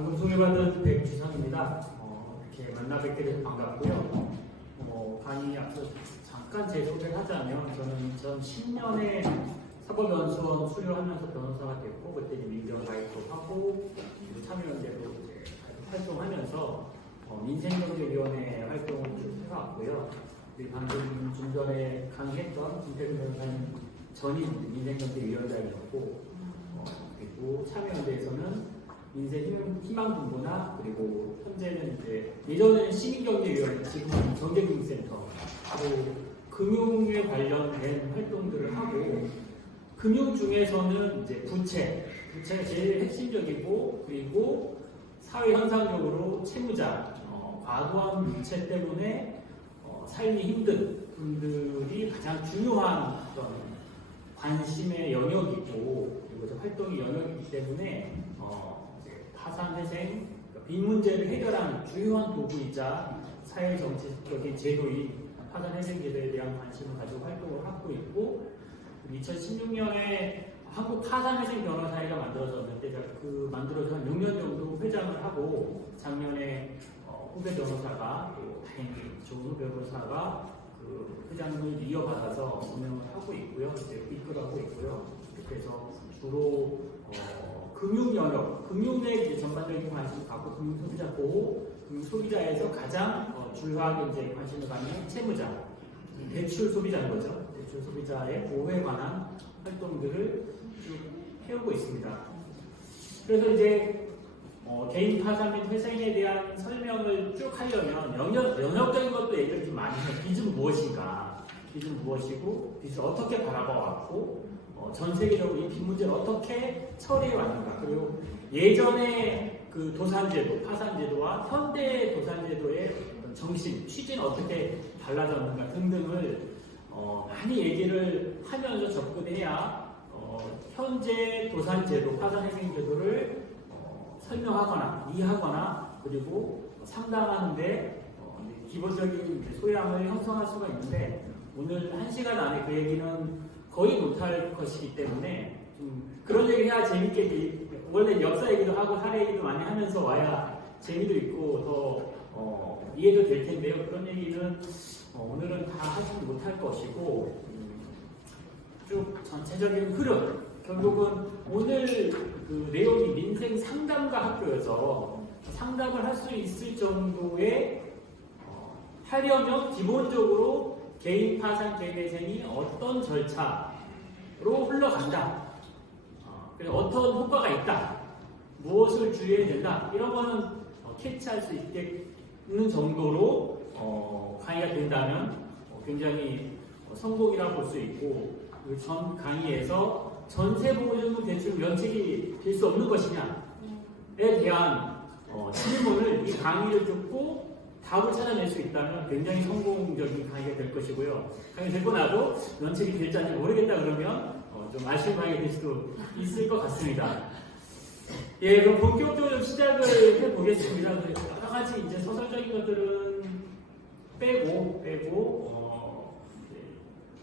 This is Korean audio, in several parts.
방금 소개받은 백주상입니다. 이렇게 만나 뵙게 돼서 반갑고요. 간이 앞서 잠깐 제 소개를 하자면 전 10년의 사법연수원 수료하면서 변호사가 됐고 그때 민변 가입도 하고 참여연대로 이제 활동하면서 민생경제위원회 활동을 쭉 해왔고요. 방금 좀 전에 강의했던 김태균 변호사님 전임 민생경제위원장이었고 그리고 참여연대에서는 민생희망본부나 그리고 현재는 이제 예전에는 시민경제위원회, 지금은 경제금융센터 또 금융에 관련된 활동들을 하고 금융 중에서는 이제 부채가 제일 핵심적이고 그리고 사회 현상적으로 채무자, 과도한 부채 때문에 삶이 힘든 분들이 가장 중요한 어떤 관심의 영역이고 그리고 활동의 영역이기 때문에 파산회생, 빚 문제를 해결하는 주요한 도구이자 사회정치적인 제도인 파산회생제도에 대한 관심을 가지고 활동을 하고 있고 2016년에 한국 파산회생 변호사회가 만들어졌는데 제가 만들어서 한 6년 정도 회장을 하고 작년에 후배 변호사가 또 다행히 좋은 후배 변호사가 그 회장을 이어받아서 운영을 하고 있고요. 이끌어가고 있고요. 그래서 주로 금융 영역, 금융에 전반적인 관심을 갖고 금융소비자 보호, 금융소비자에서 가장 줄하게 이제 관심을 갖는 채무자, 대출 소비자인 거죠. 대출 소비자의 보호에 관한 활동들을 쭉 해오고 있습니다. 그래서 이제 개인 파산 및 회생에 대한 설명을 쭉 하려면 영역적인 것도 얘기를 좀 많이 해요. 빚은 무엇인가, 빚은 무엇이고, 빚을 어떻게 바라봐왔고, 전 세계적으로 이 빚 문제를 어떻게 처리해 왔는가, 그리고 예전의 그 도산제도, 파산제도와 현대 도산제도의 정신, 취지는 어떻게 달라졌는가 등등을 많이 얘기를 하면서 접근해야 현재 도산제도, 파산회생제도를 설명하거나 이해하거나 그리고 상담하는데 기본적인 소양을 형성할 수가 있는데 오늘 1시간 안에 그 얘기는 거의 못할 것이기 때문에 그런 얘기 해야 재밌게 원래 역사 얘기도 하고 사례 얘기도 많이 하면서 와야 재미도 있고 더 이해도 될 텐데요. 그런 얘기는 오늘은 다 하지 못할 것이고 쭉 전체적인 흐름 결국은 오늘 그 내용이 민생 상담가 학교여서 상담을 할 수 있을 정도의 하려면 기본적으로 개인 파산 개인회생이 어떤 절차로 흘러간다. 그래서 어떤 효과가 있다. 무엇을 주의해야 된다. 이런 거는 캐치할 수 있는 정도로 강의가 된다면 굉장히 성공이라고 볼 수 있고 그 전 강의에서 전세보증금 대출 면책이 될 수 없는 것이냐에 대한 질문을 이 강의를 듣고 답을 찾아낼 수 있다면 굉장히 성공적인 강의가 될 것이고요. 강의 듣고 나도 면책이 될지 아닌지 모르겠다 그러면 좀 아쉬운 강의가 될 수도 있을 것 같습니다. 예, 그럼 본격적으로 좀 시작을 해보겠습니다. 여러 가지 이제 서술적인 것들은 빼고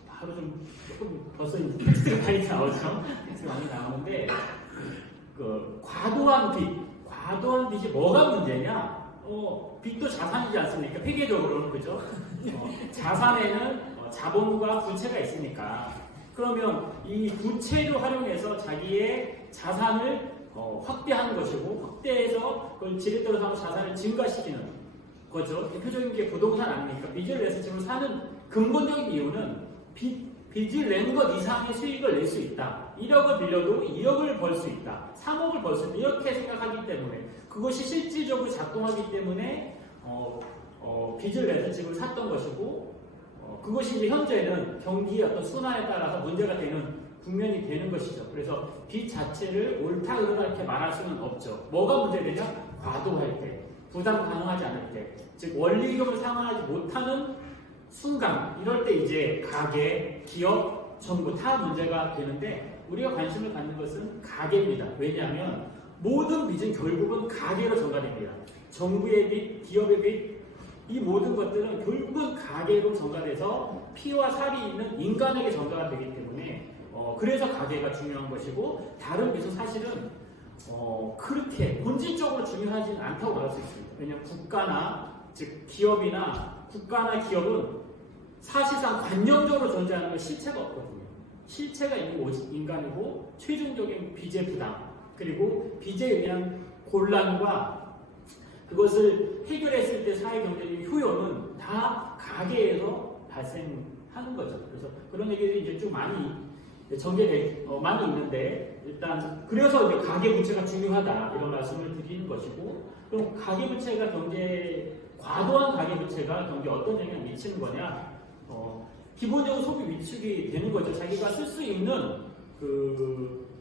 바로 좀 조금 벌써 이제 텍스트가 많이 나오죠. 텍스트가 많이 나오는데 과도한 빚이 뭐가 문제냐? 빚도 자산이지 않습니까? 회계적으로는 그죠? 자산에는 자본과 부채가 있으니까 그러면 이 부채를 활용해서 자기의 자산을 확대하는 것이고 확대해서 그걸 질에 따라서 자산을 증가시키는 거죠. 대표적인 게 부동산 아닙니까? 빚을 내서 지금 사는 근본적인 이유는 빚을 낸 것 이상의 수익을 낼 수 있다. 1억을 빌려도 2억을 벌 수 있다. 3억을 벌 수 있다. 이렇게 생각하기 때문에 그것이 실질적으로 작동하기 때문에 빚을 내서 집을 샀던 것이고 그것이 이제 현재는 경기의 어떤 순환에 따라서 문제가 되는 국면이 되는 것이죠. 그래서 빚 자체를 옳다 그러다 이렇게 말할 수는 없죠. 뭐가 문제되냐? 과도할 때, 부담 가능하지 않을 때, 즉 원리금을 상환하지 못하는 순간, 이럴 때 이제 가계, 기업, 정부 다 문제가 되는데 우리가 관심을 갖는 것은 가계입니다. 왜냐하면 모든 빚은 결국은 가계로 전가됩니다. 정부의 빚, 기업의 빚, 이 모든 것들은 결국은 가계로 전가돼서 피와 살이 있는 인간에게 전가가 되기 때문에 그래서 가계가 중요한 것이고 다른 빚은 사실은 그렇게 본질적으로 중요하지는 않다고 말할 수 있습니다. 왜냐하면 국가나 즉 기업이나 국가나 기업은 사실상 관념적으로 존재하는 건 실체가 없거든요. 실체가 있는 오직 인간이고 최종적인 빚의 부담 그리고 빚에 의한 곤란과 그것을 해결했을 때 사회 경제적인 효용은 다 가계에서 발생하는 거죠. 그래서 그런 얘기들이 이제 좀 많이 많이 있는데 일단 그래서 이제 가계부채가 중요하다 이런 말씀을 드리는 것이고 그럼 가계부채가 과도한 가계부채가 경제에 어떤 영향을 미치는 거냐? 기본적으로 소비 위축이 되는 거죠. 자기가 쓸 수 있는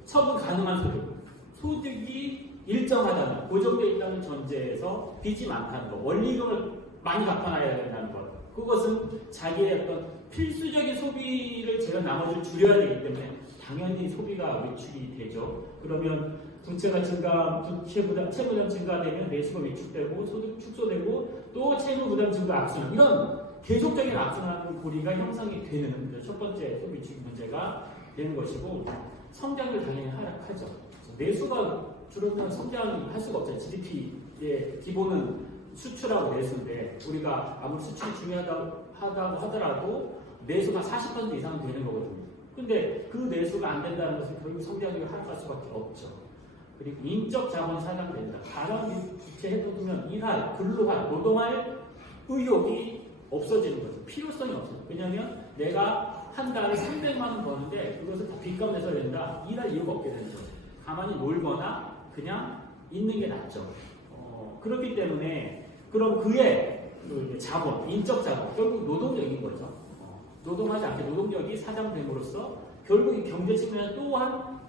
처분 가능한 소득이 일정하다는 고정되어 있다는 전제에서 빚이 많다는 것, 원리금을 많이 갚아놔야 된다는 것. 그것은 자기의 어떤 필수적인 소비를 제가 나머지를 줄여야 되기 때문에 당연히 소비가 위축이 되죠. 그러면 부채가 채무부담 증가되면 내수가 위축되고 소득 축소되고 또 채무부담 증가 악순환 이런 계속적인 악순환 고리가 형성이 되는 첫 번째 소비 위축 문제가 되는 것이고 성장률 당연히 하락하죠. 내수가 줄어들면 성장을 할 수가 없잖아요. GDP의 기본은 수출하고 내수인데 우리가 아무리 수출이 중요하다고 하더라도 내수가 40% 이상 되는 거거든요. 근데 그 내수가 안 된다는 것은 결국 성장률이 하락할 수밖에 없죠. 그리고 인적 자본이 사장된다. 가령 부채해두면 일할, 근로할, 노동할 의욕이 없어지는 거죠. 필요성이 없어요. 왜냐하면 내가 한 달에 300만 원 버는데 그것을 다 빚값 내서 된다. 일할 이유가 없게 되는 거죠. 가만히 놀거나 그냥 있는 게 낫죠. 그렇기 때문에 그럼 그의 자본, 인적 자본, 결국 노동력인 거죠. 노동하지 않게 노동력이 사장됨으로써 결국 이 경제 측면에 또한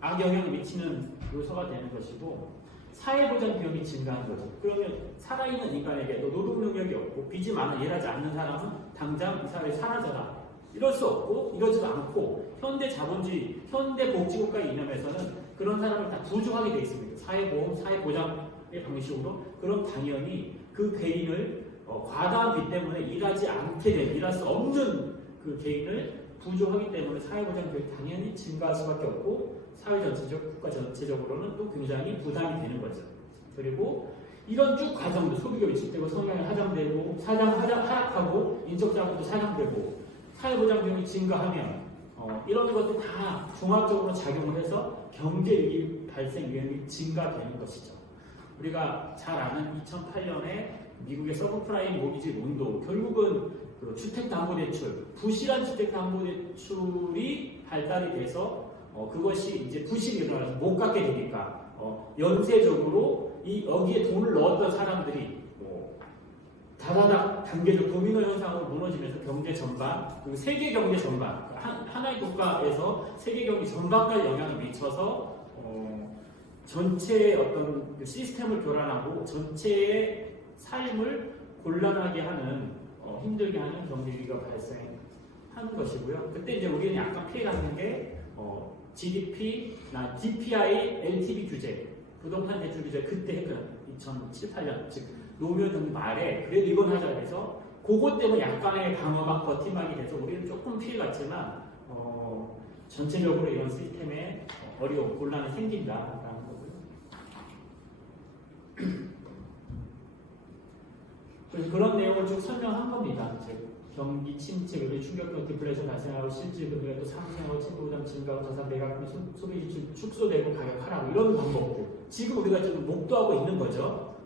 악영향을 미치는 요소가 되는 것이고 사회보장 비용이 증가하는 거죠. 그러면 살아있는 인간에게도 노동 능력이 없고 빚이 많아 일하지 않는 사람은 당장 이 사회에 사라져라. 이럴 수 없고 이러지도 않고 현대 자본주의, 현대 복지국가의 이념에서는 그런 사람을 다 부족하게 되어 있습니다. 사회보험, 사회보장의 방식으로 그럼 당연히 그 개인을 과다한 빚 때문에 일하지 않게 된, 일할 수 없는 그 개인을 부족하기 때문에 사회보장 비용이 당연히 증가할 수밖에 없고 사회 전체적, 국가 전체적으로는 또 굉장히 부담이 되는 거죠. 그리고 이런 쭉 과정도 소비가 위축되고 성향이 하장되고 하락하고 인적자본도 사장되고 사회보장 비용이 증가하면 이런 것들 다 종합적으로 작용을 해서 경제위기 발생 위험이 증가되는 것이죠. 우리가 잘 아는 2008년에 미국의 서브프라임 모기지 론도 결국은 그 주택담보대출, 부실한 주택담보대출이 발달이 돼서 그것이 이제 부실이 일어나서 못 갚게 되니까 연쇄적으로 여기에 돈을 넣었던 사람들이 다다닥 단계적 도미노 현상으로 무너지면서 경제 전반, 그리고 세계 경제 전반, 하나의 국가에서 세계 경제 전반까지 영향을 미쳐서 전체의 어떤 시스템을 교란하고 전체의 삶을 곤란하게 하는 힘들게 하는 경제 위기가 발생하는 것이고요. 그때 이제 우리는 약간 피해가는 게 GDP나 DPI, LTV 규제, 부동산 대출 규제 그때 했거든요. 2007, 8년 즉 노무현 정부 말에 그래도 이건 하자 해서 그것 때문에 약간의 방어막 버팀막이 돼서 우리는 조금 피해갔지만 전체적으로 이런 시스템에 어려운 곤란이 생긴다라는 거고요. 그래서 그런 내용을 쭉 설명한 겁니다. 경기 침체, 그리고 충격적 디플레이션 발생하고 실질 금리가 또 상승하고 채무부담 증가하고 자산 매각, 소비 지출 축소되고 가격 하락 이런 방법들 지금 우리가 지금 목도하고 있는 거죠.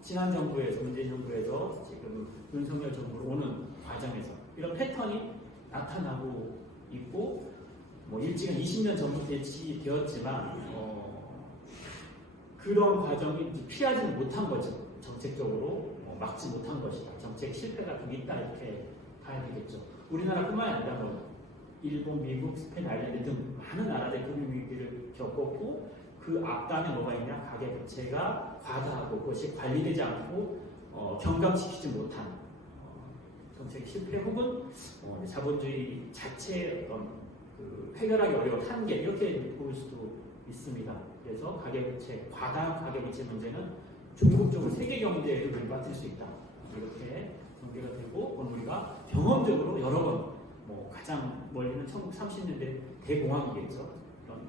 지난 정부에서 문재인 정부에서 지금 윤석열 정부로 오는 과정에서 이런 패턴이 나타나고 있고 일찍은 20년 전부터 예측되었지만 그런 과정이 피하지는 못한 거죠. 정책적으로 막지 못한 것이다. 정책 실패가 좀 있다 이렇게 봐야 되겠죠. 우리나라뿐만 아니라 일본, 미국, 스페인, 아일랜드 등 많은 나라들의 금융위기를 겪었고 그 앞단에 뭐가 있냐? 가계부채가 과다하고 그것이 관리되지 않고 경감시키지 못한 정책 실패 혹은 자본주의 자체의 어떤 해결하기 어려운 한계 이렇게 볼 수도 있습니다. 그래서 가계부채, 과다한 가계부채 문제는 종국적으로 세계 경제에도 물받을 수 있다. 이렇게 전개가 되고 우리가 경험적으로 여러 번 가장 멀리는 1930년대 대공황이겠죠. 그런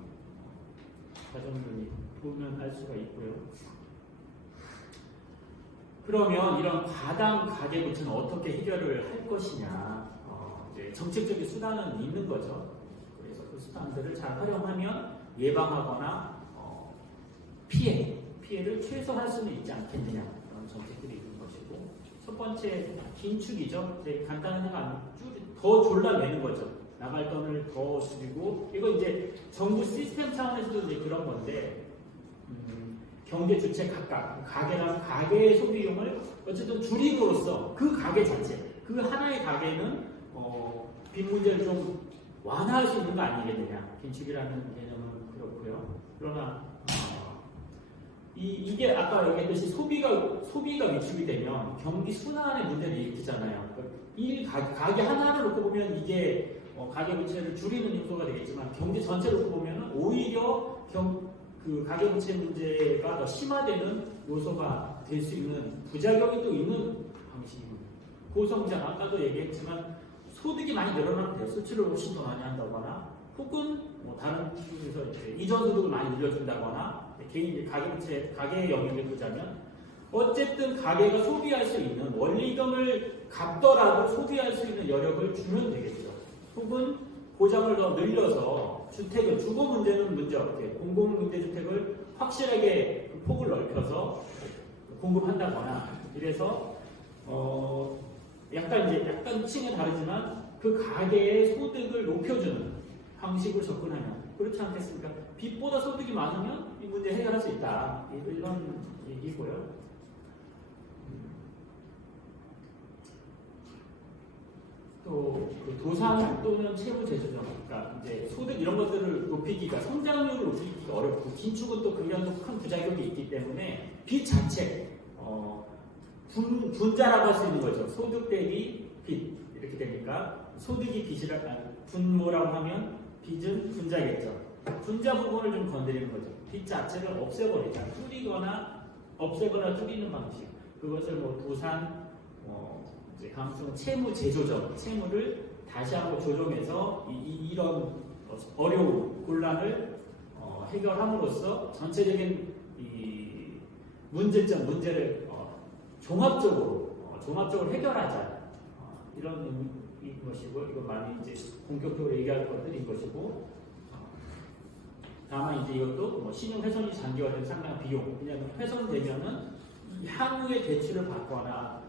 과정들이 보면 알 수가 있고요. 그러면 이런 과당 가계부채는 어떻게 해결을 할 것이냐? 이제 정책적인 수단은 있는 거죠. 그래서 그 수단들을 잘 활용하면 예방하거나 피해를 최소화할 수는 있지 않겠느냐, 그런 정책들이 있는 것이고, 첫 번째 긴축이죠. 간단한 생각 더 졸라내는 거죠. 나갈 돈을 더 줄이고, 이거 이제 정부 시스템 차원에서도 이제 그런 건데, 경제 주체 각각 가게랑 가게의 소비용을 어쨌든 줄임으로써 그 가게 자체, 그 하나의 가게는 빚 문제를 좀 완화할 수 있는 거 아니겠느냐. 긴축이라는 개념은 그렇고요. 그러나 이게 아까 얘기했듯이 소비가 위축이 되면 경기 순환의 문제를 일으키잖아요. 이 가게 하나를 놓고 보면 이게 가계 부채를 줄이는 요소가 되겠지만, 경제 전체를 놓고 보면 오히려 그 가계 부채 문제가 더 심화되는 요소가 될 수 있는 부작용이 또 있는 방식입니다. 고성장, 아까도 얘기했지만 소득이 많이 늘어나면 대수출을 훨씬 더 많이 한다거나, 혹은 다른 기준에서 이전 소득을 많이 늘려준다거나, 개인 가계 영역을 보자면 어쨌든 가계가 소비할 수 있는 원리금을 갚더라도 소비할 수 있는 여력을 주면 되겠죠. 혹은 보장을 더 늘려서 주택을, 주거 문제는 문제 없게 공공임대주택을 확실하게 폭을 넓혀서 공급한다거나, 이래서 약간 층이 다르지만 그 가계의 소득을 높여주는 방식으로 접근하면, 그렇지 않겠습니까? 빚보다 소득이 많으면 이 문제 해결할 수 있다, 이런 얘기고요. 또그 도산 또는 채무 재조정, 그러니까 이제 소득 이런 것들을 높이기가, 성장률을 높이기가 어렵고, 긴축은 또 그런 큰 부작용이 있기 때문에 빚 자체 분자라고 할 수 있는 거죠. 소득 대비 빚 이렇게 되니까 소득이 분모라고 하면 빚은 분자겠죠. 분자 부분을 좀 건드리는 거죠. 빚 자체를 없애버리자, 없애거나 줄이는 방식. 그것을 도산, 이제 감수 채무 재조정, 채무를 다시 한번 조정해서 이런 어려운 곤란을 해결함으로써 전체적인 이 문제를 종합적으로 해결하자, 이런 것이고, 이거 많이 이제 본격적으로 얘기할 것들인 것이고, 다만 이제 이것도 신용 훼손이 장기화된 상당한 비용, 왜냐하면 훼손되면은 향후에 대출을 받거나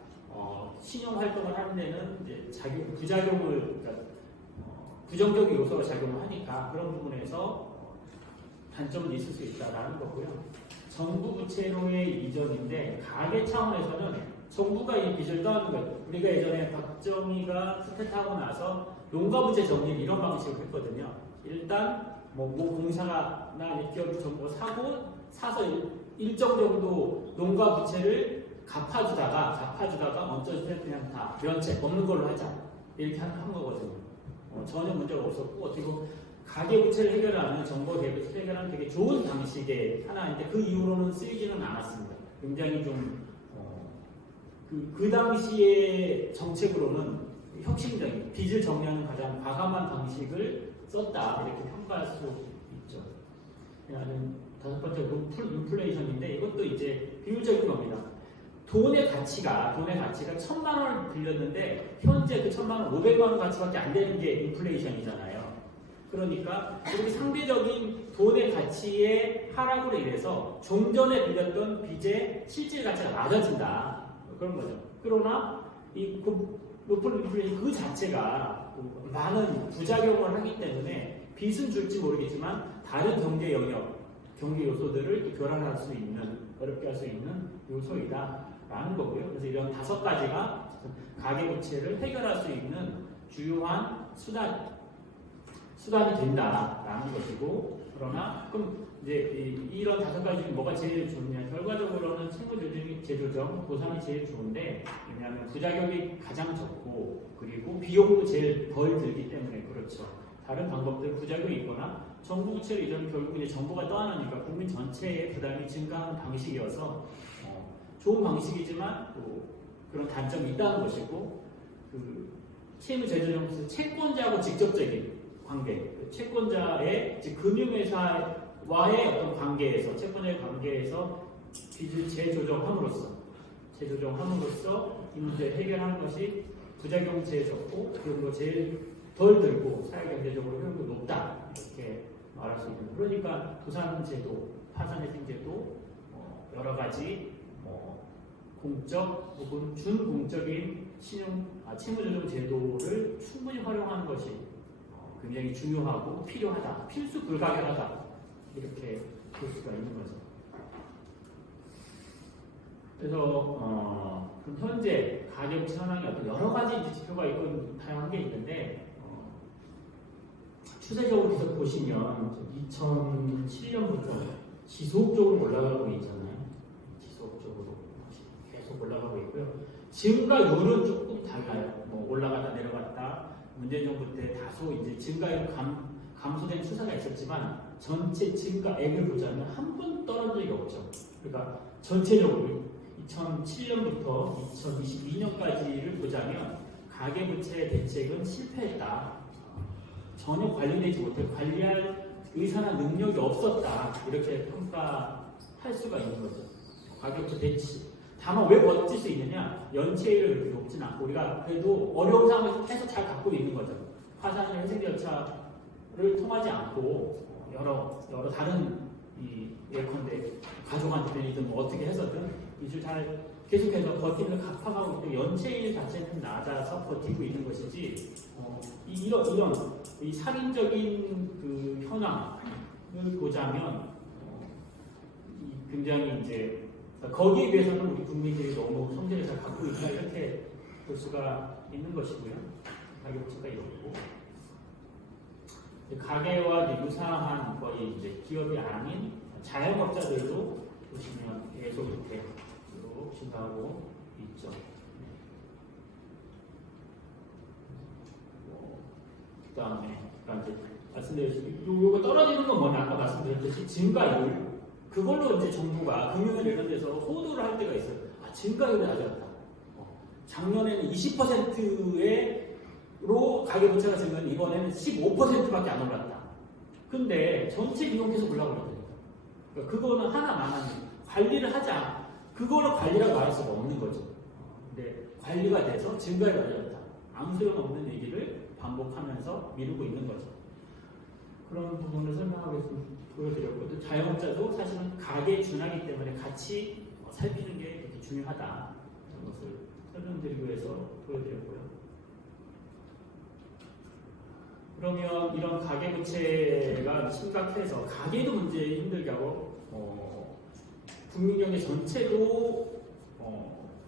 신용 활동을 하는 데는 이제 부작용을, 그러니까 부정적인 요소가 작용을 하니까 그런 부분에서 단점은 있을 수 있다라는 거고요. 정부 부채로의 이전인데, 가계 차원에서는 정부가 이 빚을 떠안는 거예요. 우리가 예전에 박정희가 쿠데타하고 나서 농가부채 정리 이런 방식으로 했거든요. 일단 공사나 기업이 정부 사서 일정 정도 농가 부채를 갚아주다가 얹어주면 그냥 다 면책 없는 걸로 하자, 이렇게 한 거거든요. 전혀 문제가 없었고, 어떻게 보면 가계부채를 해결하는, 정부 대부채를 해결하는 되게 좋은 방식의 하나인데, 그 이후로는 쓰이지는 않았습니다. 굉장히 좀 그 당시의 정책으로는 혁신적인, 빚을 정리하는 가장 과감한 방식을 썼다, 이렇게 평가할 수 있죠. 다섯 번째 인플레이션인데, 이것도 이제 비율적인 겁니다. 돈의 가치가 1,000만 원을 빌렸는데 현재 그 1,000만 원 500만 원 가치밖에 안 되는 게 인플레이션이잖아요. 그러니까 이렇게 상대적인 돈의 가치의 하락으로 인해서 종전에 빌렸던 빚의 실질 가치가 낮아진다, 그런 거죠. 그러나 이 높은 인플레이션 그 자체가 많은 부작용을 하기 때문에 빚은 줄지 모르겠지만 다른 경제 영역, 경제 요소들을 교란할 수 있는, 어렵게 할 수 있는 요소이다라는 거고요. 그래서 이런 5가지가 가계부채를 해결할 수 있는 주요한 수단이 된다라는 것이고, 그러나 그럼 이제 이런 5가지 중에 뭐가 제일 좋냐? 결과적으로는 채무 재조정, 도산이 제일 좋은데, 왜냐하면 부작용이 가장 적고, 그리고 비용도 제일 덜 들기 때문에 그렇죠. 다른 방법들 부작용이 있거나, 정부 부채를 이전 결국 이제 정부가 떠안으니까 국민 전체의 부담이 증가하는 방식이어서 좋은 방식이지만 또 그런 단점이 있다는 것이고, 그 채무 재조정에서 채권자하고 직접적인 관계, 채권자의 금융회사의 와의 어떤 관계에서 채권자의 관계에서 빚을 재조정함으로써 이 문제를 해결하는 것이 부작용제에 적고 그리고 제일 덜 들고 사회경제적으로 효율이 높다 이렇게 말할 수 있는. 그러니까 도산제도, 파산회생제도 여러 가지 공적 혹은 준공적인 채무조정 제도를 충분히 활용하는 것이 굉장히 중요하고 필요하다, 필수 불가결하다 이렇게 볼 수가 있는 거죠. 그래서 그럼 현재 가격 현황이 어떤 여러 가지 이제 지표가 있고 다양한 게 있는데 추세적으로 계속 보시면 2007년부터 지속적으로 올라가고 있잖아요. 지속적으로 계속 올라가고 있고요. 증가율은 조금 달라요. 뭐 올라갔다 내려갔다. 문재인 정부 때 다소 이제 증가율 감소된 추세가 있었지만 전체 증가액을 보자면 한 번 떨어진 적이 없죠. 그러니까 전체적으로 2007년부터 2022년까지를 보자면 가계부채 대책은 실패했다. 전혀 관리되지 못해 관리할 의사나 능력이 없었다. 이렇게 평가할 수가 있는 거죠. 가계부채 대책. 다만 왜 버틸 수 있느냐? 연체율이 그렇게 높진 않고 우리가 그래도 어려운 상황에서 계속 잘 갖고 있는 거죠. 파산이나 회생 절차를 통하지 않고 여러 다른 예컨대 가족한테든 뭐 어떻게 해서든 이주 잘 계속해서 버티면서 갚아가고 있고 연체율 자체는 낮아서 버티고 있는 것이지 이런 이 살인적인 그 현황을 보자면 굉장히 이제 거기에 비해서는 우리 국민들이 너무 성질을 잘 갖고 있다 이렇게 볼 수가 있는 것이고요. 가계부채가 이렇고 가계와 유사한 거의 이제 기업이 아닌 자영업자들도 보시면 계속 이렇게 증가하고 있죠. 그다음에 이제 말씀드렸듯이 요거 떨어지는 건 뭐냐 아까 말씀드렸듯이 증가율 그걸로 이제 정부가 금융을 이런 데서 호도를 할 때가 있어요. 증가율이 낮았다. 작년에는 20%로 가계부채가 증가했는데 이번에는 15%밖에 안 올랐다. 근데 전체 비용 계속 올라가게 되니까. 그러니까 그거는 하나만 관리를 하자. 그거를 관리라고 말할 수가 없는 거죠. 근데 관리가 돼서 증가율이 낮았다. 아무 소용없는 얘기를 반복하면서 미루고 있는 거죠. 그런 부분을 설명하고 보여드렸고 또 자영업자도 사실은 가계에 준하기 때문에 같이 살피는 게 되게 중요하다. 이런 것을 설명드리기 위해서 보여드렸고요. 그러면 이런 가계부채가 심각해서 가계도 문제 힘들게 하고 국민경제 전체도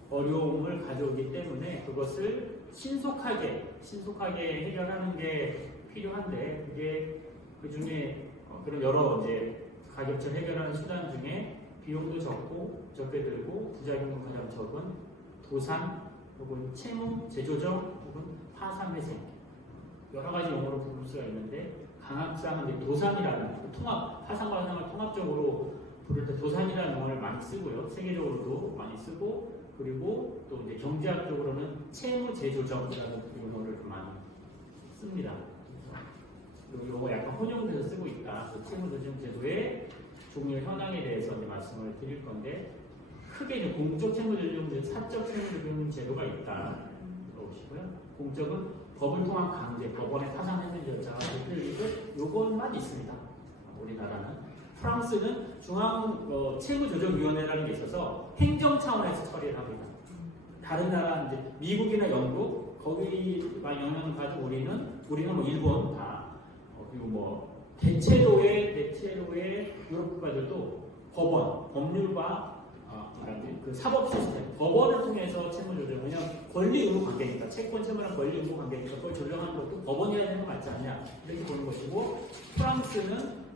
어려움을 가져오기 때문에 그것을 신속하게 해결하는 게 필요한데 그게 그 중에 그런 여러 이제 가계부채 해결하는 수단 중에 비용도 적게 들고 부작용도 가장 적은 도산 혹은 채무 재조정 혹은 파산 회생 여러 가지 용어로 부를 수가 있는데 강학상은 도산이라는 파산과 회생을 통합적으로 부를 때 도산이라는 용어를 많이 쓰고요. 세계적으로도 많이 쓰고 그리고 또 이제 경제학적으로는 채무 재조정이라는 용어를 많이 씁니다. 그리고 요거 약간 혼용돼서 쓰고 있다. 그 채무조정 제도의 종류 현황에 대해서 이제 말씀을 드릴 건데 크게 이제 공적 채무조정, 사적 채무조정 제도가 있다. 들어보시고요. 공적은 법을 통한 강제, 법원의 파산회생 절차가 풀리고 요것만 있습니다. 우리나라는. 프랑스는 중앙채무조정위원회라는 게 있어서 행정 차원에서 처리를 합니다. 다른 나라 이제 미국이나 영국 거기만 영향을 가지고 우리는 뭐 일본 다 그리고 뭐 대체로의 유럽 국가들도 법원, 법률과 그 사법 시스템, 법원을 통해서 채무조정, 왜냐하면 권리 의무 관계니까 채권 채무랑 권리 의무 관계니까 그걸 조정하는 것도 법원이 해야 되는 거 맞지 않냐 이렇게 보는 것이고 프랑스는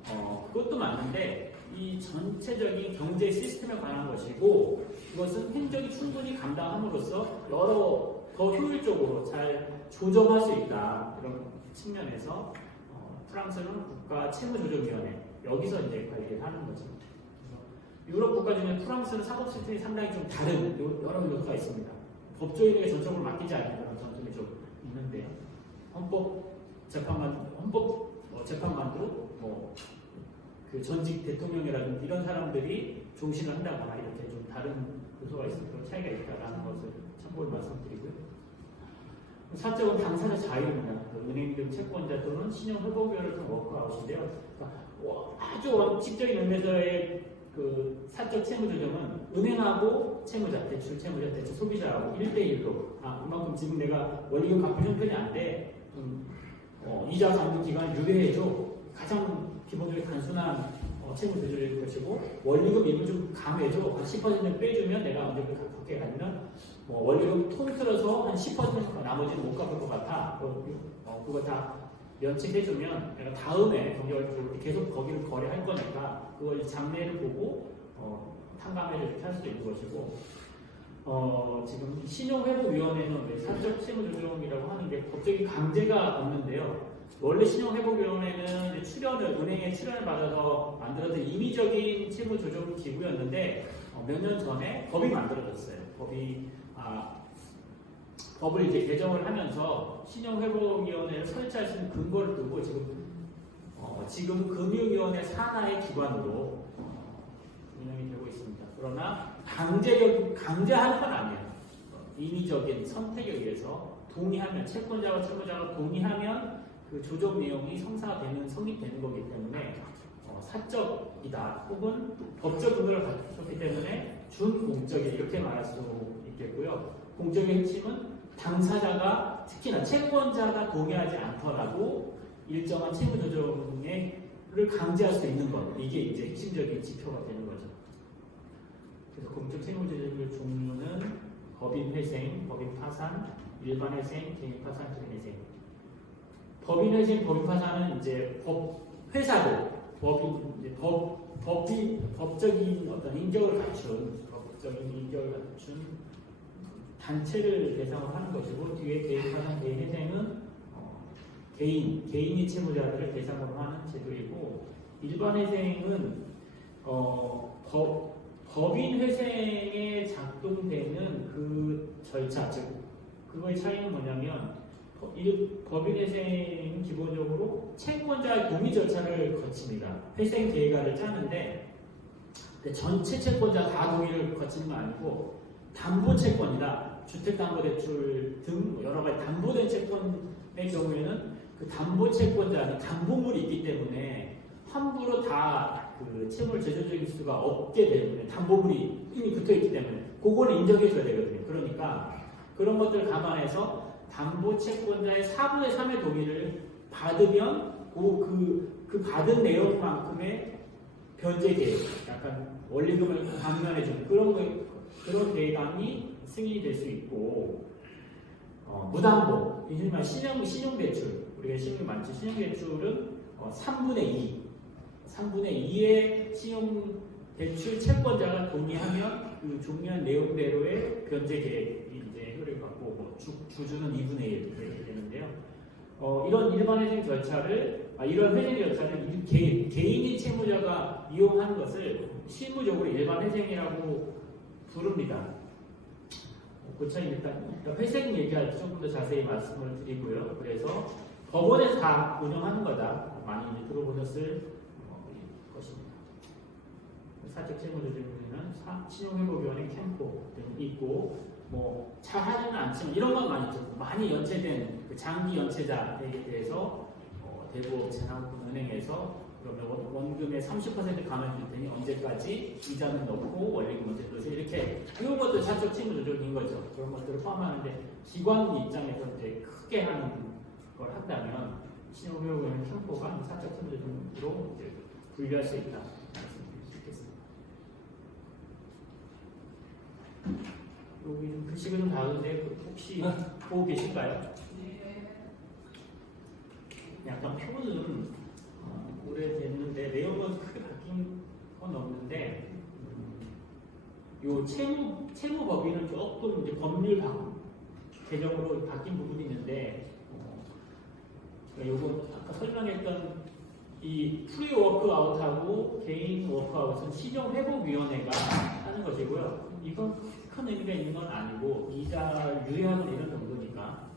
그것도 맞는데 이 전체적인 경제 시스템에 관한 것이고 그것은 행정이 충분히 감당함으로써 여러 더 효율적으로 잘 조정할 수 있다 이런 측면에서 프랑스는 국가 채무조정위원회 여기서 이제 관리를 하는 거죠. 유럽 국가 중에 프랑스는 사법 시스템이 상당히 좀 다른 여러 요소가 있습니다. 법조인에게 전적으로 맡기지 않는 그런 전통이 좀 있는데 헌법 재판관도 뭐 그 전직 대통령이라든지 이런 사람들이 종신을 한다거나 이렇게 좀 다른 요소가 있어서 차이가 있다라는 것을 참고로 말씀드리고요. 사적은 당사자 자유입니다. 은행 등 채권자 또는 신용회복위원회를 통한 워크아웃인데요. 그러니까 아주 원칙적인 의미에서의 그 사적 채무조정은 은행하고 채무자, 대출 소비자하고 1대1로 그만큼 지금 내가 원리금 갚을 형편이 안 돼. 이자 갚는 기간을 유예해줘. 가장 기본적인 단순한 채무 조절일 것이고 원리금 일부 좀 감해줘. 한 10% 빼주면 내가 언제 갚게 가면 원리금 통틀어서 한 10% 나머지는 못 갚을 것 같아. 그거 다 면책해주면 내가 다음에 경제활동을 계속 거기를 거래할 거니까 그걸 장래를 보고 탕감해를 이렇게 할 수도 있는 것이고 지금 신용회복위원회는 왜 사적 채무조정이라고 하는 게 법적인 강제가 없는데요. 원래 신용회복위원회는 은행의 출연을 받아서 만들어진 임의적인 채무조정 기구였는데 몇 년 전에 법이 만들어졌어요. 법을 이제 개정을 하면서 신용회복위원회를 설치할 수 있는 근거를 두고 지금 금융위원회 산하의 기관으로 운영이 되고 있습니다. 그러나 강제하는 건 아니에요. 인위적인 선택에 의해서 동의하면 채권자와 채무자가 동의하면 그 조정 내용이 성립되는 거기 때문에 사적이다 혹은 법적 근거를 갖췄기 때문에 준공적이 이렇게 말할 수 있겠고요. 공적의 핵심은 당사자가 특히나 채권자가 동의하지 않더라도 일정한 채무 조정을 강제할 수 있는 것 이게 이제 핵심적인 지표가 되는 거죠. 그래서 공적 채무 조정의 종류는 법인 회생, 법인 파산, 일반 회생, 개인 파산, 개인 회생. 법인 회생, 법인 파산은 이제 회사도 법적인 어떤 인격을 갖춘 단체를 대상으로 하는 것이고 뒤에 개인 파산, 개인 회생은 개인이 채무자들을 대상으로 하는 제도이고 일반 회생은 법인 회생에 작동되는 그 절차, 즉 그거의 차이는 뭐냐면 법인 회생은 기본적으로 채권자의 동의 절차를 거칩니다. 회생 계획안을 짜는데 전체 채권자 다 동의를 거치는 건 아니고 담보채권이다. 주택담보대출 등 여러 가지 담보된 채권의 경우에는 그 담보채권자는 담보물이 있기 때문에 함부로 다 그 채무를 제조적일 수가 없게 되는 담보물이 이미 붙어있기 때문에 그거는 인정해줘야 되거든요. 그러니까 그런 것들을 감안해서 담보채권자의 4분의 3의 동의를 받으면 그 받은 내용만큼의 변제 계획, 약간 원리금을 감면해주는 그런 계획안이 승인이 될 수 있고 무담보, 신용대출, 우리가 신용이 많죠. 신용대출은 3분의 2의 신용대출 채권자가 동의하면 그 종료한 내용대로의 변제 계획이 이제 효력을 갖고 주주는 2분의 1 이렇게 되는데요. 이런 일반 회생 절차를 개인이 채무자가 이용하는 것을 실무적으로 일반 회생이라고 부릅니다. 그 차이 일단 회생 얘기할 때 조금 더 자세히 말씀을 드리고요. 그래서 법원에서 다 운영하는 거다. 많이 들어보셨을 것입니다. 사적 채무조정에는 신용회복위원회 캠프 등이 있고 잘 하지는 않지만 이런 건 많이 있죠. 많이 연체된 그 장기 연체자에 대해서 대부업체나 혹은 은행에서 그러면 원금의 30% 감면 줄 테니 언제까지 이자는 넣고 원리금은 넣지 이렇게 이런 것도 사적 채무조정인 거죠. 그런 것들을 포함하는데 기관 입장에서 이제 크게 하는 걸 한다면 신용회복위원회 캠프가 사적 채무조정으로 이제 분류할 수 있다 말씀드릴 수 있겠습니다. 여기 좀 글씨가 좀 다른데 혹시 보고 계실까요? 약간 표는 오래됐는데 내용은 크게 바뀐 건 없는데 요 채무법인은 조금 이제 법률 개정으로 바뀐 부분이 있는데 요거 아까 설명했던 이 프리 워크아웃하고 개인 워크아웃은 신용회복위원회가 하는 것이고요. 이건 큰 의미가 있는 건 아니고 이자 유예하는 이런 정도니까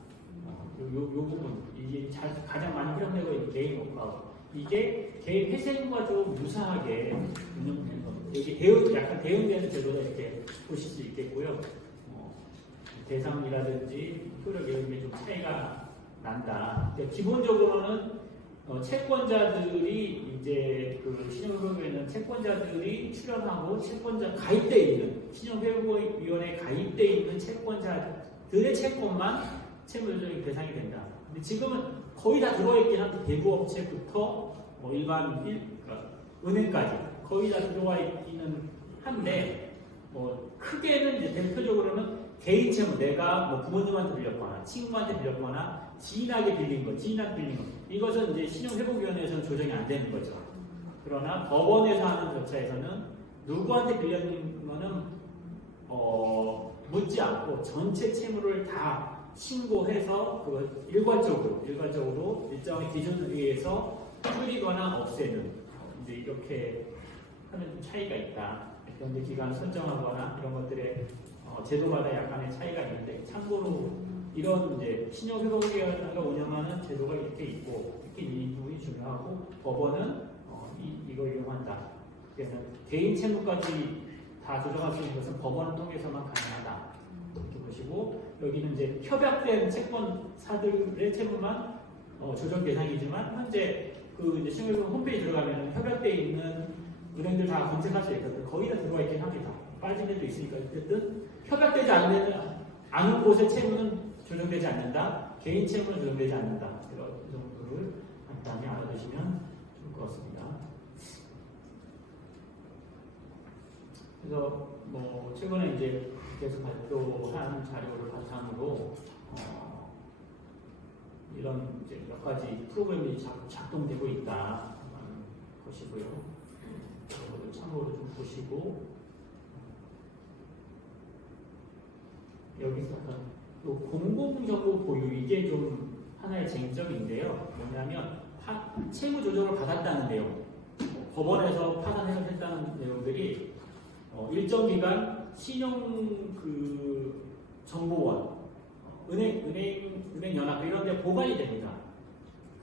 요 부분 이게 가장 많이 활용되고 있는 개인 워크아웃 이게 개인 회생과 좀 유사하게 운영되는 겁니다. 여기 약간 대응되는 제도다 이렇게 보실 수 있겠고요. 대상이라든지 효력 이런 게 좀 차이가 난다. 기본적으로는 채권자들이 이제 그 신용회복위원회는 채권자들이 출연하고 채권자 가입돼 있는 신용회복위원회에 가입돼 있는 채권자들의 채권만 채무조정의 대상이 된다. 근데 지금은 거의 다 들어와 있긴 한데 대부업체부터 그러니까 은행까지 거의 다 들어와 있기는 한데 크게는 이제 대표적으로는 개인 채무, 내가 부모님한테 빌렸거나 친구한테 빌렸거나 지인한테 빌린 거 이것은 이제 신용회복위원회에서는 조정이 안 되는 거죠. 그러나 법원에서 하는 절차에서는 누구한테 빌렸는 거는 묻지 않고 전체 채무를 다 신고해서 그걸 일괄적으로 일정의 기준을 위해서 줄이거나 없애는 이제 이렇게 하는 좀 차이가 있다. 그런데 기간 설정하거나 이런 것들의 제도마다 약간의 차이가 있는데 참고로 이런 이제 신용회복위원회가 운영하는 제도가 이렇게 있고 이렇게 이 부분이 중요하고 법원은 이거 이용한다. 그래서 개인 채무까지 다 조정할 수 있는 것은 법원을 통해서만 가능하다. 이렇게 보시고 여기는 이제 협약된 채권사들의 채무만 조정 대상이지만 현재 그 이제 신용회복 홈페이지 들어가면 협약돼 있는 은행들 다 검색할 수 있거든요. 거의 다 들어와 있긴 합니다. 빠진 데도 있으니까 어쨌든 협약되지 않은 곳의 채무는 조정되지 않는다. 개인 채무는 조정되지 않는다. 제가 이 정도를 간단히 알아두시면 좋을 것 같습니다. 그래서 최근에 이제 계속 발표한 자료를 바탕으로 이런 이제 몇 가지 프로그램이 작동되고 있다 것이고요. 참고로 좀 보시고 여기서 또 공공정보 보유 이게 좀 하나의 쟁점인데요. 뭐냐면 채무 조정을 받았다는 내용, 법원에서 파산 해결했다는 내용들이 일정 기간 신용 정보원, 은행 연합 이런 데 보관이 됩니다.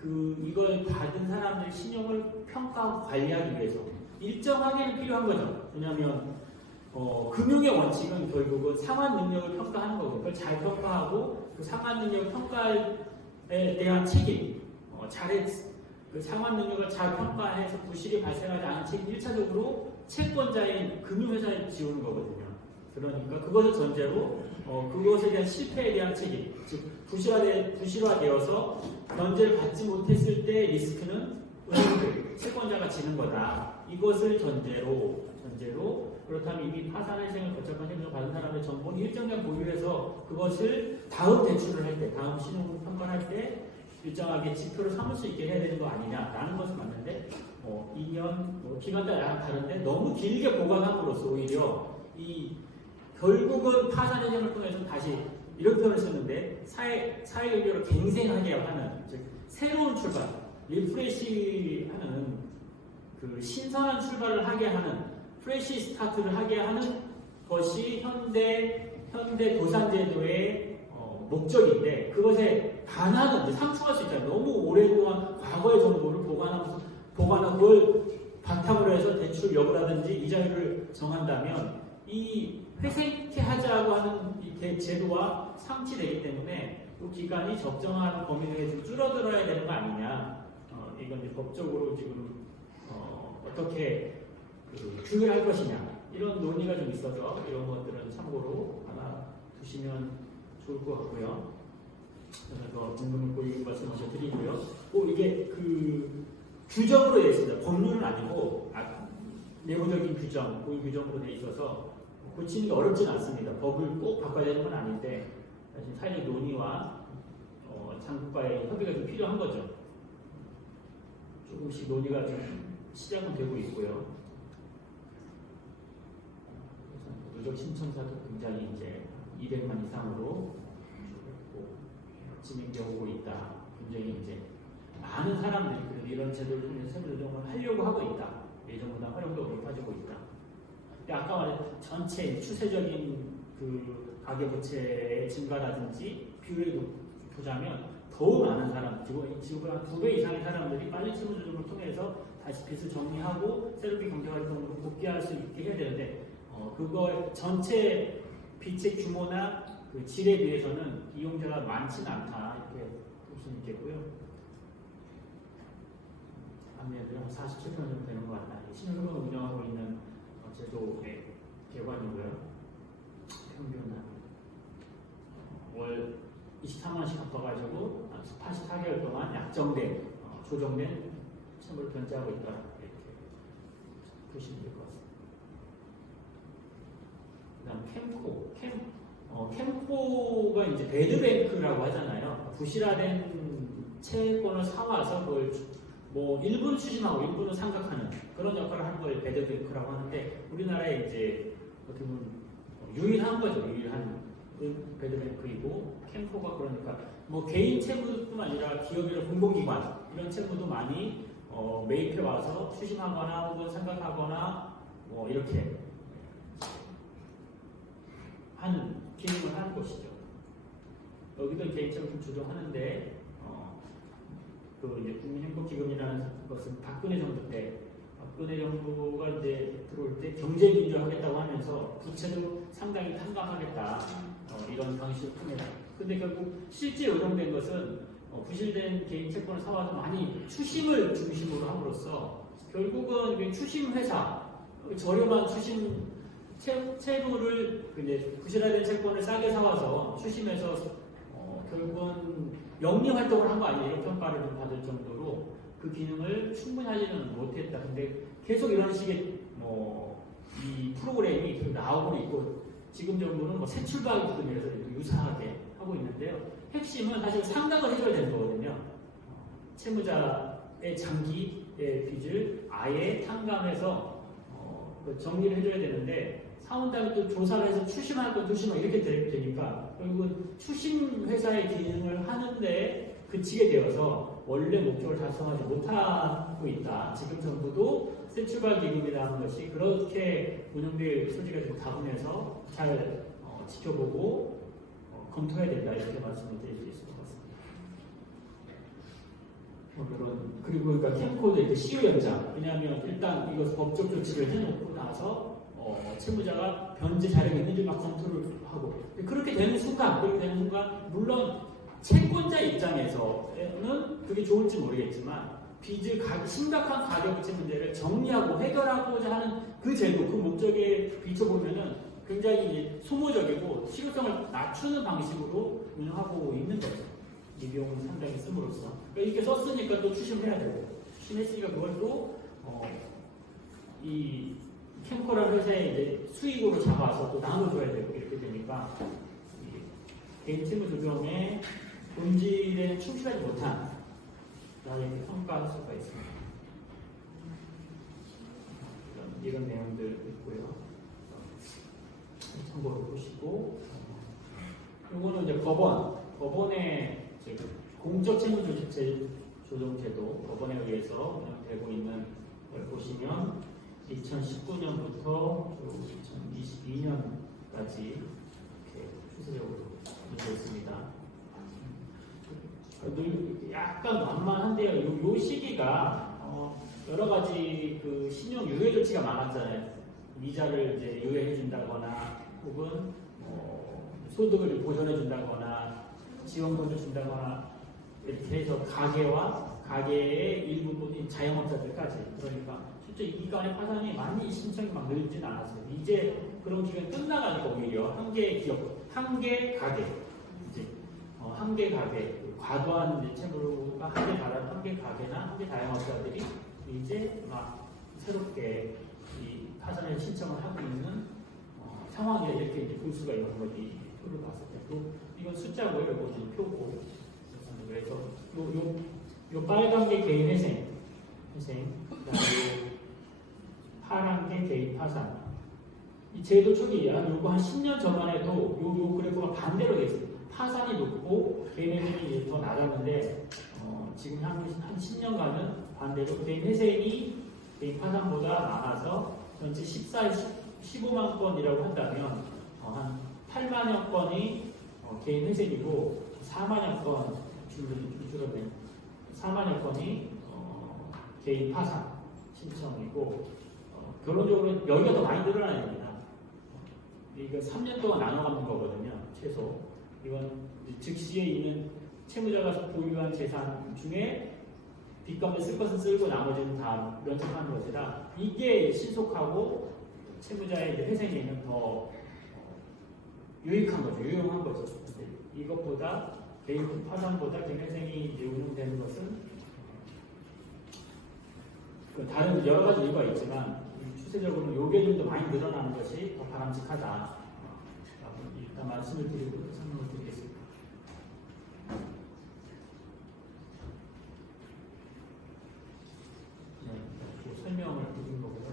이걸 받은 사람들 신용을 평가하고 관리하기 위해서 일정하게는 필요한 거죠. 왜냐하면 금융의 원칙은 결국은 상환 능력을 평가하는 거고 그걸 잘 평가하고 그 상환 능력 평가에 대한 책임, 그 상환 능력을 잘 평가해서 부실이 발생하지 않은 책임 1차적으로 채권자인 금융회사에 지우는 거거든요. 그러니까 그것을 전제로 그것에 대한 실패에 대한 책임, 즉 부실화되어서 변제를 받지 못했을 때 리스크는 은행들, 채권자가 지는 거다. 이것을 전제로 그렇다면 이미 파산 회생을 거쳐간 행위를 받은 사람의 정보는 일정량 보유해서 그것을 다음 대출을 할 때, 다음 신용 평가를 할 때 일정하게 지표를 삼을 수 있게 해야 되는 거 아니냐라는 것은 맞는데 2년 기간 따라 다른데 너무 길게 보관함으로써 오히려 결국은 파산 회생을 통해서 다시 이런 표현을 썼는데 사회 연결을 갱생하게 하는 즉 새로운 출발, 리프레시하는 그 신선한 출발을 하게 하는 프레시 스타트를 하게 하는 것이 현대 도산제도의 목적인데 그것에 반하는 상충할 수 있잖아요. 너무 오랫동안 과거의 정보를 보관하고 그걸 바탕으로 해서 대출 여부라든지 이자율을 정한다면 이 회생케 하자고 하는 이 제도와 상치되기 때문에 그 기간이 적정한 범위 내에 좀 줄어들어야 되는 거 아니냐. 이건 이제 법적으로 지금 어떻게 규율할 것이냐 이런 논의가 좀 있어서 이런 것들은 참고로 알아두시면 좋을 것 같고요. 그래서 더 궁금한 고객 말씀 먼저 드리고요. 이게 규정으로 되어 있습니다. 법률은 아니고 내부적인 규정, 고유 규정으로 되어 있어서 고치는 게 어렵지는 않습니다. 법을 꼭 바꿔야 되는 건 아닌데 사실 사회적 논의와 장국과의 협의가 좀 필요한 거죠. 조금씩 논의가 좀 시작은 되고 있고요. 누적 신청사도 굉장히 이제 200만 이상으로 진행되고 있다. 굉장히 이제 많은 사람들이 이런 제도를 통해서 세무 조정을 하려고 하고 있다. 예전보다 활용도가 높아지고 있다. 근데 아까 말했던 전체 추세적인 가계부채의 증가라든지 비율을 보자면 더욱 많은 사람, 지구보다 한 2배 이상의 사람들이 빨리 채무 조정을 통해서 다시 빚을 정리하고 새롭게 경제활동으로 복귀할 수 있게 해야 되는데 그걸 전체 빚의 규모나 그 질에 비해서는 이용자가 많지는 않다 이렇게 볼 수 있겠고요. 아무래도 한 47% 정도 되는 것 같다. 신용금을 운영하고 있는 제도의 결과이고요. 평균은 월 24만 원씩 갚아가지고 84개월 동안 약정된 조정된 채무를 변제하고 있다 이렇게 보시면 될 것 같습니다. 그다음 캠코가 이제 배드뱅크라고 하잖아요. 부실화된 채권을 사와서 그걸 뭐 일부는 추심하고 일부는 상각하는 그런 역할을 하는 걸 배드뱅크라고 하는데 우리나라에 이제 어떻게 보면 유일한 거죠. 유일한 배드뱅크이고 캠코가 그러니까 뭐 개인 채무뿐만 아니라 기업이나 공공기관 이런 채무도 많이 매입해 와서 추심하거나 혹은 상각하거나 뭐 이렇게 하는 기능을 하는 것이죠. 여기도 개인 채무 좀 조정하는데 그 이제 국민행복기금이라는 것은 박근혜 정부 때 박근혜 정부가 이제 들어올 때 경제민주화하겠다고 하면서 부채도 상당히 탕감하겠다 이런 방식을 통해서. 근데 결국 실제 요령된 것은 부실된 개인 채권을 사와서 많이 추심을 중심으로 함으로써 결국은 추심 회사 저렴한 추심 채무를 이제 부실화된 채권을 싸게 사와서 추심해서 결국은 영리 활동을 한 거 아니냐 이런 평가를 좀 받을 정도로 그 기능을 충분히 하지는 못했다. 근데 계속 이런 식의 이 프로그램이 계속 나오고 있고 지금 정부는 뭐 새 출발 기금이라서 유사하게 하고 있는데요. 핵심은 사실 상각을 해줘야 되는 거거든요. 채무자의 장기의 빚을 아예 탕감해서 정리를 해줘야 되는데 사원당이 또 조사를 해서 추심할 거 추심하고 이렇게 되니까 결국은 추심 회사의 기능을 하는데 그치게 되어서 원래 목적을 달성하지 못하고 있다. 지금 정부도 새 출발 기금이라는 것이 그렇게 운영될 소지가 좀 가분해서 잘 지켜보고 검토해야 된다 이렇게 말씀을 드릴 수 있을 것 같습니다. 그리고 그러니까 캠코드 시효 연장. 왜냐하면 일단 이것 법적 조치를 해놓고 나서 채무자가 변제 자료가 있는지 막 검토를 하고 그렇게 되는 순간 물론 채권자 입장에서는 그게 좋을지 모르겠지만 빚을 심각한 가계부채 문제를 정리하고 해결하고자 하는 그 제도, 그 목적에 비춰보면은 굉장히 소모적이고 실효성을 낮추는 방식으로 운영하고 있는 거죠. 이 비용을 상당히 씀으로써 이렇게 썼으니까 또 추심해야 되고 추심했으니까 그걸 또 이 캠코라는 회사에 이제 수익으로 잡아서 또 나눠줘야 되고 이렇게 되니까 개인 채무 조정에 본질에 충실하지 못한 이렇게 평가할 수가 있습니다. 이런 내용들 있고요. 참고로 보시고 이거는 이제 법원의 공적 채무 조정 제도 법원에 의해서 운영되고 있는 걸 보시면 2019년부터 2022년까지 이렇게 추세적으로 되어 있습니다. 약간 만만한데요. 요 시기가 여러 가지 그 신용 유예 조치가 많았잖아요. 이자를 이제 유예해 준다거나 혹은 소득을 보전해 준다거나 지원금을 준다거나 이렇게 해서 가계의 일부분인 자영업자들까지 그러니까 실제 이 기간의 파산이 많이 신청이 막 늘지는 않았어요. 이제 그런 기간이 끝나가니까 오히려 한 개 기업, 한 개 가게 이제 한 개 가게 과도한 채무가 한 개 달한 한 개 가게나 한 개 자영업자들이 이제 막 새롭게 이 파산을 신청을 하고 있는 상황이라 이렇게 이제 볼 수가 있는 거지. 표를 봤을 때. 또 이건 숫자고요. 이거 표고. 그래서 요 빨간 게 개인 회생, 그다음에 파란 게 개인 파산. 이 제도 초기야. 요거 한 10년 전만 해도 요 그래프가 반대로 돼 있어요. 파산이 높고 개인 회생이 더 낮았는데 지금 한 10년간은 반대로 개인 회생이 개인 파산보다 많아서 전체 15만 건이라고 한다면 한 8만여 건이 개인 회생이고 4만여 건 줄어든 4만여 건이 개인 파산 신청이고 결론적으로 여기가 더 많이 늘어나야 됩니다. 이거 3년 동안 나눠가는 거거든요. 최소. 이건 즉시에 있는 채무자가 보유한 재산 중에 빚 가운데 쓸 것은 쓸고 나머지는 다 면책하는 것이라 이게 신속하고 채무자의 회생에는 더 유익한 거죠. 유용한 거죠. 이것보다 개인 파산보다 개인 회생이 이제 운용되는 것은 다른 여러 가지 이유가 있지만 추세적으로 요게 좀 더 많이 늘어나는 것이 더 바람직하다. 일단 말씀을 드리고 설명을 드리겠습니다. 네, 설명을 드린 거고요.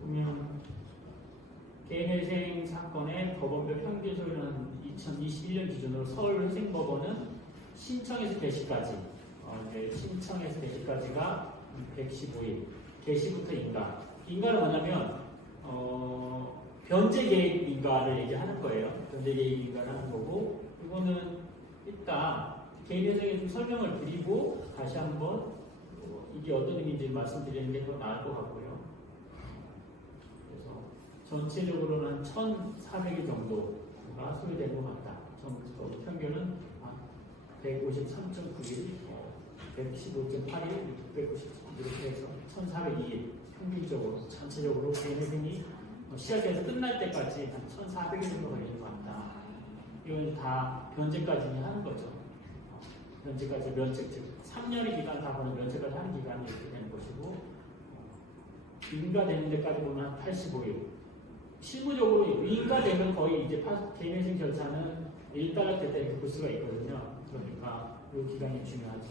보면 개인회생 사건의 법원별 평균 소요는 2021년 기준으로 서울회생법원은 신청에서 개시까지 이제 신청에서 개시까지가 115일, 개시부터 인가. 인가는 뭐냐면 변제 계획 인가를 얘기하는 거예요. 변제 계획 인가를 하는 거고 이거는 이따 개인회생에 좀 설명을 드리고 다시 한번 이게 어떤 의미인지 말씀드리는 게 더 나을 것 같고요. 그래서 전체적으로는 1,400일 정도가 소요된 것 같다. 전부 평균은 153.9일, 115.8일, 690 이렇게 해서 1,402일 평균적으로 전체적으로 개인회생이 시작해서 끝날 때까지 한 1,400일 정도 걸리는 것 같다. 이건 다 변제까지 하는 거죠. 변제까지 면책, 즉 3년의 기간 다 보면 면제까지 하는 기간이 이렇게 되는 것이고 인가되는 데까지 보면 한 85일. 실무적으로 인가되면 거의 이제 개인회생 절차는 일단락됐다 이렇게 볼 수가 있거든요. 그러니까 이 기간이 중요하죠.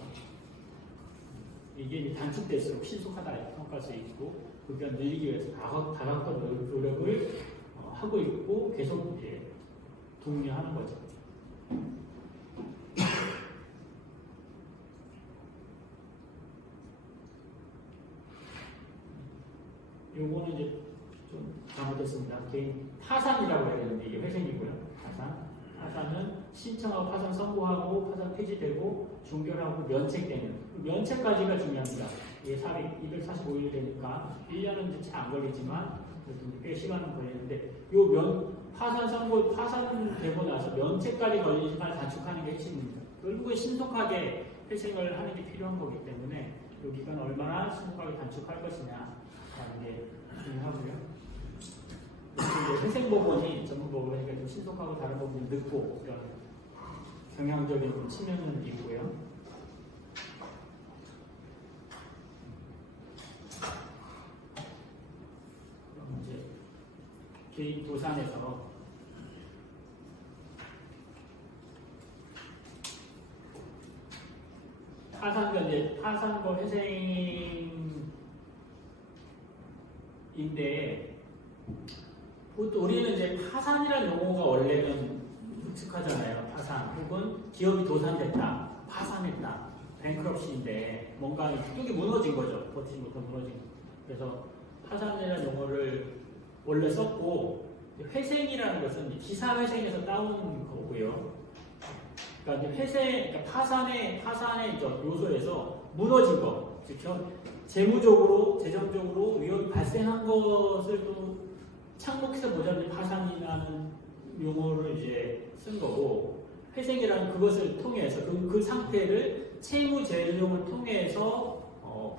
이게 이제 단축될수록 신속하다 이렇게 평가할 수 있고 그 기간 늘리기 위해서 다각도 노력을 하고 있고 계속 이제 독려하는 거죠. 요거는 이제 좀 잘못됐습니다. 개인 파산이라고 해야 되는데 이게 회생이고요. 파산은 신청하고 파산 선고하고 파산 폐지되고 종결하고 면책되는 면책까지가 중요합니다. 이게 245일 되니까 1년은 이제 잘 안 걸리지만 그래도 꽤 시간은 걸리는데 파산 선고 파산되고 나서 면책까지 걸리는 시간을 단축하는 게 핵심입니다. 결국은 신속하게 회생을 하는 게 필요한 거기 때문에 이 기간을 얼마나 신속하게 단축할 것이냐 라는 게 중요하고요. 회생법원이 전문법원이니까 좀 신속하고 다른 법원이 늦고 이런 경향적인 측면은 있고요. 그럼 이제 개인 도산에서 파산과 회생인데 또 우리는 이제 파산이라는 용어가 원래는 익숙하잖아요. 파산 혹은 기업이 도산됐다, 파산했다, 뱅크럽시인데 뭔가 뚝이 무너진 거죠. 버티지 못한 무너진. 그래서 파산이라는 용어를 원래 썼고 회생이라는 것은 기사회생에서 따온 거고요. 그러니까 이제 그러니까 파산의 요소에서 무너진 거, 즉 재무적으로, 재정적으로 위험이 발생한 것을 또 착목해서 보자면 파산이라는 용어를 이제 쓴 거고 회생이라는 그것을 통해서 그 상태를 채무 재정을 통해서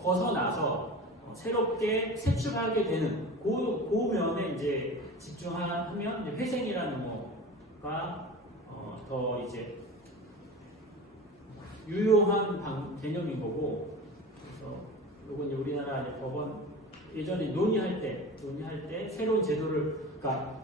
벗어나서 새롭게 세출하게 되는 그 면에 이제 집중하면 이제 회생이라는 용어가 더 이제 유용한 개념인 거고 그래서 이건 이제 우리나라 법원 예전에 논의할 때 새로운 제도를 그러니까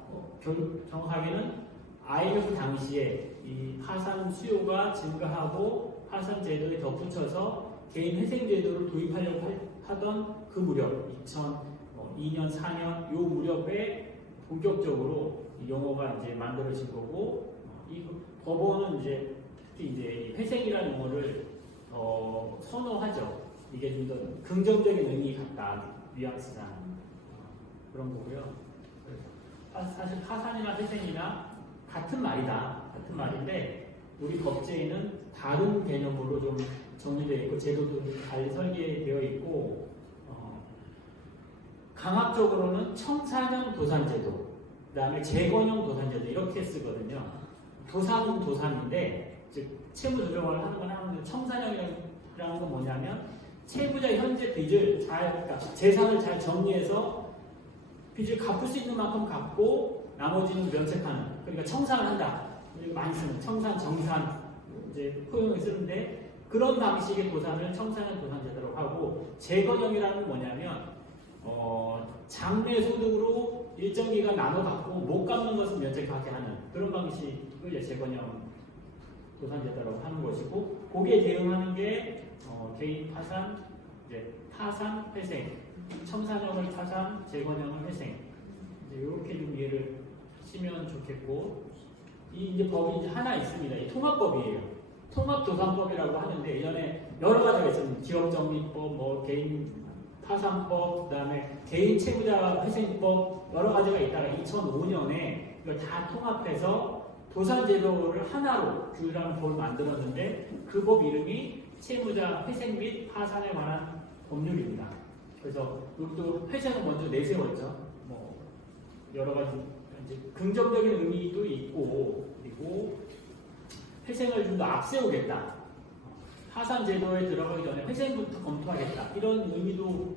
정확하게는 IMF 당시에 이 파산 수요가 증가하고 파산 제도에 덧붙여서 개인 회생 제도를 도입하려고 하던 그 무렵 2002년 4년 요 무렵에 본격적으로 이 용어가 이제 만들어진 거고 이 법원은 이제 특히 이제 회생이라는 용어를 선호하죠. 이게 좀 더 긍정적인 의미 같다. 뉘앙스나 그런 거고요. 사실 파산이나 회생이나 같은 말이다. 같은 말인데 우리 법제에는 다른 개념으로 좀 정리되어 있고 제도도 달리 설계되어 있고 강학적으로는 청산형 도산제도, 그 다음에 재건형 도산제도 이렇게 쓰거든요. 도산은 도산인데 즉 채무 조정을 하는 건 하는데 청산형이라는 건 뭐냐면 채무자 현재 빚을 그러니까 재산을 잘 정리해서 빚을 갚을 수 있는 만큼 갚고 나머지는 면책하는, 그러니까 청산을 한다. 많이 쓰는 청산, 정산 이제 포용을 쓰는데 그런 방식의 도산을 청산형 도산제도로 하고, 재건형이라는 건 뭐냐면 장래 소득으로 일정 기간 나눠 갖고 못 갚는 것은 면책하게 하는 그런 방식을 이제 재건형 도산제도라고 하는 것이고, 거기에 대응하는 게 개인 파산, 이제 타산, 회생, 청산형을 타산, 재건형을 회생, 이제 이렇게 좀 이해를 하시면 좋겠고, 이 이제 법이 이제 하나 있습니다. 이 통합법이에요. 통합도산법이라고 하는데 예전에 여러 가지가 있습니다. 기업정리법, 뭐 개인 파산법, 그다음에 개인 채무자 회생법 여러 가지가 있다가 2005년에 이걸 다 통합해서 도산제도를 하나로 규율하는 법을 만들었는데 그 법 이름이 채무자 회생 및 파산에 관한 법률입니다. 그래서 이것도 회생을 먼저 내세웠죠. 뭐 여러 가지 이제 긍정적인 의미도 있고, 그리고 회생을 좀 더 앞세우겠다. 파산 제도에 들어가기 전에 회생부터 검토하겠다. 이런 의미도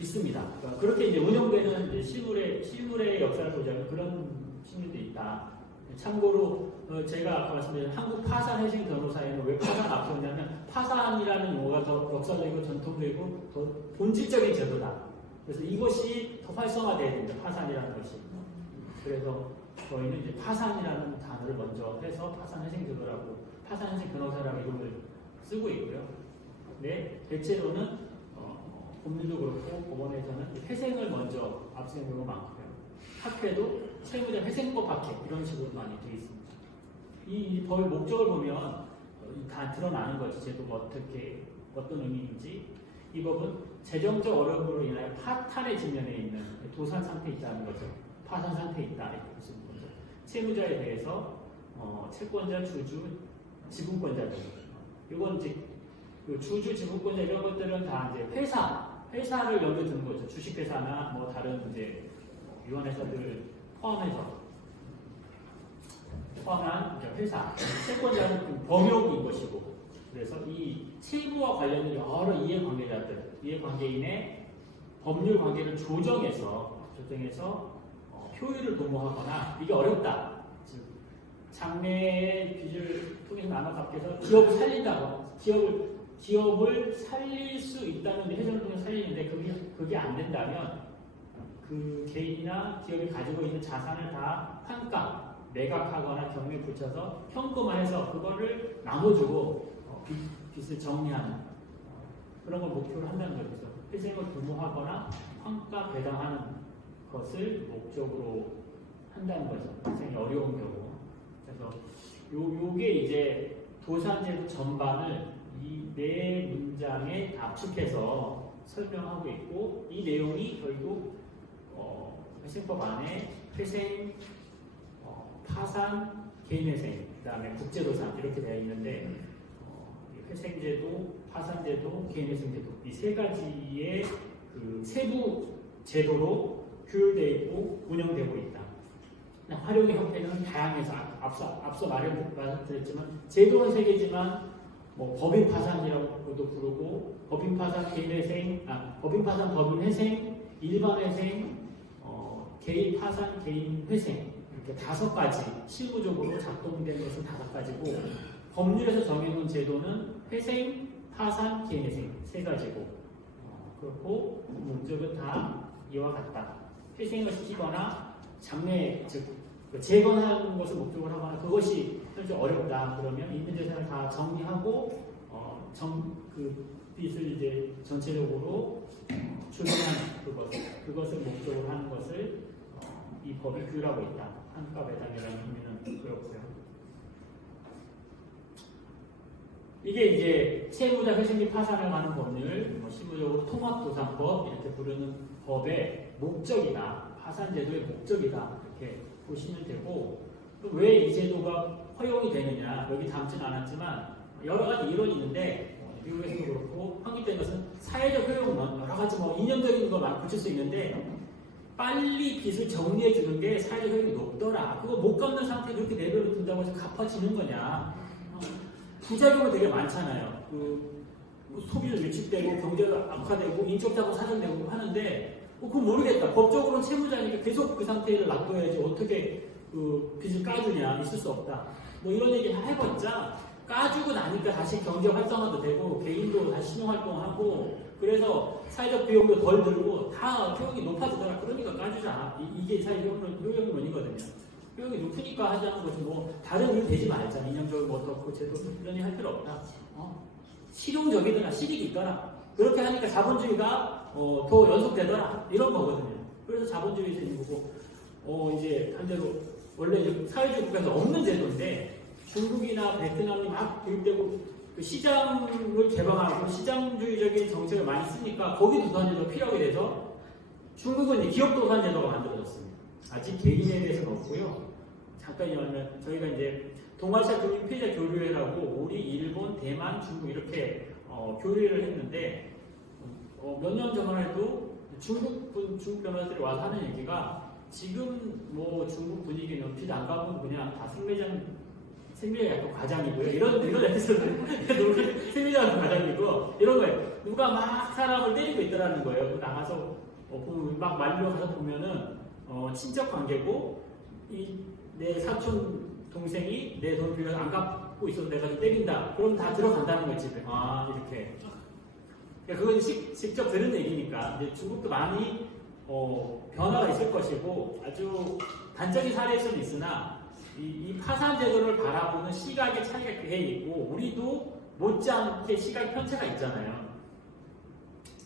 있습니다. 그러니까 그렇게 이제 운영되는 이제 실물의 역사를 보자면 그런 심리도 있다. 참고로 제가 아까 말씀드린 한국 파산 회생 변호사에는 왜 파산 앞서냐면 파산이라는 용어가 더 역사적이고 전통적이고 더 본질적인 제도다. 그래서 이것이 더 활성화돼야 됩니다. 파산이라는 것이. 그래서 저희는 이제 파산이라는 단어를 먼저 해서 파산 회생 제도라고, 파산 회생 변호사라고 이름을 쓰고 있고요. 네, 대체로는 법률도 그렇고 법원에서는 회생을 먼저 앞세우는 경우가 많고요. 학회도 채무자 회생법 학회 이런 식으로 많이 되어 있습니다. 이 법의 목적을 보면 다 드러나는 거죠. 제도가 어떤 의미인지. 이 법은 재정적 어려움으로 인하여 파탄의 직면에 있는 도산 상태에 있다는 거죠. 파산 상태에 있다 이렇게 보시는 거죠. 채무자에 대해서 채권자, 주주, 지분권자 등 이건 이제 그 주주, 지분권자 이런 것들은 다 이제 회사를 염두에 두는 거죠. 주식회사나 뭐 다른 이제 유한회사들을 포함한 회사, 채권자는 법역인 것이고, 그래서 이 채무와 관련된 여러 이해관계인의 법률 관계를 조정해서 효율을 도모하거나 이게 어렵다. 즉 장래의 빚을 통해서 나눠 갚게 해서 기업을 살린다거나 기업을 살릴 수 있다는 회전을 통해 살리는데 그게 안 된다면 그 개인이나 기업이 가지고 있는 자산을 다 환가, 매각하거나 경매에 붙여서 현금화해서 그거를 나눠주고 빚을 정리하는 그런 걸 목표로 한다는 거죠. 회생을 도모하거나 환가 배당하는 것을 목적으로 한다는 거죠. 회생이 어려운 경우. 그래서 요게 이제 도산제도 전반을 이 네 문장에 압축해서 설명하고 있고, 이 내용이 결국 회생법 안에 회생, 파산, 개인회생, 그 다음에 국제도산 이렇게 되어 있는데 회생제도, 파산제도, 개인회생제도 이 세 가지의 그 세부 제도로 규율되어 있고 운영되고 있다. 활용의 형태는 다양해서 앞서 말씀드렸지만 제도는 세 개지만 뭐 법인 파산이라고도 부르고 법인 파산, 개인회생, 법인 파산, 법인 회생, 일반 회생, 개인 파산, 개인 회생 이렇게 5가지 실무적으로 작동된 것은 5가지고 법률에서 정해놓은 제도는 회생, 파산, 개인회생 3가지고 그렇고 목적은 다 이와 같다. 회생을 시키거나 장래 즉 재건하는 것을 목적으로 하거나 그것이 현재 어렵다. 그러면 있는 재산을 다 정리하고 그 빚을 이제 전체적으로 조정하는 그것을 목적으로 하는 것을 이 법이 규율하고 있다. 환가 배당이라는 의미는 그렇고요. 이게 이제 채무자 회생 및 파산을 하는 법률, 실무적으로 통합도산법 이렇게 부르는 법의 목적이다. 파산제도의 목적이다. 이렇게 보시면 되고, 또 왜 이 제도가 허용이 되느냐, 여기 담지는 않았지만 여러 가지 이론이 있는데, 미국에서도 그렇고 확립된 것은 사회적 효용은 여러 가지 뭐 이념적인 거만 붙일 수 있는데, 빨리 빚을 정리해 주는 게 사회적 효용이 높더라. 그거 못 갚는 상태에 그렇게 내버려 둔다고 해서 갚아지는 거냐. 부작용은 되게 많잖아요. 소비를 유축되고 경제가 악화되고 인적 자본 사정되고 하는데, 그건 모르겠다. 법적으로는 채무자니까 계속 그 상태를 놔둬야지 어떻게 그 빚을 까주냐. 있을 수 없다. 뭐 이런 얘기 해봤자 까주고 나니까 다시 경제 활성화도 되고 개인도 다시 신용활동하고, 그래서 사회적 비용도 덜 들고 다 효용이 높아지더라. 그러니까 까주자. 이게 사회적 효용론이거든요. 효용이 높으니까 하자는 거지, 뭐 다른 일 되지 말자. 이념적으로 뭐 어떻고 제도 이런 일 할 필요 없다. 실용적이더라. 실익이 있더라. 그렇게 하니까 자본주의가 더 연속되더라. 이런 거거든요. 그래서 자본주의 되는 거고, 이제 반대로 원래 이제 사회주의 국가에서 없는 제도인데, 중국이나 베트남이 막 도입되고 그 시장을 개방하고 시장주의적인 정책을 많이 쓰니까 거기 도산제도가 필요하게 돼서 중국은 이제 기업 도산제도가 만들어졌습니다. 아직 개인에 대해서는 없고요. 잠깐이면 저희가 이제 동아시아 금융 피해자 교류회라고 우리, 일본, 대만, 중국 이렇게 교류회를 했는데, 몇 년 전만 해도 중국 변호사들이 와서 하는 얘기가, 지금 뭐 중국 분위기는 빚 안 갚으면 그냥 다 생리학교 과장이고요. 이런 에피소드. 생리학교 과장이고 이런 거예요. 누가 막 사람을 때리고 있더라는 거예요. 나가서 보면 막 말로 가서 보면은 친척 관계고, 내 사촌 동생이 내 돈 빌려서 안 갚고 있어서 내가 좀 때린다. 그럼 다 들어간다는 거지. 이렇게. 그건 직접 들은 얘기니까. 이제 중국도 많이 변화가 있을 것이고, 아주 단적인 사례일 수는 있으나, 이 파산 제도를 바라보는 시각의 차이가 꽤 있고, 우리도 못지않게 시각 편차가 있잖아요.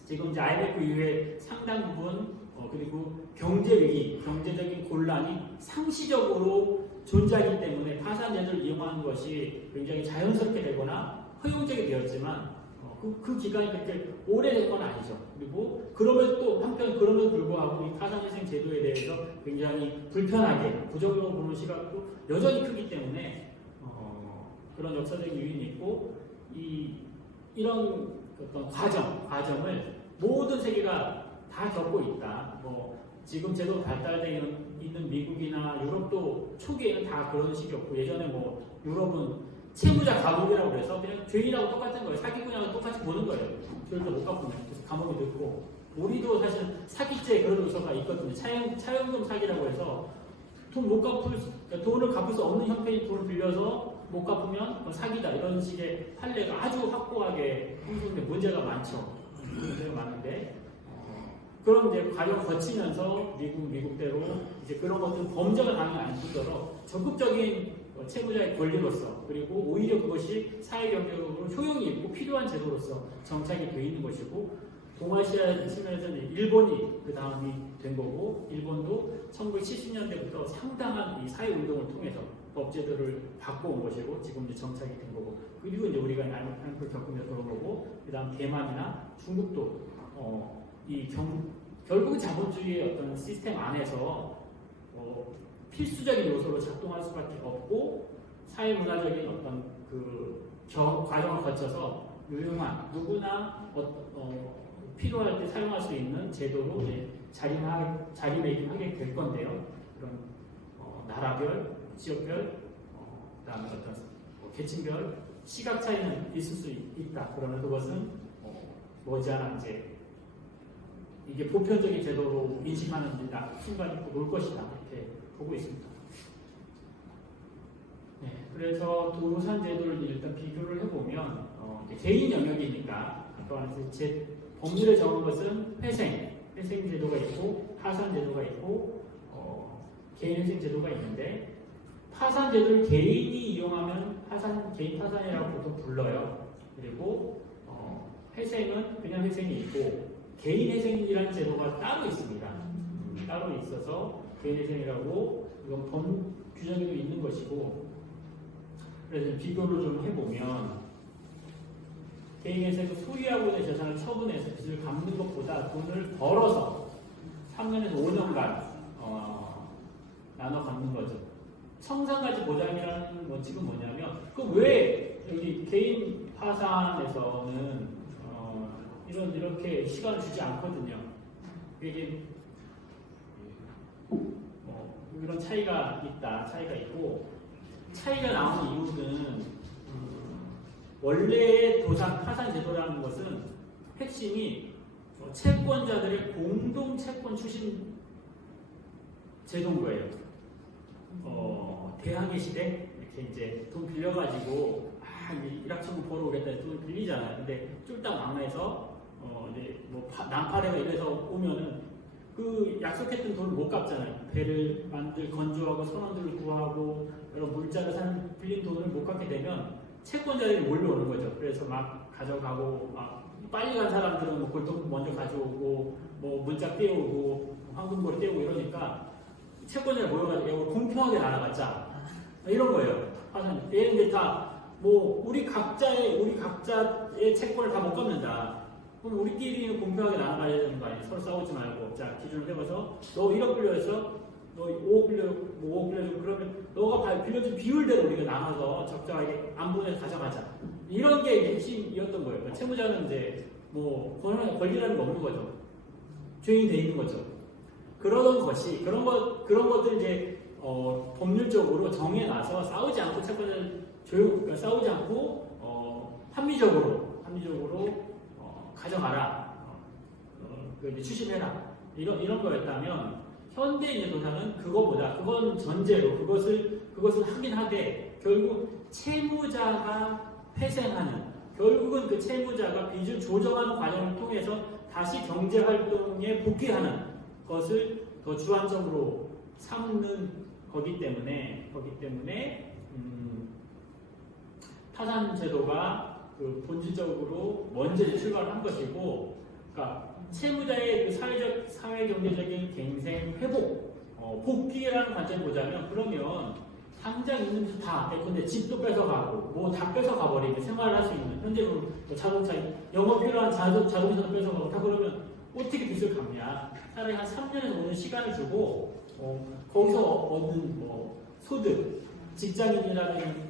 지금 이제 IMF 이후에 상당 부분, 그리고 경제 위기, 경제적인 곤란이 상시적으로 존재하기 때문에 파산 제도를 이용하는 것이 굉장히 자연스럽게 되거나 허용적이 되었지만, 그 기간이 그렇게 오래된 건 아니죠. 그리고 그럼에도 또 한편 그럼에도 불구하고 이 파산회생 제도에 대해서 굉장히 불편하게 부정적으로 보는 시각도 여전히 크기 때문에 그런 역사적인 요인이 있고, 이런 어떤 과정을 모든 세계가 다 겪고 있다. 뭐 지금 제도 발달되어 있는 미국이나 유럽도 초기에는 다 그런 식이었고, 예전에 뭐 유럽은 채무자 감옥이라고 해서 그냥 죄인하고 똑같은 거예요. 사기꾼하고 똑같이 보는 거예요. 죄를 못 갚으면. 그래서 감옥이 됐고, 우리도 사실 사기죄 그런 요소가 있거든요. 차용금 사기라고 해서 돈을 갚을 수 없는 형편이 돈을 빌려서 못 갚으면 사기다. 이런 식의 판례가 아주 확고하게 형성돼 문제가 많죠. 문제가 많은데, 그런 이제 과정 거치면서 미국대로 이제 그런 것들은 범죄가 당연히 안 되도록 적극적인 채무자의 권리로서, 그리고 오히려 그것이 사회경제적으로 효용이 있고 필요한 제도로서 정착이 되어 있는 것이고, 동아시아 측면에서는 일본이 그 다음이 된 거고, 일본도 1970년대부터 상당한 이 사회운동을 통해서 법제도를 바꿔온 것이고, 지금 이제 정착이 된 거고, 그리고 이제 우리가 IMF를 겪으면서 그런 거고, 그 다음 대만이나 중국도 결국 자본주의의 어떤 시스템 안에서 필수적인 요소로 작동할 수밖에 없고, 사회문화적인 어떤 그 과정을 거쳐서 유용한, 누구나 필요할 때 사용할 수 있는 제도로 자리매김하게 될 건데요. 그런 나라별, 지역별, 그다음에 어떤 계층별 시각 차이는 있을 수 있다. 그러나 그것은 머지않아 이제 이게 보편적인 제도로 인식하는 순간이 올 것이다. 이렇게 보고 있습니다. 네, 그래서 도산 제도를 일단 비교를 해보면 개인 영역이니까 아까 말했듯이 법률에 정한 것은 회생 제도가 있고 파산 제도가 있고 개인 회생 제도가 있는데, 파산 제도를 개인이 이용하면 개인 파산이라고 보통 불러요. 그리고 회생은 그냥 회생이 있고, 개인 회생이라는 제도가 따로 있습니다. 따로 있어서 개인 회생이라고 이건 법 규정에도 있는 것이고, 그래서 비교를 좀 해보면, 개인 회생은 소유하고 있는 재산을 처분해서 빚을 갚는 것보다 돈을 벌어서 3년에서 5년간 나눠 갖는 거죠. 청산가치 보장이라는 원칙은 뭐냐면 그 왜 여기 개인 파산에서는 이렇게 시간을 주지 않거든요. 이게 이런 차이가 있고 차이가 나오는 이유는 원래의 파산 제도라는 것은 핵심이 채권자들의 공동 채권 추심 제도인 거예요. 대항해 시대 이렇게 이제 돈 빌려가지고 이제 일확천금 벌어오겠다 돈을 빌리잖아요. 근데 쫄딱 망해서 이제 뭐 난파래가 이래서 오면은 그 약속했던 돈을 못 갚잖아요. 배를 건조하고 선원들을 구하고 여러 물자를 빌린 돈을 못 갚게 되면 채권자들이 몰려오는 거죠. 그래서 막 가져가고 막 빨리 간 사람들은 뭐 골동 먼저 가져오고 뭐 문짝 떼오고 황금고리 떼오고 이러니까 채권자들 모여가지고 공평하게 나눠갔자 이런 거예요. 얘네들 다 뭐 우리 각자의 채권을 다 못 갚는다. 그럼 우리끼리 공평하게 나눠가야 되는 거 아니에요? 서로 싸우지 말고. 자, 기준을 세워서 너 1억 빌려서 너 5억 빌려주고 그러면 너가 빌려준 비율대로 우리가 나눠서 적절하게 안분해서 가져가자. 이런 게 핵심이었던 거예요. 그러니까 채무자는 이제 뭐 권리라는 거 없는 거죠. 죄인이 돼 있는 거죠. 그런 것들 이제 법률적으로 정해놔서 싸우지 않고 채권자를 싸우지 않고 합리적으로 가져가라. 추심해라. 이런 거였다면 현대인의 도상은 그건 전제로 그것을 하긴 하되 결국 채무자가 회생하는 결국은 그 채무자가 빚을 조정하는 과정을 통해서 다시 경제활동에 복귀하는 것을 더 주안점으로 삼는 거기 때문에 파산제도가 그 본질적으로 먼저 출발한 것이고, 그러니까 채무자의 그 사회경제적인 갱생, 회복, 복귀라는 관점을 보자면 그러면 당장 있는 집 다, 근데 집도 뺏어가고 뭐 다 뺏어가버리고 생활을 할 수 있는 현재는 뭐 자동차, 영업 필요한 자동차도 뺏어가고 다 그러면 어떻게 빚을 갚냐? 차라리 한 3년에서 5년 시간을 주고 거기서 얻는 뭐 소득, 직장인이라는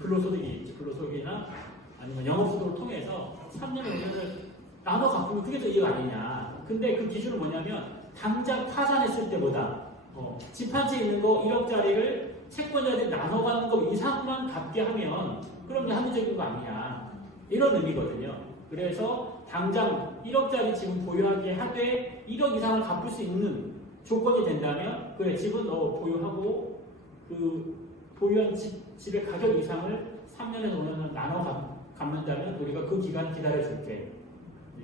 근로소득이나 아니면 영업소득을 통해서 3년, 5년을 나눠 갚으면 그게 더 이익 아니냐. 근데 그 기준은 뭐냐면 당장 파산했을 때보다 집 한 채 있는 거 1억짜리를 채권자들이 나눠 가는 거 이상만 갚게 하면 그럼 합리적인 거 아니냐. 이런 의미거든요. 그래서 당장 1억짜리 집을 보유하게 하되 1억 이상을 갚을 수 있는 조건이 된다면 그래 집은 보유하고 그 보유한 집의 가격 이상을 3년에서 5년을 나눠 갚는다면 우리가 그 기간 기다려줄게.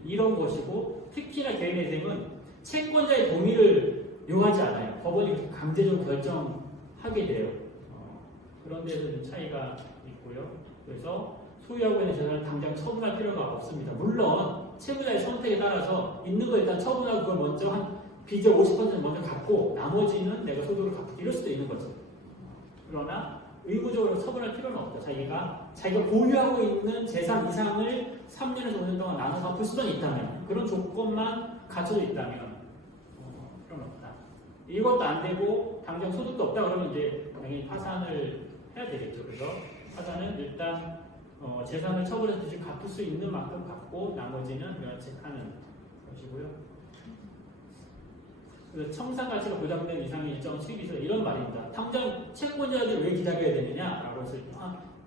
이런 것이고 특히나 개인회생은 채권자의 동의를 요하지 않아요. 법원이 강제적으로 결정하게 돼요. 그런 데서 좀 차이가 있고요. 그래서 소유하고 있는 재산을 당장 처분할 필요가 없습니다. 물론 채무자의 선택에 따라서 있는 거 일단 처분하고 그걸 먼저 한 빚의 50%는 먼저 갚고 나머지는 내가 소득을 갚고 이럴 수도 있는 거죠. 그러나 의무적으로 처분할 필요는 없다. 자기가 보유하고 있는 재산 이상을 3년에서 5년 동안 나눠 갚을 수는 있다면 그런 조건만 갖춰져 있다면 그런 없다. 이것도 안 되고 당장 소득도 없다 그러면 이제 당연히 파산을 해야 되겠죠. 그래서 파산은 일단 재산을 처분해서 빚을 갚을 수 있는 만큼 갚고 나머지는 면책하는 것이고요. 그래서 청산 가치가 보장된 이상의 일정 수익이 있어 이런 말입니다. 당장 채권자들이 왜 기다려야 되느냐라고 했을 때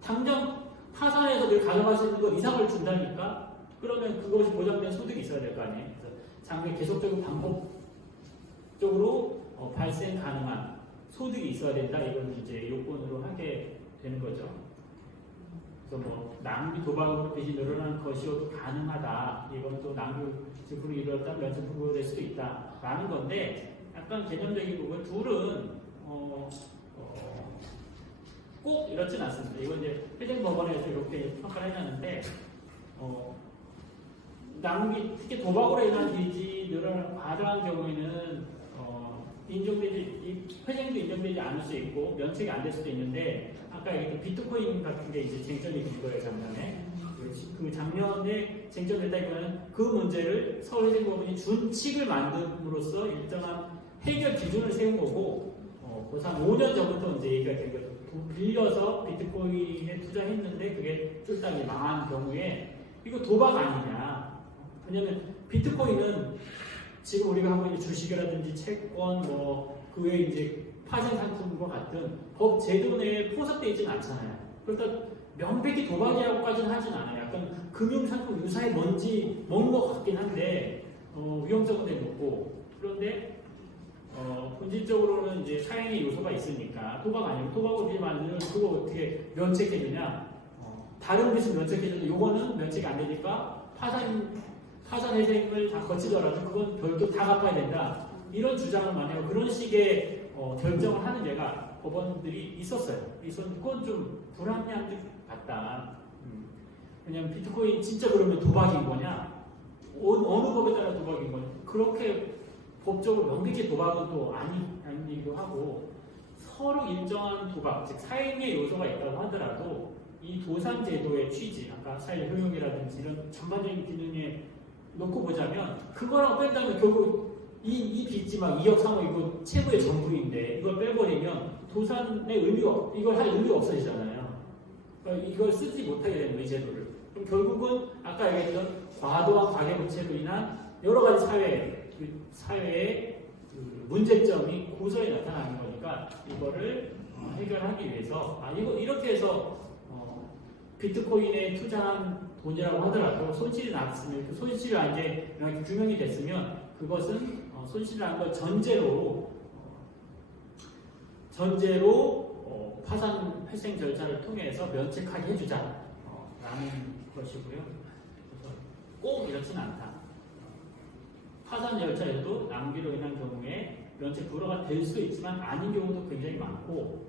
당장 파산해서 늘 가져갈 수 있는 것 이상을 준다니까 그러면 그것이 보장된 소득이 있어야 될 거 아니에요. 그래서 장래 계속적으로 반복적으로 발생 가능한 소득이 있어야 된다. 이건 이제 요건으로 하게 되는 거죠. 그래서 뭐 낭비 도박으로 빚이 늘어나는 것이어도 가능하다. 이건 또 낭비 증후로 이루었다면 면책부가 될 수도 있다라는 건데 약간 개념적인 부분 둘은 꼭 이렇진 않습니다. 이건 이제 회생법원에서 이렇게 평가를 해놨는데 낭비 특히 도박으로 인한 빚이 늘어나는 과다한 경우에는 회생도 인정되지 않을 수 있고 면책이 안 될 수도 있는데 아까 얘기했던 비트코인 같은 게 이제 쟁점이 된 거예요. 작년에 그 작년에 쟁점됐다기보다는 그 문제를 서울회생법원이 준칙을 만듦으로써 일정한 해결 기준을 세운 거고 벌써 한 5년 전부터 이제 얘기가 된 거죠. 빌려서 비트코인에 투자했는데 그게 쫄딱이 망한 경우에 이거 도박 아니냐. 왜냐면 비트코인은 지금 우리가 하고 있는 주식이라든지 채권 그 외에 이제 파생 상품과 같은 법 제도 내에 포섭되어 있지는 않잖아요. 그러니까 명백히 도박이라고까지는 하진 않아요. 약간 금융상품 유사에 먹는 것 같긴 한데 위험성은 되게 높고 그런데 본질적으로는 이제 사행의 요소가 있으니까 도박 아니고 도박으로 이제 만드는 그거 어떻게 면책해주냐? 다른 빚은 면책해주는데 요거는 면책이 안 되니까 파산 회생을 다 거치더라도 그건 별도 다 갚아야 된다. 이런 주장을 많이 하고 그런 식의 결정을 하는 예가 법원들이 있었어요. 그건 좀 불합리한 것 같다. 왜냐면 비트코인 진짜 그러면 도박인 거냐? 어느 법에 따라 도박인 거냐? 그렇게 법적으로 명백히 도박은 또 아니기도 하고 서로 일정한 도박, 즉 사행의 요소가 있다고 하더라도 이 도산제도의 취지, 아까 사회 효용이라든지 이런 전반적인 기능에 놓고 보자면 그거랑 뺀다면 결국 이 빚지 막 2억 3억 이거 최고의 정부인데 이걸 빼버리면 도산의 이걸 할 의미가 없어지잖아요. 그러니까 이걸 쓰지 못하게 되는 거예요, 이 제도를. 그럼 결국은 아까 얘기했던 과도한 가계부채로 인한 여러 가지 사회의 문제점이 고스란히 나타나는 거니까 이거를 해결하기 위해서 이렇게 해서 비트코인에 투자한 돈이라고 하더라도 손실이 났으면 그 손실이 이제 규명이 됐으면 그것은 손실을 한 걸 전제로 파산 회생 절차를 통해서 면책하게 해주자라는 것이고요. 그래서 꼭 이렇지는 않다. 파산 절차에도 낭비로 인한 경우에 면책 불허가 될 수 있지만 아닌 경우도 굉장히 많고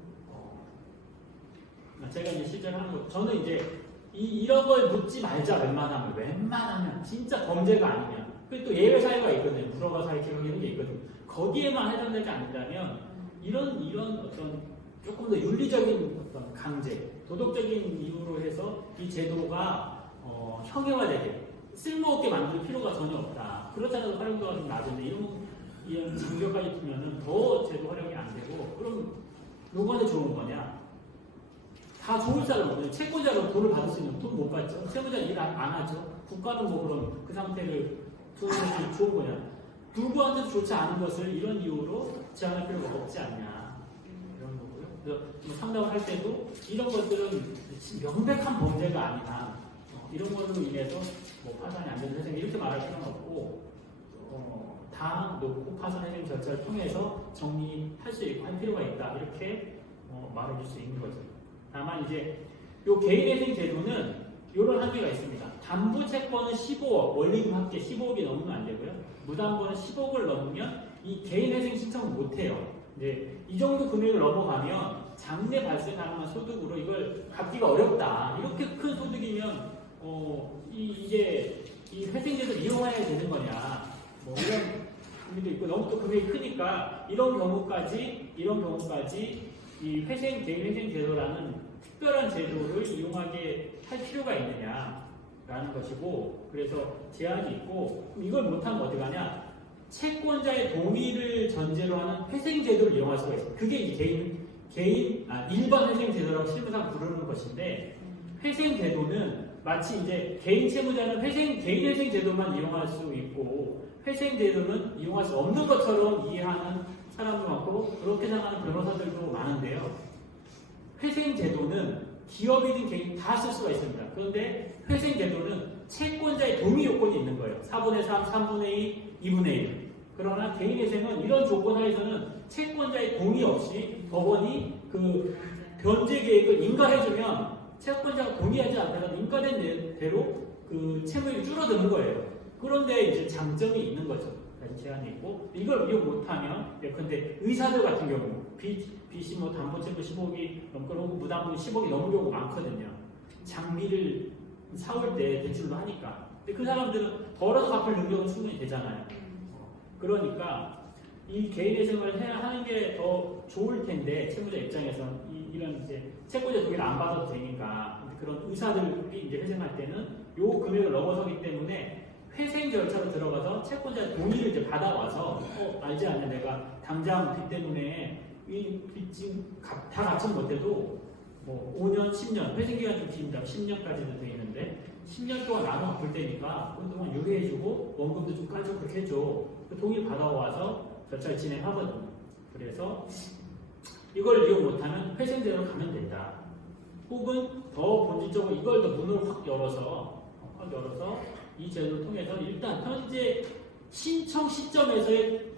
제가 이제 실제로 하는 거 저는 이제 이런 걸 묻지 말자. 웬만하면 진짜 범죄가 아니냐. 그리고 또 예외 사유가 있거든요. 불허가 사유 기록 이런 게 있거든요. 거기에만 해당되지 않는다면 이런 어떤 조금 더 윤리적인 어떤 강제, 도덕적인 이유로 해서 이 제도가 형해화되게 쓸모없게 만들 필요가 전혀 없다. 그렇잖아도 활용도가 좀 낮은데 이런 장벽까지 두면은 더 제도 활용이 안 되고 그럼 요번에 좋은 거냐? 다 좋을 사람은 채권자로 돈을 받을 수 있는 돈 못 받죠. 채권자는 일 안 하죠. 국가는 뭐 그럼 그 상태를 두는 것이 좋은 거냐? 누구한테도 좋지 않은 것을 이런 이유로 제한할 필요가 없지 않냐 이런 거고요. 그래서 상담을 할 때도 이런 것들은 명백한 범죄가 아니나 이런 걸로 인해서 뭐 파산이 안 되는 회생 이렇게 말할 필요는 없고 다 놓고 파산 회생 절차를 통해서 정리할 수 있고 할 필요가 있다 이렇게 말해줄 수 있는 거죠. 다만 이제 요 개인회생 제도는 이런 한계가 있습니다. 담보채권은 15억, 원리금 합계 15억이 넘으면 안 되고요. 무담보는 10억을 넘으면 이 개인회생 신청을 못 해요. 이제 이 정도 금액을 넘어가면 장래 발생 가능한 소득으로 이걸 갚기가 어렵다. 이렇게 큰 소득이면 이게 이 회생제도를 이용해야 되는 거냐. 뭐 이런 의미도 있고 너무 또 금액이 크니까 이런 경우까지 이 개인회생 제도라는 특별한 제도를 이용하게 할 필요가 있느냐라는 것이고 그래서 제한이 있고 이걸 못하면 어디 가냐 채권자의 동의를 전제로 하는 회생 제도를 이용할 수가 있어요. 그게 이제 일반 회생 제도라고 실무상 부르는 것인데 회생 제도는 마치 이제 개인 채무자는 개인 회생 제도만 이용할 수 있고 회생 제도는 이용할 수 없는 것처럼 이해하는 사람도 많고 그렇게 생각하는 변호사들도 많은데요. 회생 제도는 기업이든 개인 다 쓸 수가 있습니다. 그런데 회생 제도는 채권자의 동의 요건이 있는 거예요. 4분의 3, 3분의 2, 2분의 1. 그러나 개인 회생은 이런 조건 하에서는 채권자의 동의 없이 법원이 그 변제 계획을 인가해주면 채권자가 동의하지 않더라도 인가된 대로 그 채무액이 줄어드는 거예요. 그런데 이제 장점이 있는 거죠. 제한이 있고 이걸 이용 못하면 예컨대 의사들 같은 경우 빚이 뭐 담보채무 15억이 넘거나 혹은 무담보는 10억이 넘는 경우가 많거든요. 장비를 사올 때 대출로 하니까. 근데 그 사람들은 벌어서 갚을 능력은 충분히 되잖아요. 그러니까 이 개인회생을 하는 게 더 좋을 텐데 채무자 입장에서 이런 이제 채권자 동의를 안 받아도 되니까 그런 의사들이 이제 회생할 때는 요 금액을 넘어서기 때문에 회생 절차로 들어가서 채권자 동의를 이제 받아와서 알지 않냐 내가 당장 빚 때문에 이 빚진 다 갚지 못해도 뭐 5년, 10년, 회생기간이 좀 깁니다. 10년까지도 돼 있는데 10년 동안 나눠 갚을 때니까 그동안 유예해주고 원금도 좀 까주고 그렇게 해줘. 그 동의 받아와서 절차를 진행하거든요. 그래서 이걸 이용 못하면 회생제로 가면 된다. 혹은 더 본질적으로 이걸 더 문을 확 열어서 이 제도를 통해서 일단 현재 신청 시점에서의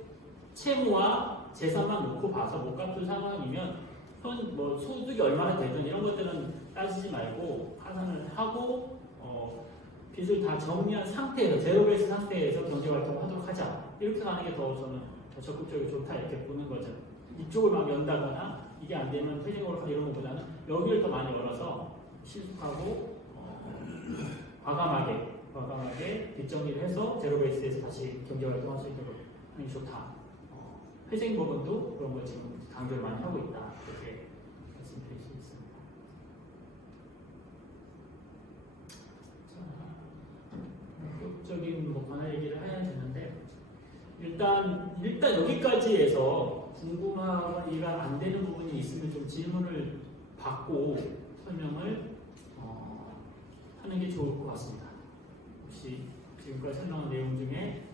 채무와 재산만 놓고 봐서 못 갚을 상황이면 뭐 소득이 얼마나 되든 이런 것들은 따지지 말고 파산을 하고 빚을 다 정리한 상태에서 제로베이스 상태에서 경제활동을 하도록 하자. 이렇게 가는 게 더 저는 더 적극적으로 좋다 이렇게 보는 거죠. 이쪽을 막 연다거나 이게 안 되면 퇴직으로 하고 이런 것보다는 여기를 더 많이 열어서 실속하고 과감하게 빚 정리를 해서 제로베이스에서 다시 경제활동할 수 있도록 하는 게 좋다. 회생 부분도 그런 걸 지금 강조를 많이 하고 있다. 이렇게 말씀드릴 수 있습니다. 본격적인 뭐 관할 얘기를 해야 되는데 일단 여기까지 해서 궁금하거나 이해가 안 되는 부분이 있으면 좀 질문을 받고 설명을 하는 게 좋을 것 같습니다. 혹시 지금까지 설명한 내용 중에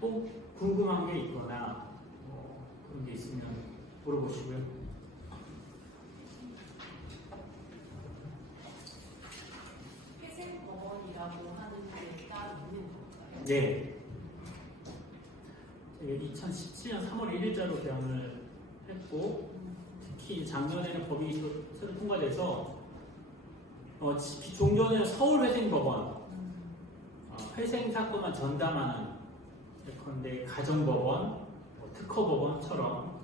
꼭 궁금한 게 있거나 그런 게 있으면 물어보시고요. 회생법원이라고 하는 게 따로 있는 건가요? 네. 2017년 3월 1일자로 개항을 했고 특히 작년에는 법이 새로 통과돼서 종전에는 서울회생법원 회생 사건만 전담하는 예컨대 가정법원, 특허법원처럼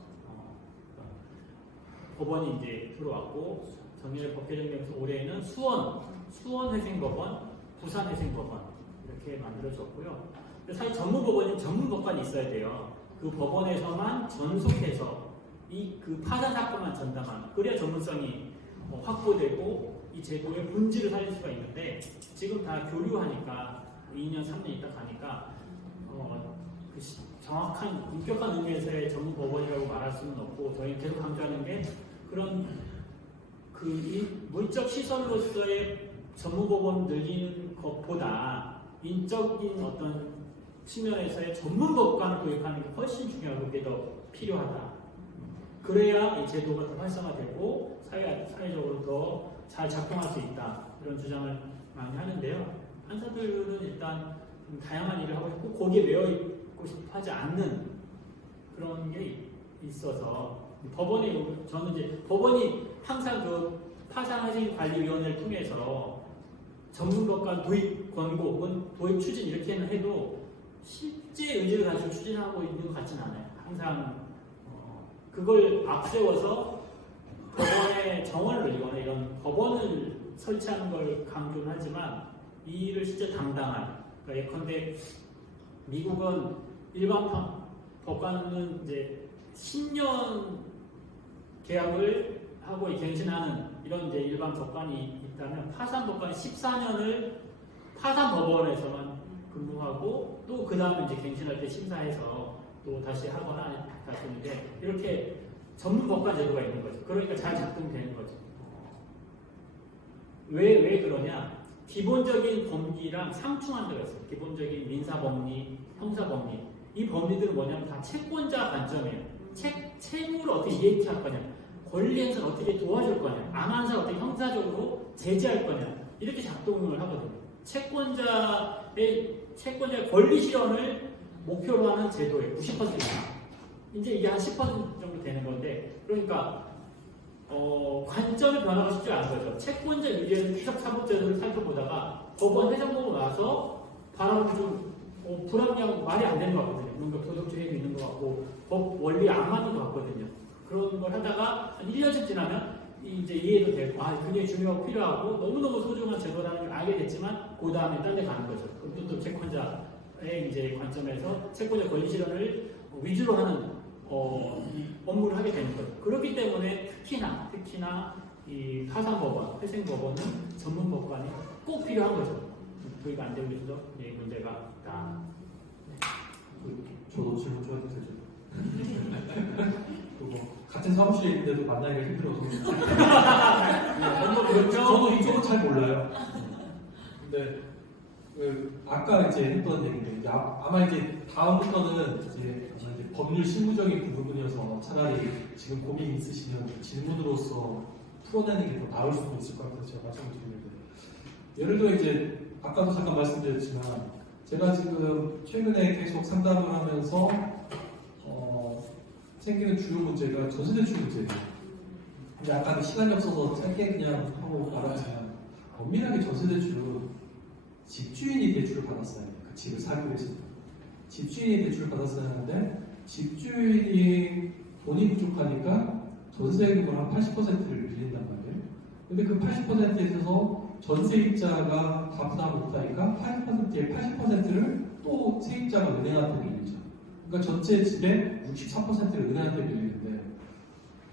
법원이 이제 들어왔고 작년에 법 개정되면서 올해는 수원회생법원, 부산회생법원 이렇게 만들어졌고요. 사실 전문법원이 전문법관이 있어야 돼요. 그 법원에서만 전속해서 그 파산 사건만 전담하는 그래야 전문성이 확보되고 이 제도의 본질을 살릴 수가 있는데 지금 다 교류하니까 2년, 3년 있다 가니까 정확한 엄격한 의미에서의 전문법원이라고 말할 수는 없고 저희는 계속 강조하는 게 그런 그 물적 시설로서의 전문법원 늘리는 것보다 인적인 어떤 측면에서의 전문법관을 도입하는 게 훨씬 중요하고 그게 더 필요하다. 그래야 이 제도가 더 활성화되고 사회적으로 더 잘 작동할 수 있다. 이런 주장을 많이 하는데요. 판사들은 일단 다양한 일을 하고 있고 거기에 매여 있고 싶어 하지 않는 그런 게 있어서 저는 이제 법원이 항상 그 파산회생관리위원회를 통해서 전문법관 도입 권고 혹은 도입 추진 이렇게는 해도 실제 의지를 가지고 추진하고 있는 것 같지는 않아요. 항상 그걸 앞세워서 법원의 정원을 늘리거나 이런 법원을 설치하는 걸 강조는 하지만 이 일을 진짜 당당한 그러니까 예컨대 미국은 일반 법관은 이제 10년 계약을 하고 갱신하는 이런 이제 일반 법관이 있다면 파산 법관이 14년을 파산 법원에서만 근무하고 또 그 다음에 이제 갱신할 때 심사해서 또 다시 하거나 다시 하는데 이렇게 전문 법관 제도가 있는 거죠. 그러니까 잘 작동되는 거죠. 왜 그러냐? 기본적인 법리랑 상충한 데가 있어요. 기본적인 민사법리, 형사법리. 이 법리들은 뭐냐면 다 채권자 관점이에요. 채무를 어떻게 이해할 거냐, 권리 행사를 어떻게 도와줄 거냐, 안 하는 사람 어떻게 형사적으로 제재할 거냐 이렇게 작동을 하거든요. 채권자의 권리 실현을 목표로 하는 제도의 90% 이상. 이제 이게 한 10% 정도 되는 건데, 그러니까 관점의 변화가 쉽지 않은 거죠. 채권자 유리에는 계속 사법제도를 살펴보다가 법원 회장보고 나서 바람이 좀 불합리하고 말이 안 되는 것 같거든요. 뭔가 도덕주의도 있는 것 같고 법 원리에 안 맞는 것 같거든요. 그런 걸 하다가 한 1년쯤 지나면 이제 이해도 되고 굉장히 중요하고 필요하고 너무너무 소중한 제도라는 걸 알게 됐지만 그 다음에 딴 데 가는 거죠. 그럼 또 채권자의 이제 관점에서 채권자 권리 실현을 위주로 하는 이 업무를 하게 되는 거죠. 그렇기 때문에 특히나 이 파산법원, 회생법원은 전문법관이 꼭 필요한 거죠. 도입 안 되고 있어서 문제가 있다. 저도 질문 좀 해도 되죠? 그리고 같은 사무실에 있는데도 만나기가 힘들어서 그렇죠. 저도 이쪽은 잘 몰라요. 근데 아까 이제 했던 얘기인데 이제 아마 이제 다음부터는 이제 아마 이제 법률 실무적인 부분이어서 차라리 지금 고민 있으시면 질문으로서 풀어내는 게 더 나을 수도 있을 것 같아서 제가 말씀을 드리는데 예를 들어 이제 아까도 잠깐 말씀드렸지만 제가 지금 최근에 계속 상담을 하면서 생기는 주요 문제가 전세대출 문제예요. 근데 아까 시간이 없어서 짧게 그냥 하고 말하지만 엄밀하게 전세대출은 집주인이 대출을 받았어야 해요. 그 집을 사기 위해서. 집주인이 대출을 받았어야 하는데 집주인이 돈이 부족하니까 전세금을 한 80%를 빌린단 말이에요. 근데 그 80%에 있어서 전세입자가 다 부담을 못하니까 80%의 80%를 또 세입자가 은행한테 빌리죠. 그러니까 전체 집의 64%를 은행한테 빌리는데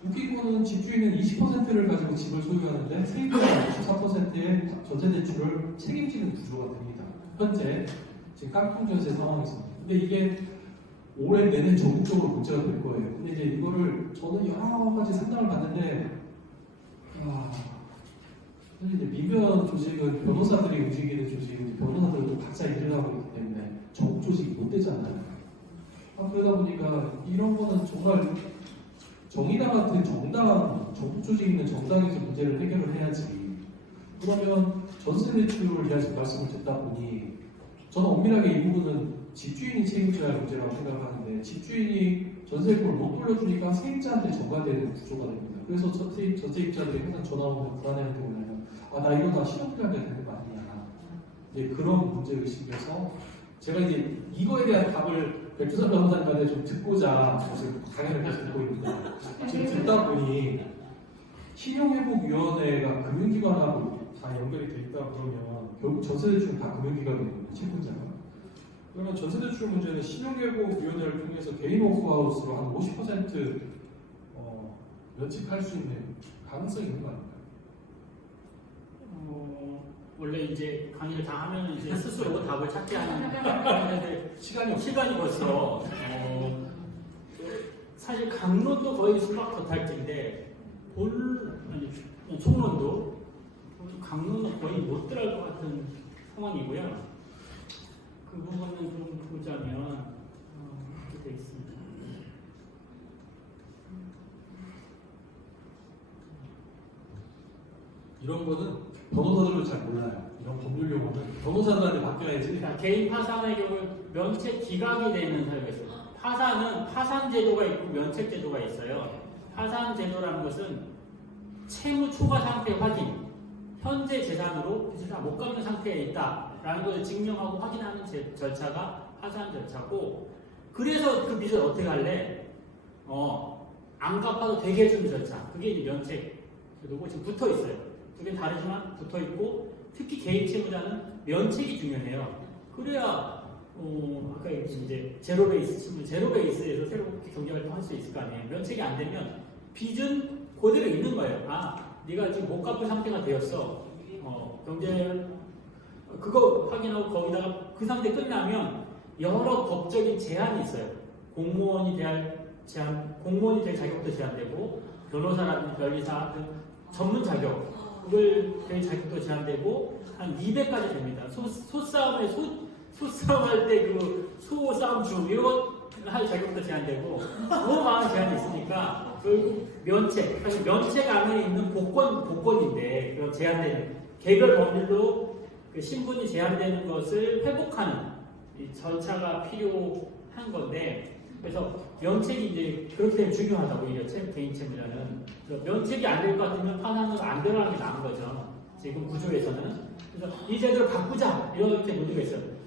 웃긴 거는 집주인은 20%를 가지고 집을 소유하는데 세입자가 64%의 전세대출을 책임지는 구조가 됩니다. 현재 지금 깡통전세 상황에서. 근데 이게 올해 내내 전국적으로 문제가 될 거예요. 근데 이제 이거를 저는 여러 가지 상담을 받는데 사실 이제 민변 조직은 변호사들이 움직이는 조직은 변호사들도 각자 일을 하고 있기 때문에 전국 조직이 못 되잖아요. 그러다 보니까 이런 거는 정말 정의당 같은 정당, 전국 조직 있는 정당에서 문제를 해결을 해야지. 그러면 전세 대출을 아직 말씀을 듣다 보니 저는 엄밀하게 이 부분은 집주인이 책임져야 할 문제라고 생각하는데 집주인이 전세금을 못 돌려주니까 세입자한테 전가되는 구조가 됩니다. 그래서 전세입자들이 항상 전화 오면 불안해하는 게 뭐냐면 나 이거 다 신용불량자 되는 거 아니냐. 이제 그런 문제의식에서 제가 이제 이거에 대한 답을 백두산 변호사님한테 좀 듣고자 지금 강연을 계속 듣고 있는데 지금 듣다 보니 신용회복위원회가 금융기관하고 다 연결이 돼 있다 그러면 결국 전세대출은 다 금융기관이거든요. 채권자가. 그러면 전세대출 문제는 신용회복위원회를 통해서 개인 오프하우스로 한 50% 면책할 수 있는 가능성이 있는 거 아닌가요? 원래 이제 강의를 다 하면 이제 스스로 답을 찾게 하는 시간이 벌써 사실 강론도 거의 수박 겉핥기인데 총론도 강론은 거의 못 들어갈 것 같은 상황이고요. 그 부분은 좀 보자면 이렇게 돼 있습니다. 이런 거는 변호사들도 잘 몰라요. 이런 법률 용어는 변호사들한테 맡겨야지. 그러니까 개인 파산의 경우 면책 기각이 되는 사유가 있어요. 파산은 파산 제도가 있고 면책 제도가 있어요. 파산 제도라는 것은 채무 초과 상태 확인, 현재 재산으로 빚을 다 못 갚는 상태에 있다라는 것을 증명하고 확인하는 절차가 파산 절차고, 그래서 그 빚을 어떻게 할래? 안 갚아도 되게 해주는 절차. 그게 이제 면책 제도고 지금 붙어 있어요. 두 개는 다르지만 붙어 있고, 특히 개인 채무자는 면책이 중요해요. 그래야 아까 이제 제로 베이스 친구, 제로 베이스에서 새롭게 경제 활동할 수 있을 거 아니에요. 면책이 안 되면 빚은 그대로 있는 거예요. 네가 지금 못 갚을 상태가 되었어. 경제 그거 확인하고 거기다가 그 상태 끝나면 여러 법적인 제한이 있어요. 공무원이 될 자격도 제한되고, 변호사라든지 변리사 등 전문 자격을 될 자격도 제한되고, 한 200까지 됩니다. 소싸움 할 때 그 소싸움 중 이거 할 자격도 제한되고, 너무 많은 제한이 있으니까 결국 면책, 사실 면책 안에 있는 복권인데 그런 제한되는 개별 법률로 그 신분이 제한되는 것을 회복하는 이 절차가 필요한 건데, 그래서 면책이 이제 그렇게 되면 중요하다고 오히려 개인 채무자는. 면책이 안 될 것 같으면 파산으로 안 들어가는 게 나은 거죠. 지금 구조에서는. 그래서 이 제도를 바꾸자 이렇게 논의가 있어요.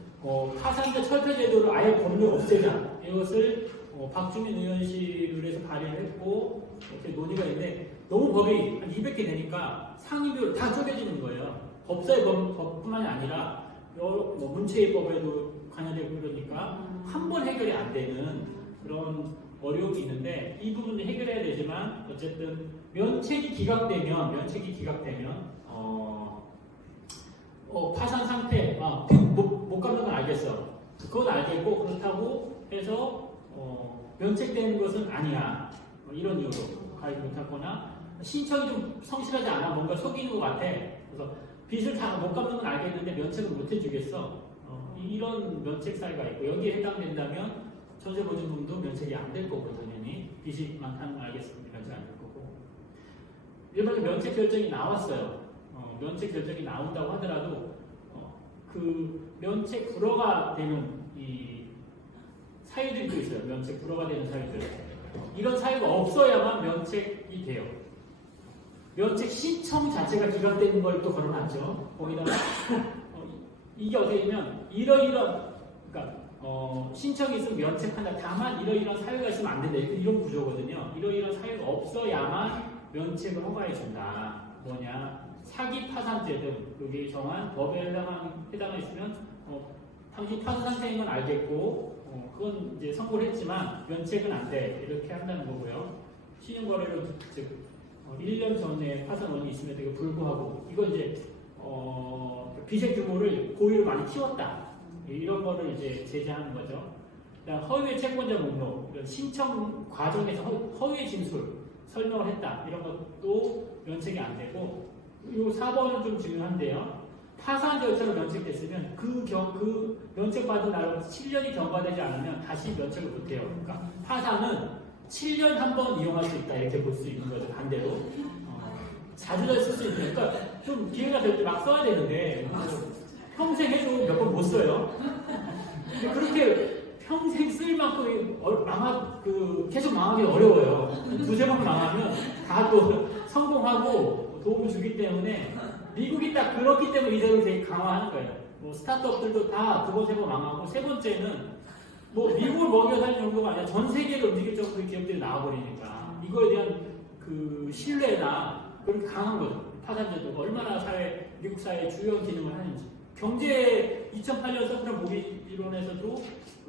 파산자 철폐 제도를 아예 법률 없애자, 이것을 박주민 의원실에서 발의를 했고 이렇게 논의가 있는데, 너무 법이 한 200개 되니까 상임위로 다 쪼개지는 거예요. 법사위 법뿐만이 아니라 문체위법에도 관여되고 그러니까 한 번 해결이 안 되는 그런 어려움이 있는데, 이 부분을 해결해야 되지만 어쨌든 면책이 기각되면 파산 상태 못 갚는 건 알겠어. 그건 알겠고, 그렇다고 해서 면책되는 것은 아니야. 이런 이유로. 가입 못하거나 신청이 좀 성실하지 않아 뭔가 속이는 것 같아. 그래서 빚을 다 못 갚는 건 알겠는데 면책을 못 해주겠어. 이런 면책 사유가 있고 여기에 해당된다면 전세 보증금도 면책이 안 될 거고 당연히 빚이 많다는 건 알겠습니다. 면책 안 될 거고 일반적으로 면책 결정이 나왔어요. 면책 결정이 나온다고 하더라도 그 면책 불허가 되는 이 사유들이 또 있어요. 면책 불허가 되는 사유들. 이런 사유가 없어야만 면책이 돼요. 면책 신청 자체가 기각되는 걸 또 걸어놨죠. 거기다가 이게 어떻게 되면 이러이러한 그러니까 신청이 있으면 면책한다. 다만 이러이러한 사유가 있으면 안 된다. 이런 구조거든요. 이러이러한 사유가 없어야만 면책을 허가해 준다. 뭐냐? 사기 파산죄 등 여기 정한 법에 해당하 있으면 당신 파산 상태인 건 알겠고 그건 이제 선고를 했지만 면책은 안 돼. 이렇게 한다는 거고요. 신용거래로 즉 1년 전에 파산 원인이 있음에도 불구하고 이건 이제 빚의 규모를 고의로 많이 키웠다. 이런 거를 이제 제재하는 거죠. 그다음 허위의 채권자 목록, 이런 신청 과정에서 허위의 진술 설명을 했다. 이런 것도 면책이 안 되고 이 4번은 좀 중요한데요. 파산 절차로 면책됐으면 그 면책받은 날로부터 7년이 경과되지 않으면 다시 면책을 못해요. 그러니까 파산은 7년 한 번 이용할 수 있다 이렇게 볼 수 있는 거죠. 반대로 자주 쓸 수 있는 그러니까 좀 기회가 될 때 막 써야 되는데 평생 해도 몇 번 못 써요. 근데 그렇게 평생 쓸 만큼 계속 망하기 어려워요. 두세 번 망하면 다 또 성공하고 도움을 주기 때문에 미국이 딱 그렇기 때문에 이대로 되게 강화하는 거예요. 뭐 스타트업들도 다 두 번, 세 번 망하고 세 번째는 뭐 미국을 먹여 살릴 정도가 아니라 전 세계를 움직일 정도의 기업들이 나와버리니까 이거에 대한 그 신뢰나 그렇게 강한 거죠. 파산제도가 얼마나 미국 사회의 주요 기능을 하는지. 경제 2008년 서브프라임 모기 이론에서도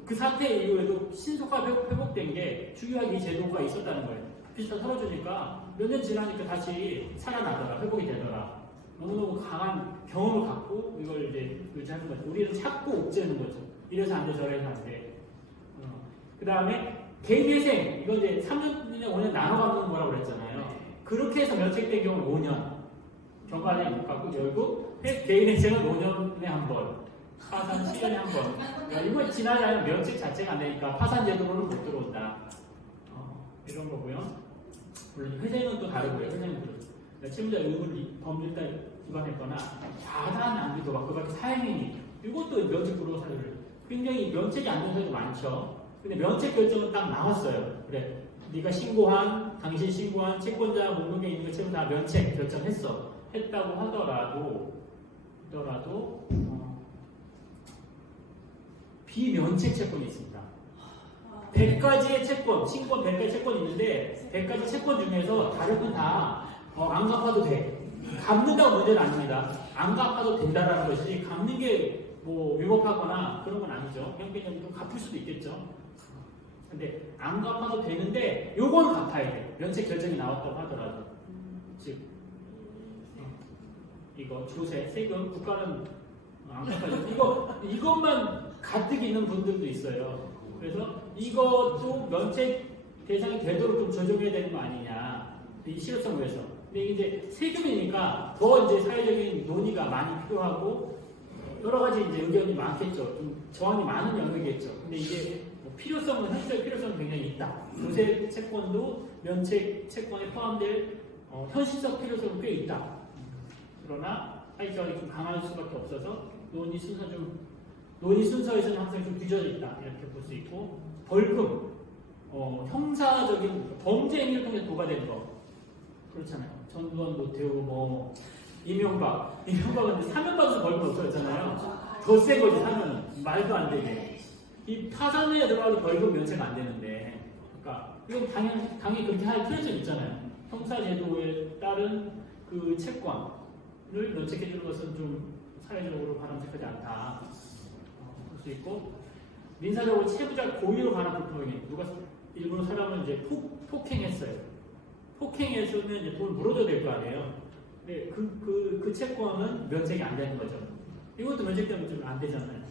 그 사태 이후에도 신속하게 회복된 게 주요하게 이 제도가 있었다는 거예요. 빚을 털어주니까 몇 년 지나니까 다시 살아나더라, 회복이 되더라. 너무너무 강한 경험을 갖고 이걸 이제 유지하는 거죠. 우리는 찾고 옥죄는 거죠. 이래서 안 돼, 저래서 안 돼. 그 다음에 개인회생, 이거 이제 3년, 5년 나눠 갚는 거라고 그랬잖아요. 그렇게 해서 면책된 경우는 5년. 경과에 못 갖고 결국 개인회생은 5년에 한 번, 파산 7년에 한 번. 이거 지나지 않으면 면책 자체가 안 되니까 파산제도로는 못 들어온다. 이런 거고요. 물론 회생은 또 다르고요. 회생은 그렇죠. 채무자 의무 법률에 위반했거나 과다한 낭비 도박, 그 밖에 사행행위 이것도 면책 불허 사유를 굉장히 면책이 안 되는 사유도 많죠. 근데 면책 결정은 딱 나왔어요. 그래, 네가 당신 신고한 채권자 목록에 있는 것 채무 다 면책 결정했어. 했다고 하더라도 비면책 채권이 있습니다. 100가지의 채권, 신권 100가지 채권이 있는데 100가지 채권 중에서 다른 건 다 안 갚아도 돼. 갚는다고 문제는 아닙니다. 안 갚아도 된다라는 것이지 갚는 게 뭐 위법하거나 그런 건 아니죠. 형편적으로 갚을 수도 있겠죠. 근데 안 갚아도 되는데 요건 갚아야 돼. 면책 결정이 나왔다고 하더라도. 즉 이거 조세, 세금, 국가는 안 갚아야죠. 이것만 가뜩 있는 분들도 있어요. 그래서 이것도 면책 대상이 되도록 좀 조정해야 되는 거 아니냐. 이 실효성 위해서. 근데 이제 세금이니까 더 이제 사회적인 논의가 많이 필요하고 여러 가지 이제 의견이 많겠죠. 좀 저항이 많은 영역이겠죠. 근데 이게 필요성은 현실적 필요성은 굉장히 있다. 조세 채권도 면책 채권에 포함될 현실적 필요성은 꽤 있다. 그러나 사회적이 좀 강할 수밖에 없어서 논의 순서에서는 항상 좀 뒤져져 있다. 이렇게 볼 수 있고 벌금, 형사적인 범죄 행위를 통해서 부과되는 거 그렇잖아요. 전두환, 노태우, 이명박은 사면 받아서 벌금 없어졌잖아요. 더 센 거지 사면은 말도 안 되게. 이 파산에 들어가도 벌금 면책 안 되는데, 그러니까 이건 당연히 그렇게 할 필요성이 있잖아요. 형사제도에 따른 그 채권을 면책해주는 것은 좀 사회적으로 바람직하지 않다. 볼 수 있고 민사적으로 채무자 고의로 관한 불법행위 누가 일부러 사람을 이제 폭행했어요. 폭행에서는 이제 돈을 물어줘야 될 거 아니에요. 근데 그 채권은 면책이 안 되는 거죠. 이것도 면책되면 좀 안 되잖아요.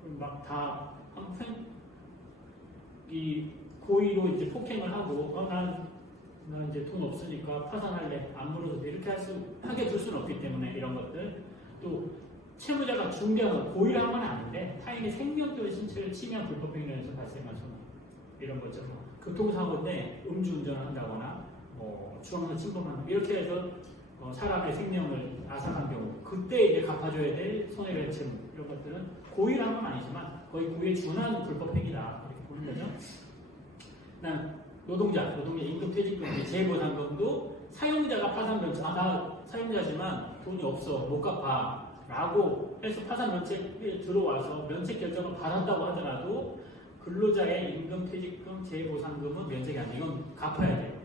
그럼 막 다 한편 이 고의로 이제 폭행을 하고 난 나 이제 돈 없으니까 파산할래 안 물어도 돼 이렇게 하게 둘 수는 없기 때문에 이런 것들 또 채무자가 중대한 고의를 한 건 아닌데 타인의 생명 또는 신체를 침해한 불법행위에서 발생한 손해 이런 거죠. 뭐 교통사고인데 음주운전을 한다거나 주황선 침범하는 이렇게 해서 사람의 생명을 앗아간 경우 그때 이제 갚아줘야 될 손해배상 채무 이런 것들은 고의를 한 건 아니지만 거의 고의에 준한 불법행위다 이렇게 보는 거죠. 난 노동자 임금퇴직금 재보상금도 사용자가 파산 면책 나 사용자지만 돈이 없어 못 갚아 라고 해서 파산 면책에 들어와서 면책 결정을 받았다고 하더라도 근로자의 임금퇴직금 재보상금은 면책이 아니에요. 이건 갚아야 돼요.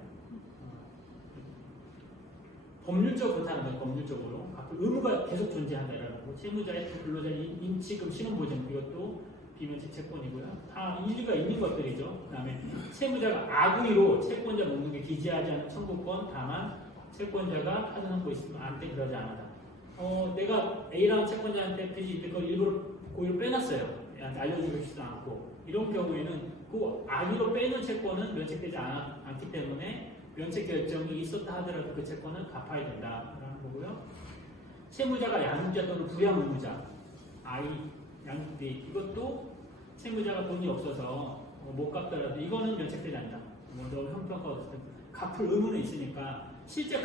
법률적으로 그렇다는 거예요. 법률적으로 의무가 계속 존재한다라는 거고 채무자의 근로자의 임치금 신원보증 이것도 비면책 채권이고요. 다 일리가 있는 것들이죠. 그 다음에 채무자가 악의로 채권자 목록에 기재하지 않은 청구권 다만 채권자가 파산 선고 있으면 안돼 그러지 않았다. 내가 A라는 채권자한테 빚이 있을 걸 일부러 고의로 빼놨어요. 알려주지도 않고 이런 경우에는 그 악의로 빼는 채권은 면책되지 않기 때문에 면책 결정이 있었다 하더라도 그 채권은 갚아야 된다라는 거고요. 채무자가 양육자 또는 부양 의무자, 아이, 양육비 이것도 채무자가 돈이 없어서 못 갚더라도 이거는 면책되지 않는다. 너 형평가 어쨌든 갚을 의무는 있으니까 실제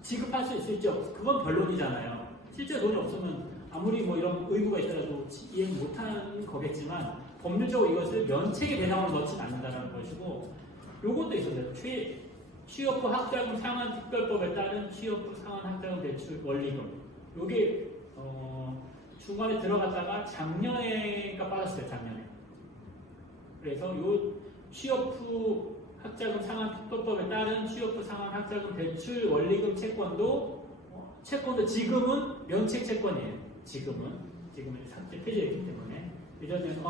지급할 수 있을지 그건 변론이잖아요. 실제 돈이 없으면 아무리 뭐 이런 의무가 있더라도 이행 못하는 거겠지만 법률적으로 이것을 면책의 대상으로 넣지는 않는다는 것이고 요것도 있었어요. 취업부 학자금 상환 특별법에 따른 취업부 상환 학자금 대출 원리금 요게 중간에 들어갔다가 작년에가 빠졌어요. 작년에. 그래서 요 취업부 학자금 상환 특별법에 따른 취업부 상환 학자금 대출 원리금 채권도 지금은 면책 채권이에요. 지금은 삭제 폐지했기 때문에 예전에는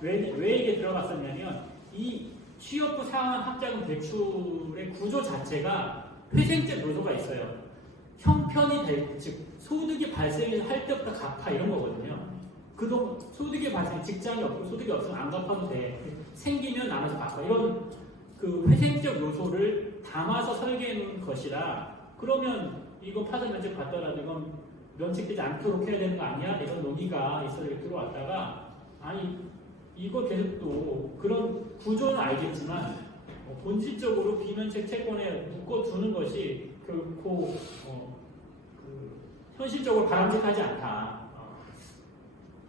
왜 이게 들어갔었냐면 이 취업부 상환 학자금 대출의 구조 자체가 회생적 요소가 있어요. 형편이 즉 소득이 발생할 때부터 갚아 이런 거거든요. 그동안 소득이 발생 직장이 없고 소득이 없으면 안 갚아도 돼. 생기면 나눠서 갚아 이런 그 회생적 요소를 담아서 설계해놓은 것이라 그러면 이거 파산 면책 받더라도 이건 면책되지 않도록 해야 되는 거 아니야? 이런 논의가 있어서 들어왔다가 아니 이거 계속 또 그런 구조는 알겠지만 본질적으로 비면책 채권에 묶어두는 것이 결코 현실적으로 바람직하지 않다.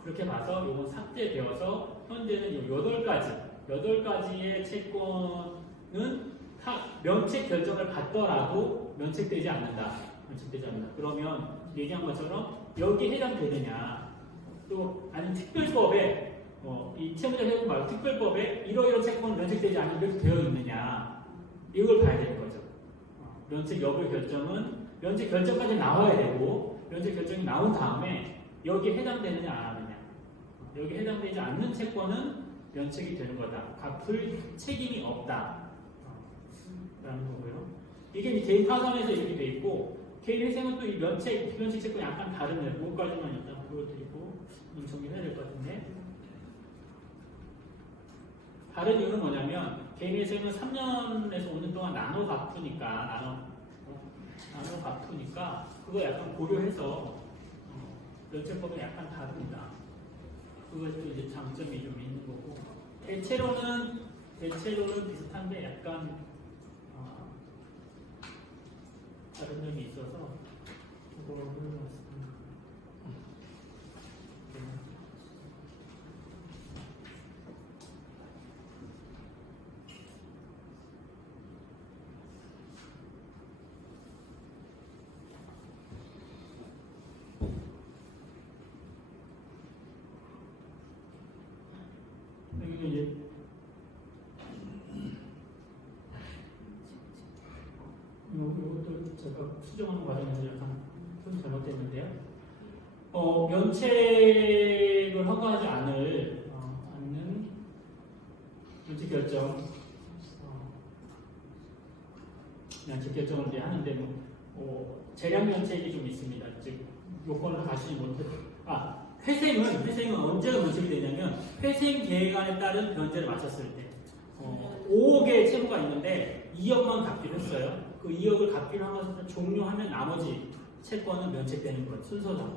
그렇게 봐서 이건 삭제되어서 현재는 8가지의 채권은 면책 결정을 받더라도 면책되지 않는다. 그러면 얘기한 것처럼 여기에 해당되느냐 또 아니면 특별법에 이 채무자 회복 말고 특별법에 이러이러 채권은 면책되지 않는 이렇게 되어 있느냐 이걸 봐야 되는 거죠. 면책 여부 결정은 면책 결정까지 나와야 되고 면책 결정이 나온 다음에 여기에 해당되느냐 안 하느냐 여기 해당되지 않는 채권은 면책이 되는 거다. 갚을 책임이 없다. 라는 거고요. 이게 이제 개인 파산에서 이렇게 돼 있고 개인 회생은 또 이 면책, 비면책 채권이 약간 다르네요. 그것까지만 일단 보여드리고 정리해야 될 것 같은데 다른 이유는 뭐냐면 개인 회생은 3년에서 5년 동안 나눠 갚으니까 그거 약간 고려해서 면책법은 약간 다릅니다. 그것도 이제 장점이 좀 있는 거고 대체로는 비슷한데 약간 다른 점이 있어서 그거를 보여드렸습니다. 여기는 이제 이것도 제가 수정하는 과정에서 약간 좀 잘못됐는데요. 면책을 허가하지 않는 면책 결정을 이제 하는데 재량 면책이 좀 있습니다. 즉 요건을 가시지 못해. 회생은 언제가 면책이 되냐면 회생 계획안에 따른 변제를 마쳤을 때 5억의 채무가 있는데 2억만 갚기로 했어요. 그 2억을 갚기로 하면서 종료하면 나머지 채권은 면책되는 거예요. 순서상.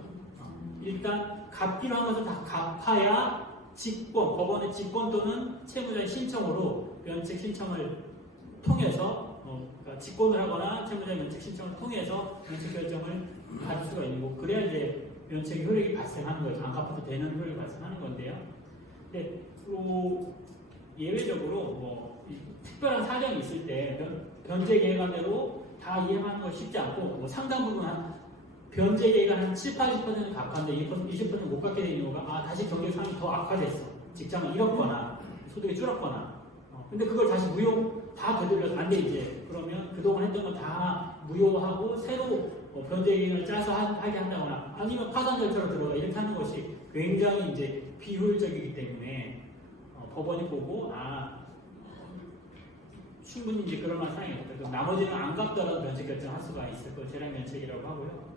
일단 갚기로 하면서 다 갚아야 직권, 법원의 직권 또는 채무자의 신청으로 면책 신청을 통해서 그러니까 직권을 하거나 채무자의 면책 신청을 통해서 면책 결정을 받을 수가 있는 거고 그래야 이제 면책의 효력이 발생하는 거죠. 안 갚아도 되는 효력이 발생하는 건데요. 근데 또 예외적으로 뭐 특별한 사정이 있을 때 변제 계획안대로 다 이행하는 건 쉽지 않고 뭐 상당 부분 한 변제 계획안 한 7, 80%는 갚았는데 20% 못 갚게 된 이유가 다시 경제 상황이 더 악화됐어. 직장을 잃었거나 소득이 줄었거나 근데 그걸 다시 무효 다 되돌려서 안 돼 이제 그러면 그동안 했던 거 다 무효하고 새로 변제 계획을 짜서 하게 한다거나 아니면 파산 절차로 들어가 이렇게 하는 것이 굉장히 이제 비효율적이기 때문에 법원이 보고 충분히 이제 그럴 만한 상황이 없다. 그럼 나머지는 안 갚더라도 면책 결정할 수가 있을 거 재량 면책이라고 하고요.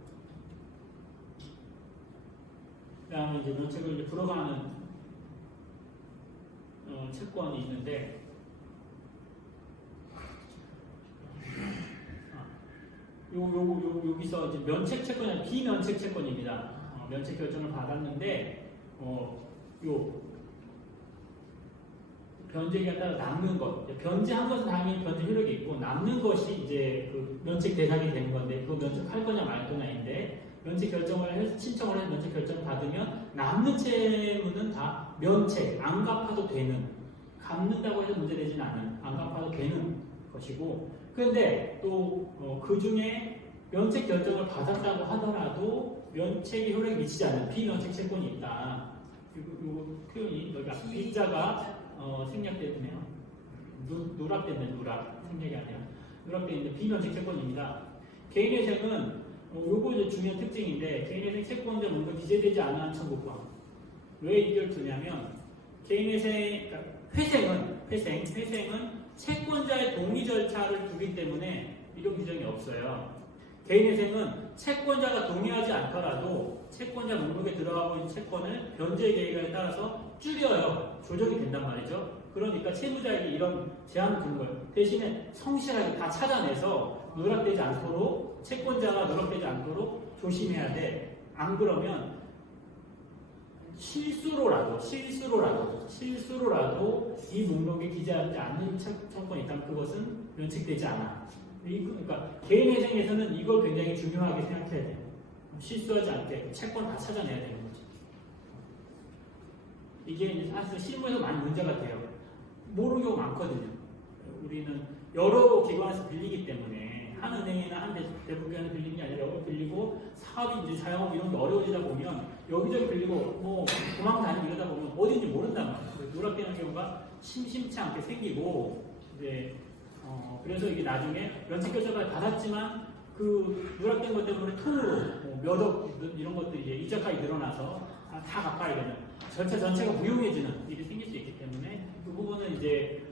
그다음에 이제 면책을 이제 불허가는 채권이 있는데 여기서 이제 면책 채권이 아니라 비면책 채권입니다. 면책 결정을 받았는데 요 변제기에 따라 남는 것, 변제한 것은 당연히 변제 효력이 있고 남는 것이 이제 그 면책 대상이 되는 건데 그 면책할 거냐 말 거냐인데 면책 결정을 해서 신청을 해서 면책 결정을 받으면 남는 채무는 다 면책, 안 갚아도 되는 갚는다고 해서 문제되지는 않은 안 갚아도 되는 것이고 그런데 또 그 중에 면책 결정을 받았다고 하더라도 면책의 효력이 미치지 않는 비면책 채권이 있다. 이 표현이 여기가 B자가 생략되네요. 누락됐네, 누락. 생략이 아니라. 누락되어 있는 비면책 채권입니다. 개인회생은 요거 이제 중요한 특징인데 개인회생 채권자 문과 기재되지 않은 청구권. 왜 이걸 두냐면 개인회생, 그러니까 회생은 채권자의 동의 절차를 두기 때문에 이런 규정이 없어요. 개인회생은 채권자가 동의하지 않더라도 채권자 목록에 들어가고 있는 채권을 변제 계획안에 따라서 줄여요. 조정이 된단 말이죠. 그러니까 채무자에게 이런 제한을 두는 거예요. 대신에 성실하게 다 찾아내서 누락되지 않도록 채권자가 누락되지 않도록 조심해야 돼. 안 그러면 실수로라도 이 목록에 기재하지 않는 채권이 있다면 그것은 면책되지 않아. 그러니까 개인회생에서는 이걸 굉장히 중요하게 생각해야 돼요. 실수하지 않게 채권 다 찾아내야 되는 거죠. 이게 사실 실무에서 많이 문제가 돼요. 모르는 경우가 많거든요. 우리는 여러 기관에서 빌리기 때문에 한 은행이나 한 대부분에서 빌리는 게 아니라 여러 빌리고 사업이 이제 자영업 이런 게 어려워지다 보면 여기저기 빌리고 뭐 도망 다니고 이러다 보면 어딘지 모른단 말이에요. 누락되는 경우가 심심치 않게 생기고 이제 그래서 이게 나중에 면책 결정을 받았지만 그 누락된 것 때문에 통으로 몇억 이런 것들이 이제 이자까지 늘어나서 다 갚아야 되는 절차 전체가 무용해지는 일이 생길 수 있기 때문에 그 부분은 이제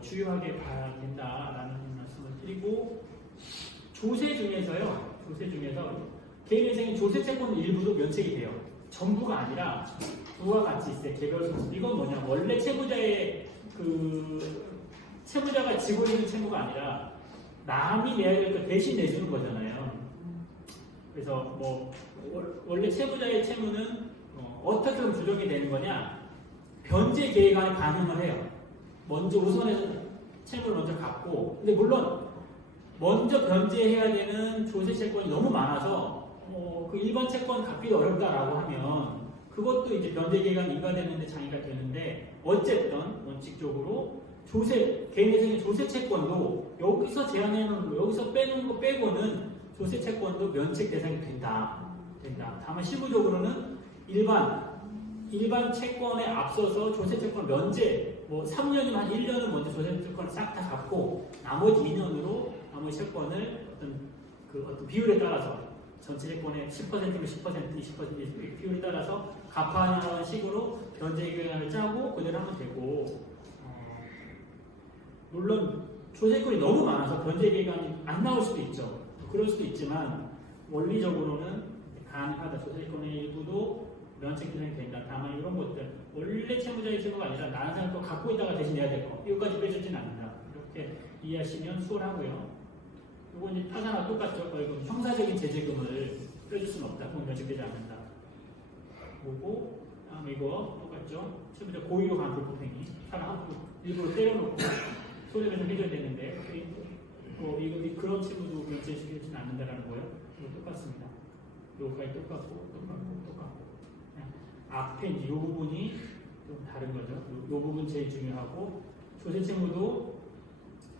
주의하게 봐야 된다라는 말씀을 드리고 조세 중에서 개인회생의 조세 채권 일부도 면책이 돼요. 전부가 아니라 부와 같이 있어요. 개별 소득. 이건 뭐냐? 원래 채무자가 지고 있는 채무가 아니라 남이 내야 될 거 대신 내주는 거잖아요. 그래서 뭐 원래 채무자의 채무는 어떻게 하면 조정이 되는 거냐? 변제 계획안에 반영을 해요. 먼저 우선해서 채무를 먼저 갚고, 근데 물론 먼저 변제해야 되는 조세 채권이 너무 많아서 그 일반 채권 갚기도 어렵다라고 하면 그것도 이제 변제 계획안 인가되는데 장애가 되는데 어쨌든 원칙적으로 개인회생의 조세 채권도 여기서 제한해놓은 거, 여기서 빼놓은 거 빼고는 조세 채권도 면책 대상이 된다. 다만 실무적으로는 일반 채권에 앞서서 조세 채권 면제, 3년이면 한 1년은 먼저 조세 채권을 싹 다 갚고 나머지 2년으로 나머지 채권을 어떤 비율에 따라서 전체 채권의 10%면 10%, 20% 비율에 따라서 갚아나가는 식으로 변제 계획안을 짜고 그대로 하면 되고 물론 조세권이 너무 많아서 변제 계획안이 안 나올 수도 있죠. 그럴 수도 있지만 원리적으로는 가능하다. 조세권의 일부도 면책 대상이 된다. 다만 이런 것들 원래 채무자의 채무가 아니라 다른 사람이 또 갖고 있다가 대신 내야 될 거. 이거까지 빼주진 않는다. 이렇게 이해하시면 수월하고요. 이거 이제 타산하고 똑같죠. 이건 형사적인 제재금을 빼줄 수는 없다. 그건 면책되지 않는다. 보고 이거 똑같죠. 채무자 고의로 간 불법행위. 사람 일부러 때려놓고 손해배상 해줘야 되는데 이거 그런 채무도 면책되지는 않는다라는 거예요. 이거 똑같습니다. 요거까지 똑같고 그냥 앞에 이 부분이 좀 다른 거죠. 요 부분 제일 중요하고 조세 채무도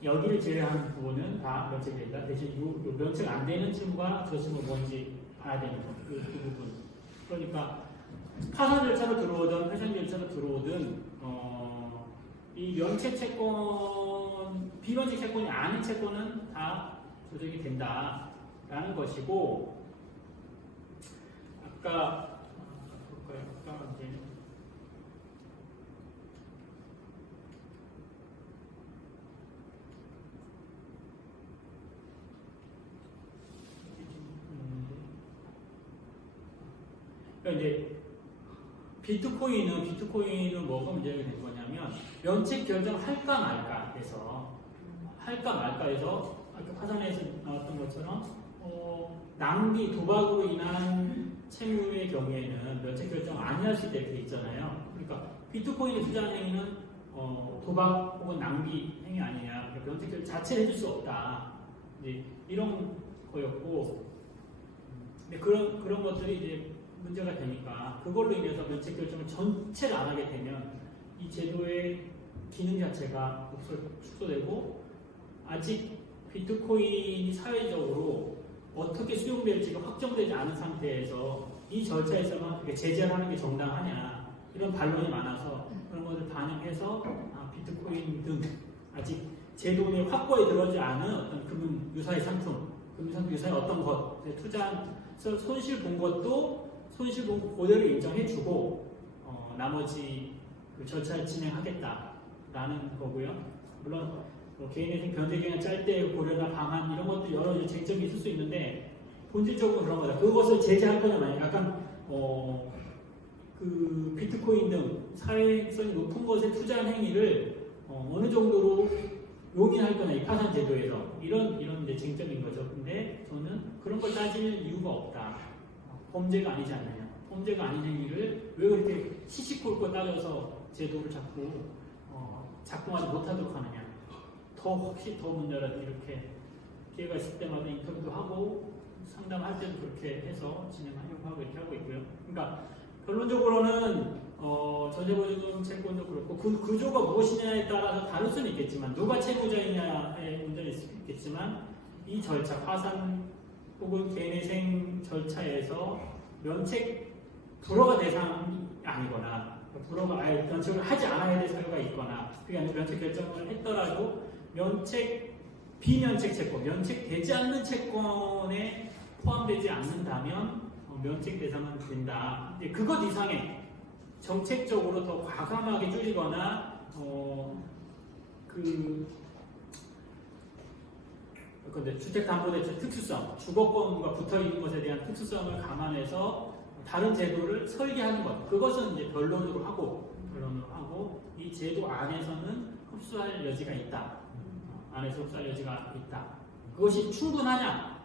여기를 제외한 부분은 다 면책된다. 대신 요 면책 안 되는 채무가 저 채무 뭔지 봐야 되는 거. 그 부분. 그러니까 파산 절차로 들어오든 회생 절차로 들어오든 이 면책 채권, 비면책 채권이 아닌 채권은 다 조정이 된다라는 것이고 아까 이제 그러니까 이제 비트코인은 뭐가 문제가 된 거냐면 면책 결정할까 말까에서 아까 파산에서 나왔던 것처럼 낭비 도박으로 인한 채무의 경우에는 면책 결정 안 할 수 있다 이렇게 있잖아요. 그러니까 비트코인에 투자한 행위는 도박 혹은 낭비 행위 아니냐. 그러니까 면책 결정 자체를 해줄 수 없다. 이제 이런 거였고, 근데 그런 것들이 이제 문제가 되니까 그걸로 인해서 면책 결정을 전체를 안 하게 되면 이 제도의 기능 자체가 축소되고 아직 비트코인이 사회적으로 어떻게 수용될지가 확정되지 않은 상태에서 이 절차에서만 그렇게 제재를 하는 게 정당하냐 이런 반론이 많아서 그런 것을 반영해서 비트코인 등 아직 제도 내 확보에 들어오지 않은 어떤 금융 유사의 상품, 유사의 어떤 것 투자한 손실 본 것도 손실 본 그대로 인정해주고 나머지 그 절차를 진행하겠다라는 거고요. 물론 개인의 변제기간 짤 때 고려나 방안 이런 것도 여러 쟁점이 있을 수 있는데 본질적으로 그런 거다. 그것을 제재할 거냐면 약간 그 비트코인 등 사회성이 높은 것에 투자한 행위를 어느 정도로 용인할 거냐 이 파산 제도에서 이런 이제 쟁점인 거죠. 근데 저는 그런 걸 따질 이유가 없다. 범죄가 아니지 않느냐. 범죄가 아닌 행위를 왜 그렇게 시시콜콜 따져서 제도를 자꾸 작동하지 못하도록 하느냐. 혹시 더 문제라도 이렇게 기회가 있을 때마다 인터뷰도 하고 상담할 때도 그렇게 해서 진행하려고 하고 이렇게 하고 있고요. 그러니까 결론적으로는 전세보증금 채권도 그렇고 그 구조가 무엇이냐에 따라서 다를 수는 있겠지만 누가 채무자이냐의 문제는 있을 수 있겠지만 이 절차 파산 혹은 개인회생 절차에서 면책 불허가 대상이 아니거나 불허가 아예 면책을 하지 않아야 될 사유가 있거나 그게 아니라 면책 결정을 했더라도 비면책 채권, 면책되지 않는 채권에 포함되지 않는다면 면책 대상은 된다. 이제 그것 이상의 정책적으로 더 과감하게 줄이거나 근데 주택담보대출 특수성, 주거권과 붙어있는 것에 대한 특수성을 감안해서 다른 제도를 설계하는 것, 그것은 이제 변론으로 하고 이 제도 안에서는 흡수할 여지가 있다. 안에서 흡수할 여지가 있다. 그것이 충분하냐?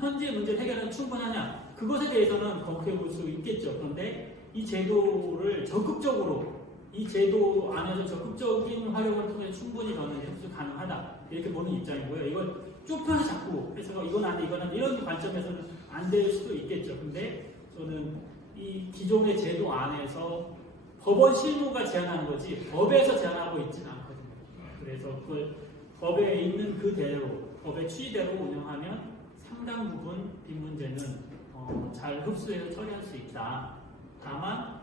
현재 문제를 해결하는 충분하냐? 그것에 대해서는 검토해 볼 수 있겠죠. 그런데 이 제도를 적극적으로 이 제도 안에서 적극적인 활용을 통해 충분히 저는 흡수 가능하다. 이렇게 보는 입장이고요. 이걸 좁혀서 자꾸 해서 이건 안 돼, 이건 안 돼. 이런 관점에서는 안 될 수도 있겠죠. 근데 저는 이 기존의 제도 안에서 법원 실무가 제한하는 거지 법에서 제한하고 있지는 않거든요. 그래서 그걸 법에 있는 그대로, 법의 취지대로 운영하면 상당 부분 이 문제는 잘 흡수해서 처리할 수 있다. 다만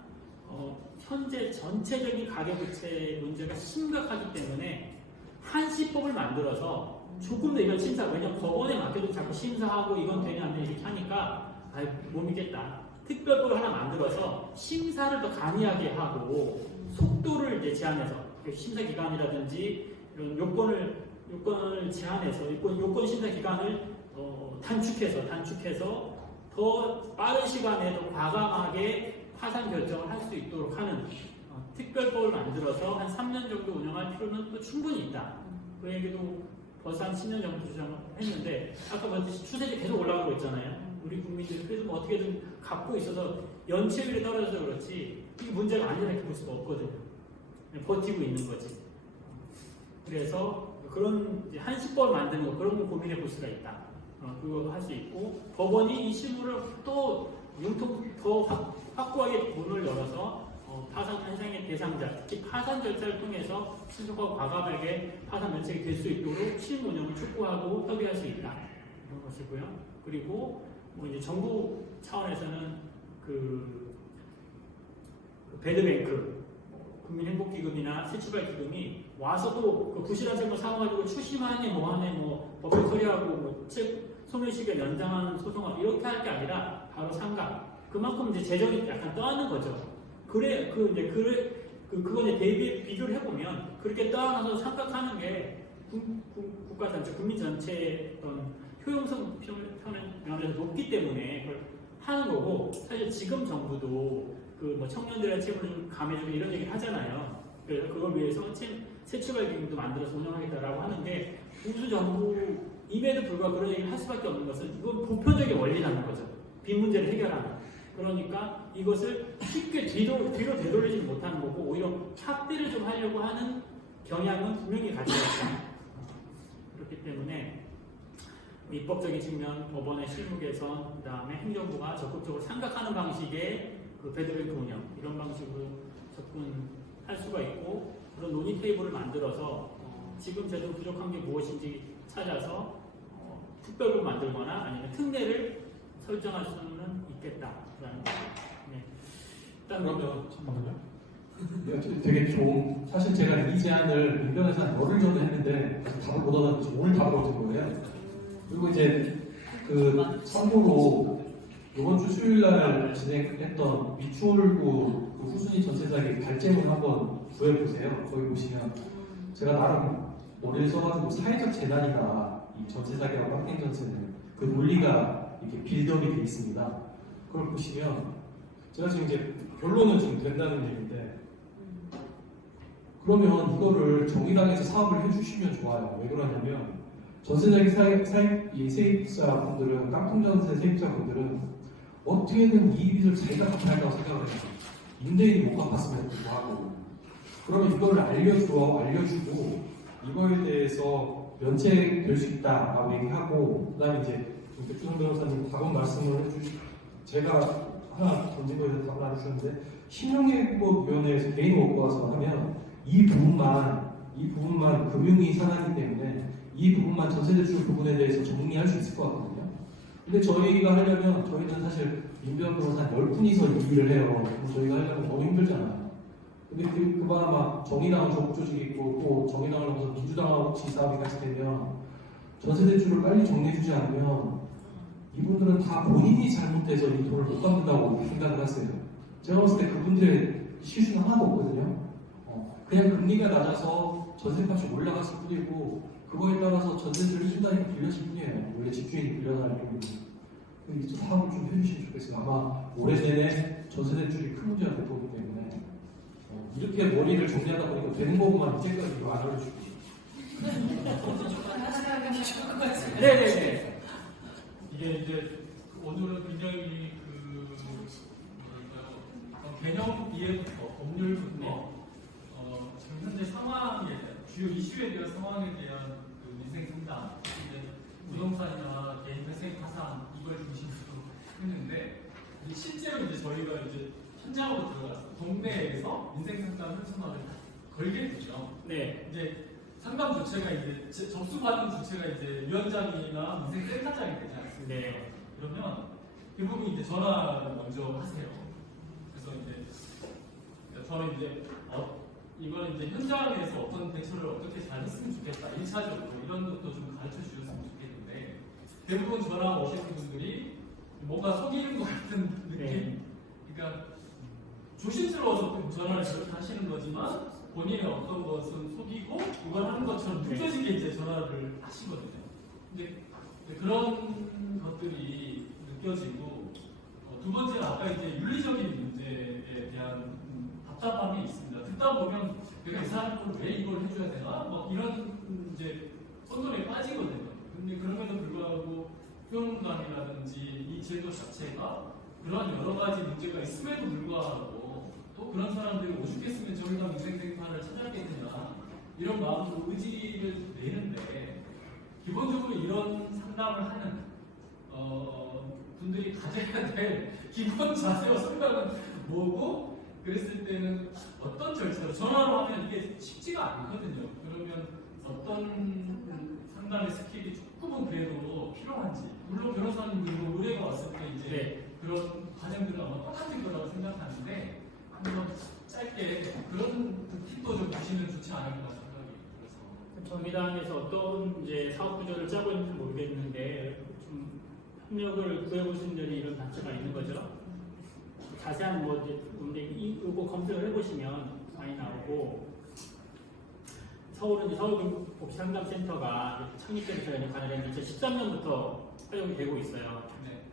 현재 전체적인 가계부채 문제가 심각하기 때문에 한시법을 만들어서 조금 더 이걸 왜냐면 법원에 맡겨도 자꾸 심사하고 이건 되냐 안 되냐 이렇게 하니까 못 믿겠다. 특별법을 하나 만들어서 심사를 더 간이하게 하고 속도를 이제 제한해서 심사 기간이라든지 이런 요건을 제한해서 요건 심사 기간을 단축해서 더 빠른 시간에 더 과감하게 파산 결정을 할 수 있도록 하는 특별법을 만들어서 한 3년 정도 운영할 필요는 또 충분히 있다. 그 얘기도 벌써 한 10년 정도 주장을 했는데 아까 봤듯이 추세가 계속 올라가고 있잖아요. 우리 국민들이 그래도 뭐 어떻게든 갖고 있어서 연체율이 떨어져서 그렇지 이 문제가 아니라 이렇게 볼 수가 없거든요. 그냥 버티고 있는 거지. 그래서 그런 이제 한시법을 만드는 거 그런 거 고민해 볼 수가 있다. 그거 할 수 있고 법원이 이 실무를 또 융통 더 확고하게 문을 열어서 파산 현상의 대상자, 특히 파산 절차를 통해서 신속하고 과감하게 파산 면책이 될 수 있도록 실무 운영을 촉구하고 협의할 수 있다. 이런 것이고요. 그리고 뭐 이제 정부 차원에서는 그 배드뱅크, 국민행복기금이나 새출발기금이 와서도 그 부실한 채권 사와가지고 추심하네 뭐하네 뭐 법적 처리하고 뭐 소멸시간 연장하는 소송을 이렇게 할 게 아니라 바로 상각. 그만큼 이제 재정이 약간 떠안는 거죠. 그거에 대비 비교를 해보면 그렇게 떠안아서 상각하는 게 국가 전체, 국민 전체의 어떤 효용성 면에서 높기 때문에 그걸 하는 거고 사실 지금 정부도 그 뭐 청년들의 채무를 좀 감해주고 이런 얘기를 하잖아요. 그래서 그걸 위해서 새출발기금도 만들어서 운영하겠다라고 하는데 보수 정부임에도 불구하고 그런 얘기를 할 수밖에 없는 것은 이건 보편적인 원리라는 거죠. 빈 문제를 해결하는. 그러니까 이것을 쉽게 뒤로 되돌리지 못하는 거고 오히려 확대를 좀 하려고 하는 경향은 분명히 가지고 있다. 그렇기 때문에 입법적인 측면, 법원의 실무 개선, 그다음에 행정부가 적극적으로 상각하는 방식의 그 배드뱅크 운영 이런 방식으로 접근할 수가 있고 그런 논의 테이블을 만들어서 지금 제도로 부족한 게 무엇인지 찾아서 특별법 만들거나 아니면 특례를 설정할 수는 있겠다라는 거죠. 네. 일단 그러면 잠깐만요. 되게 좋은 사실 제가 이 제안을 민변에서 한 열흘 전에 했는데 답을 못 얻어서 오늘 답을 얻은 거예요. 그리고 이제 그 참고로 이번 주 수요일 날 진행했던 미추홀구 그 후순위 전세자기 발제문 한번 구해보세요. 거기 보시면 제가 나름 머리를 써가지고 사회적 재난이다 이 전세자기하고 확定전세는 그 논리가 이렇게 빌드업이 되어 있습니다. 그걸 보시면 제가 지금 이제 결론은 지금 된다는 얘기인데 그러면 이거를 정의당에서 사업을 해주시면 좋아요. 왜 그러냐면 전세자기 세입자분들은 깡통전세 세입자분들은 어떻게든 이 빚을 자기가 갚아야 한다고 생각을 해요. 임대인이 못 갚았으면 하고 그러면 이거를 알려주고 이거에 대해서 면책될 수 있다라고 얘기하고 그다음에 이제 백준호 변호사님 답은 말씀을 해주시고 제가 하나 던진 거에 대해서 답을 안 해주셨는데 신용예보위원회에서 개인 먹고 와서 하면 이 부분만 금융이 상하기 때문에 이 부분만 전세대출 부분에 대해서 정리할 수 있을 것 같거든요. 근데 저희가 하려면 저희는 사실 임변 변호사 10분이서 이 일을 해요. 그럼 저희가 하려면 너무 힘들잖아요. 근데 그봐 막 정의당은 조국 조직이 있고 또 정의당을 넘어서 민주당하고 혹시 싸움이 같이 되면 전세대출을 빨리 정리해주지 않으면 이분들은 다 본인이 잘못해서 이 돈을 못 갚는다고 생각을 하세요. 제가 봤을 때 그분들의 실수는 하나도 없거든요. 그냥 금리가 낮아서 전세값이 올라갔을 뿐이고 그거에 따라서 전세를 순간히 빌려줄 뿐이에요. 원래 집주인이 빌려서 할 뿐이고. 이 사업을 좀 해주시면 좋겠어요. 아마 올해 내내 전세대출이 큰 문제가 될 거기 때문에 이렇게 머리를 정리하다 보니까 되는 거구만 이제까지 이거 안 알려주고. 네네네. 이게 이제 오늘은 굉장히 개념 이해부터 법률부터 지금 현재 상황에 대한 주요 이슈에 대한 상황에 대한 그 민생 상담, 이제 부동산이나 개인 회생 파산 이걸 중심으로 했는데 실제로 이제 저희가 이제 현장으로 들어가서 동네에서 민생 상담 현수막을 걸게 되죠. 네. 이제 상담 주체가 이제 접수받은 주체가 이제 위원장이나 민생센터장이 되지 않습니까? 네. 그러면 대부분 이제 전화를 먼저 하세요. 그래서 이제 저는 이제 이걸 이제 현장에서 어떤 대처를 어떻게 잘 했으면 좋겠다. 1차적으로 이런 것도 좀 가르쳐 주셨으면 좋겠는데 대부분 전화 오시는 분들이 뭔가 속이는 것 같은 느낌. 네. 그러니까 조심스러워서 전화를 하시는 거지만 본인의 어떤 것은 속이고 이걸 하는 것처럼 느껴지게 이제 전화를 하시거든요. 근데 그런 것들이 느껴지고 두 번째는 아까 이제 윤리적인 문제에 대한 답답함이 있습니다. 듣다 보면 그 사람은 왜 이걸 해줘야 되나? 뭐 이런 이제 혼돈에 빠지거든요. 근데 그럼에도 불구하고 효능감이라든지 이 제도 자체가 그런 여러 가지 문제가 있음에도 불구하고 또 그런 사람들이 오죽했으면 저희가 민생생활을 찾았겠느냐 이런 마음으로 의지를 내는데 기본적으로 이런 상담을 하는 분들이 가져야 될 기본 자세와 생각은 뭐고 그랬을 때는 어떤 절차로 전화로 하면 이게 쉽지가 않거든요. 그러면 어떤 상담의 스킬이 조금은 그래도 필요한지 물론 변호사님들도 의뢰가 왔을 때 이제 네. 그런 과정들은 아마 똑같을 거라고 생각하는데 한번 짧게 그런 팁도 좀 주시면 좋지 않을까 생각이 들어서 정의당에서 어떤 이제 사업 구조를 짜고 있는지 모르겠는데 좀 협력을 구해보신 적이 이런 단체가 있는 거죠. 자세한 뭐 이제 이거 검색을 해보시면 많이 나오고 서울은 이제 서울복지상담센터가 창립돼서 가능한 2013년부터 활용이 되고 있어요. 네.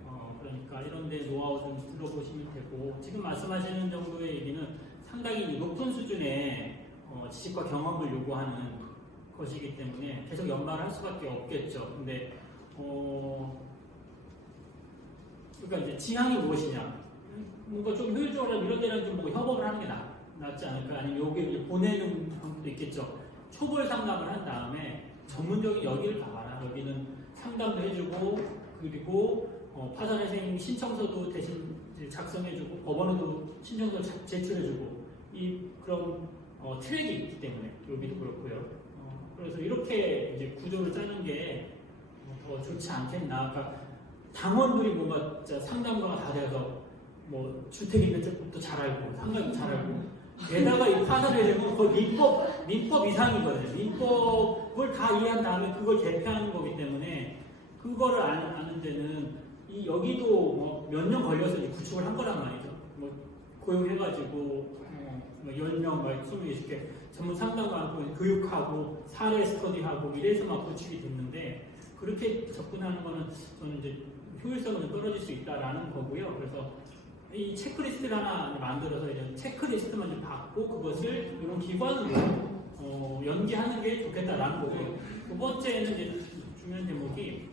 그러니까 이런데 노하우 좀 들어보시면 되고 지금 말씀하시는 정도의 얘기는 상당히 높은 수준의 지식과 경험을 요구하는 것이기 때문에 계속 연말을 할 수밖에 없겠죠. 근데 그러니까 이제 지향이 무엇이냐? 뭔가 좀 효율적으로 이런 데는 좀 뭐 협업을 하는 게 낫지 않을까? 아니면 여기 보내는 방법도 있겠죠. 초벌 상담을 한 다음에 전문적인 여기를 가봐라. 여기는 상담도 해주고 그리고 파산회생 신청서도 대신 작성해주고 법원에도 신청서 제출해주고 그런 트랙이 있기 때문에 여기도 그렇고요. 그래서 이렇게 이제 구조를 짜는 게 더 좋지 않겠나. 그러니까 당원들이 뭔가 상담가가 다 돼서 뭐 주택 있는 쪽도 잘 알고 상담도 잘 알고 게다가 이 파산회생은 거의 민법 이상이거든요. 민법을 다 이해한 다음에 그걸 개편하는 거기 때문에 그거를 아는 데는 여기도 뭐 몇 년 걸려서 이제 구축을 한 거란 말이죠. 뭐 고용해가지고 뭐 10명, 20개, 20개 전문 상담가하고 교육하고 사례 스터디하고 이래서 막 구축이 됐는데 그렇게 접근하는 거는 저는 이제 효율성은 떨어질 수 있다라는 거고요. 그래서 이 체크리스트를 하나 만들어서 이제 체크리스트만 좀 받고 그것을 이런 기관으로 연계하는 게 좋겠다라는 거고요. 두 번째는 이제 중요한 제목이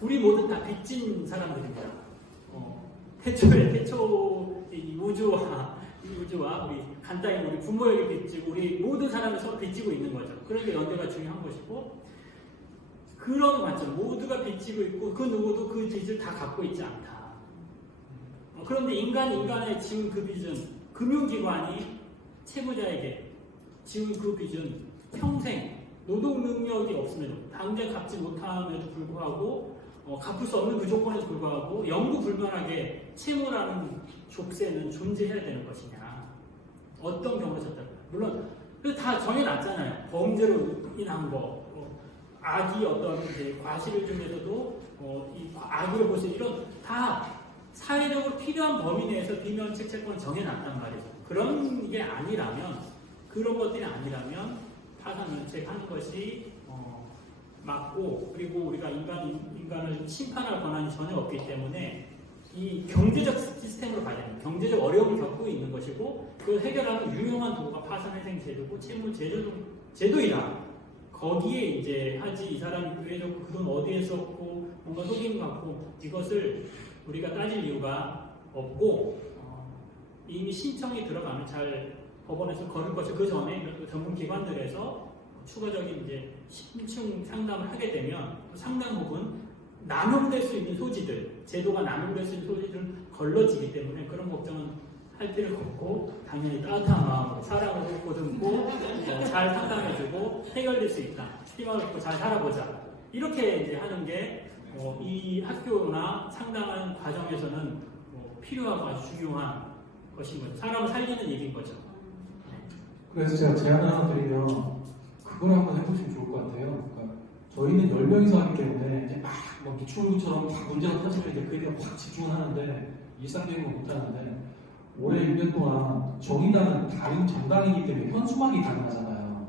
우리 모두 다 빚진 사람들입니다. 태초 이 우주와 우리 간단히 우리 부모에게 빚지고 우리 모든 사람이 서로 빚지고 있는 거죠. 그러니까 연대가 중요한 것이고 그런 관점 모두가 빚지고 있고 그 누구도 그 빚을 다 갖고 있지 않다. 그런데 인간의 지은 그 빚은 금융기관이 채무자에게 지은 그 빚은 평생 노동 능력이 없음에도 당장 갚지 못함에도 불구하고 갚을 수 없는 그 조건에도 불구하고 영구불변하게 채무라는 족쇄는 존재해야 되는 것이냐. 어떤 경우를 쳤다. 물론 다 정해놨잖아요. 범죄로 인한 거, 악이 어떤 과실 중에서도 이 악을 볼 수 이런 다 사회적으로 필요한 범위 내에서 비면책 채권을 정해놨단 말이죠. 그런 게 아니라면 그런 것들이 아니라면 파산면책 하는 것이 맞고 그리고 우리가 인간을 심판할 권한이 전혀 없기 때문에 이 경제적 시스템으로 가야 됩니다. 경제적 어려움을 겪고 있는 것이고 그걸 해결하는 유용한 도구가 파산회생 제도고 채무 제도이다. 거기에 이제 하지 이 사람이 왜 그 돈 어디에 썼고 뭔가 속임 같고 이것을 우리가 따질 이유가 없고 이미 신청이 들어가면 잘 법원에서 거를 것이 그 전에 전문 기관들에서 추가적인 이제 신청 상담을 하게 되면 상당 부분 남용될 수 있는 소지들, 제도가 남용될 수 있는 소지들은 걸러지기 때문에 그런 걱정은 할 필요가 없고 당연히 따뜻한 마음으로 사랑을 보듬고 잘 상담해주고 해결될 수 있다. 희망을 갖고 잘 살아보자. 이렇게 이제 하는 게 이 학교나 상담하는 과정에서는 필요하고 아주 중요한 것인 거죠. 사람을 살리는 얘기인 거죠. 그래서 제가 제안을 하나 드리면 그걸 한번 해보시면 좋을 것 같아요. 그러니까 저희는 10명이서 하기 때문에 이제 막 미추홀구처럼 막 문제가 터지면 이제 그에 대해 확 집중을 하는데 일상적인 거 못하는데 올해 1년 동안 정의당은 다른 정당이기 때문에 현수막이 가능하잖아요.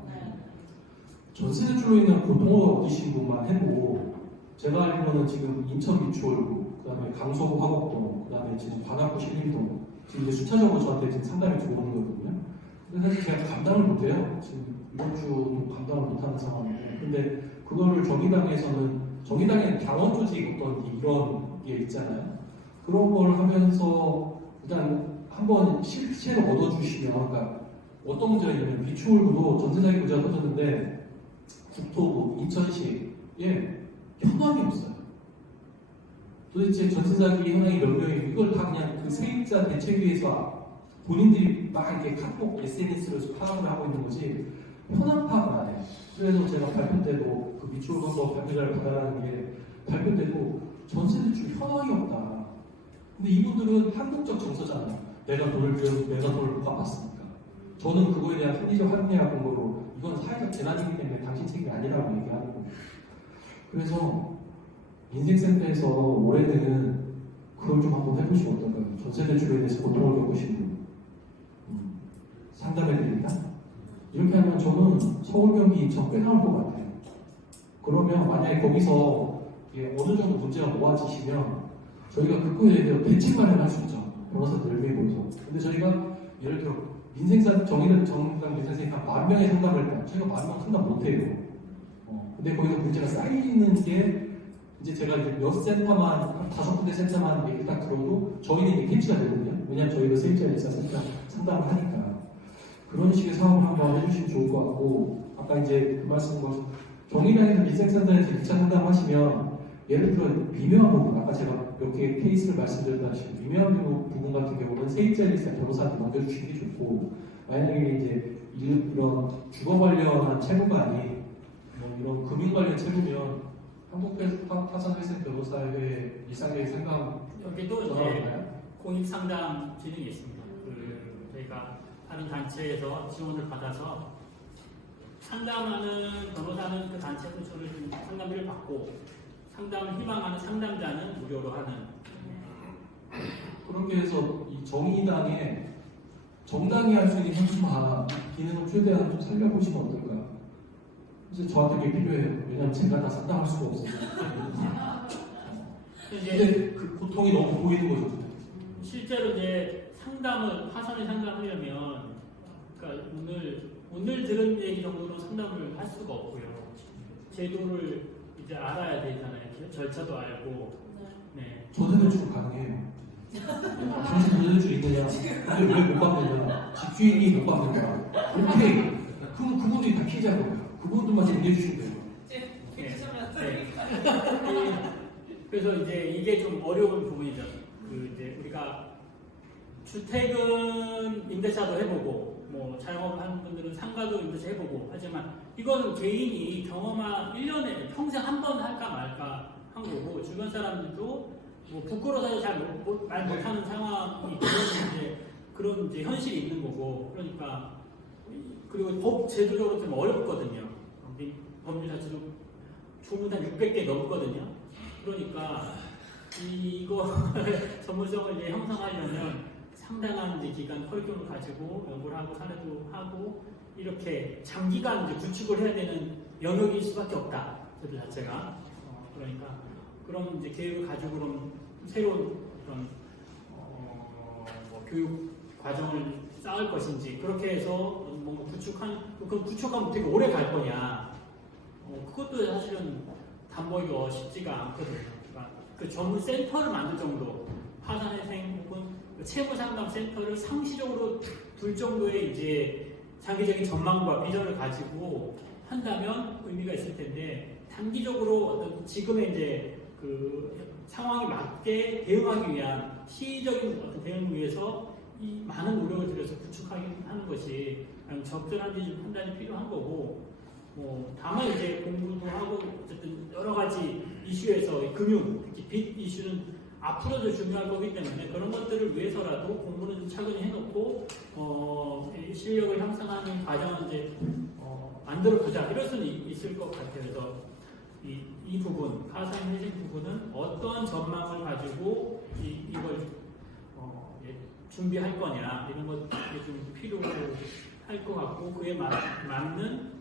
전세대출로 인한 고통을 얻으신 분만 해도 제가 알기로는 지금 인천 미추홀구, 그다음에 강서구 화곡동, 그다음에 지금 관악구 신림동 지금 이제 숫자적으로 저한테 지금 상담이 들어오는 거거든요. 근데 사실 제가 감당을 못해요. 지금 이번 주도 감당을 못하는 상황인데, 근데 그거를 정의당에는 당원 조직 어떤 이런 게 있잖아요. 그런 걸 하면서 일단 한번 실체를 얻어주시면, 그러니까 어떤 문제가 있냐면 비추홀구도 전세자기 문제가 터졌는데 국토부, 인천시에 현황이 없어요. 도대체 전세자기 현황이 몇 명이고 이걸 다 그냥 그 세입자 대책위에서 본인들이 막 이렇게 카톡, SNS로 파악을 하고 있는 거지 현황 파악을 안 해요. 그래서 제가 발표 때도 그 미추홀 건도 발표자를 받아라는 게 발표 때도 전세대출 현황이 없다. 근데 이분들은 한국적 정서잖아요. 내가 돈을 들여서 내가 돈을 못 갚았으니까. 저는 그거에 대한 합리적 합리화 근거로 이건 사회적 재난이기 때문에 당신 책임이 아니라고 얘기하는 거예요. 그래서 인생센터에서 올해는 그걸 좀 한번 해보시면 어떨까요? 전세대출에 대해서 고통을 겪으신 분 상담해드립니다. 이렇게 하면 저는 서울, 경기, 인천 꽤 나올 것 같아요. 그러면 만약에 거기서 어느 정도 문제가 모아지시면 저희가 그거에 대해서 대책 마련할 수 있죠. 변호사들 열심히 모여서. 근데 저희가 예를 들어 정당 민생센터 한 10,000명의 상담을 했다. 저희가 10,000명 상담 못해요. 근데 거기서 문제가 쌓이는 게 이제 제가 이제 몇 센터만, 한 5군데 센터만 얘기 딱 들어도 저희는 이게 캐치가 되거든요. 왜냐하면 저희가 세입자 일사 센터 상담을 하니까. 그런 식의 사업을 한번 해주시면 좋을 것 같고, 아까 이제 그 말씀 거 정의당에서 민생센터에서 2차 상담하시면 예를 들어 미묘한 부분, 아까 제가 몇 개의 케이스를 말씀드렸다시피 미묘한 부분 같은 경우는 세입자 일사 변호사한테 넘겨주시는 게 좋고, 만약에 이제 이런 주거 관련한 채무가 아닌 뭐 이런 금융 관련 채무면 한국파산회생 변호사회 일상적인 생각 여기도 이제 공익 상담 기능이 있습니다. 저희가 다른 단체에서 지원을 받아서 상담하는 변호사는 그 단체 소출을 상담비를 받고 상담을 희망하는 상담자는 무료로 하는. 그렇게 해서 이 정당이 할 수 있는 현수화 기능을 최대한 좀 살려보시면 어떨까요? 이제 저한테 그게 필요해요. 왜냐하면 제가 다 상담할 수가 없어요. 근데 그 고통이 너무 보이는 거죠. 실제로 이제 파산을 상담하려면, 그러니까 오늘 들은 얘기 정도로 상담을 할 수가 없고요. 제도를 이제 알아야 되잖아요. 절차도 알고. 네. 전세대출 가능해요. 당신 전세대출 있느냐? 왜못 받느냐? 집주인이 못 받느냐? 오케이. 그럼 그분들이 다 피해자고요. 그분들만 정리해주시면 돼요. 그래서 이제 이게 좀 어려운 부분이죠. 이제 우리가 주택은 임대차도 해보고, 뭐 자영업하는 분들은 상가도 임대차 해보고 하지만 이거는 개인이 1년에 평생 한 번 할까 말까 한 거고, 주변 사람들도 뭐 부끄러워서 말 못하는 상황이 그런 이제 현실이 있는 거고, 그러니까 그리고 법 제도적으로 좀 어렵거든요. 법률 자체도 조문 한 600개 넘거든요. 그러니까 이거 전문성을 이제 형성하려면 상당한 이제 기간 커리큘럼을 가지고 연구를 하고 사례도 하고 이렇게 장기간 이제 구축을 해야 되는 영역일 수밖에 없다. 제도 자체가. 그러니까 그런 이제 계획을 가지고 그럼 새로운 그런 뭐 교육 과정을 쌓을 것인지, 그렇게 해서 뭔가 그럼 구축하면 되게 오래 갈 거냐. 그것도 사실은 담보기가 쉽지가 않거든요. 그러니까 그 전문 센터를 만들 정도, 파산회생 혹은 채무상담 센터를 상시적으로 둘 정도의 이제 장기적인 전망과 비전을 가지고 한다면 의미가 있을 텐데, 단기적으로 어떤 지금의 이제 그 상황에 맞게 대응하기 위한 시의적인 어떤 대응을 위해서 이 많은 노력을 들여서 구축하는 것이 적절한지 판단이 필요한 거고, 다만 이제 공부도 하고 어쨌든 여러 가지 이슈에서 금융, 특히 빚 이슈는 앞으로도 중요할 거기 때문에 그런 것들을 위해서라도 공부는 차근히 해놓고 실력을 향상하는 과정을 이제 만들어보자, 이럴 수는 있을 것 같아요. 그래서 이 부분, 파산회생 부분은 어떤 전망을 가지고 이걸 준비할 거냐, 이런 것들이 좀 필요할 것 같고, 그에 맞는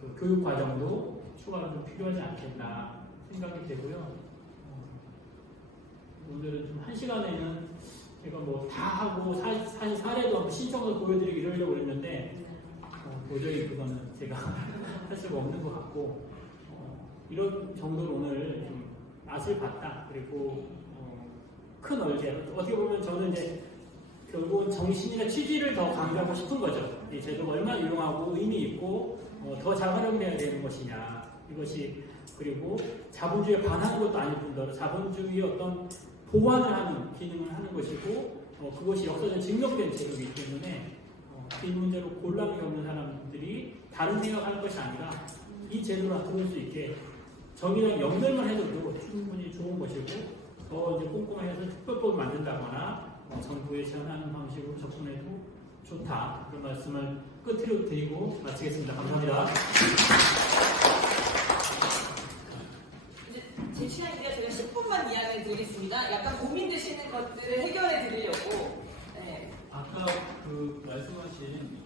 그 교육 과정도 추가로 좀 필요하지 않겠나 생각이 되고요. 오늘은 좀 한 시간에는 제가 뭐 다 하고 사실 사례도 한번 신청도 보여드리고 이러려고 했는데 도저히 그거는 제가 할 수가 없는 것 같고 이런 정도로 오늘 좀 맛을 봤다. 그리고 큰 얼개 어떻게 보면 저는 이제 결국은 정신이나 취지를 더 강조하고 싶은 거죠. 이 제도가 얼마나 유용하고 의미 있고 더 잘 활용돼야 되는 것이냐 이것이 그리고 자본주의에 반하는 것도 아닐 뿐더러 자본주의의 어떤 보완을 하는 기능을 하는 것이고 그것이 역사적으로 증명된 제도이기 때문에 이 문제로 곤란을 겪는 사람들이 다른 생각하는 것이 아니라 이 제도로 들어올 수 있게 정의랑 연결만 해도 충분히 좋은 것이고 더 이제 꼼꼼해서 특별법을 만든다거나 정부에 제안하는 방식으로 접근해도 좋다. 그런 말씀을 끝으로 드리고 마치겠습니다. 감사합니다. 이제 제 시간인데요. 제가 10분만 이야기 드리겠습니다. 약간 고민되시는 것들을 해결해 드리려고. 네. 아까 그 말씀하신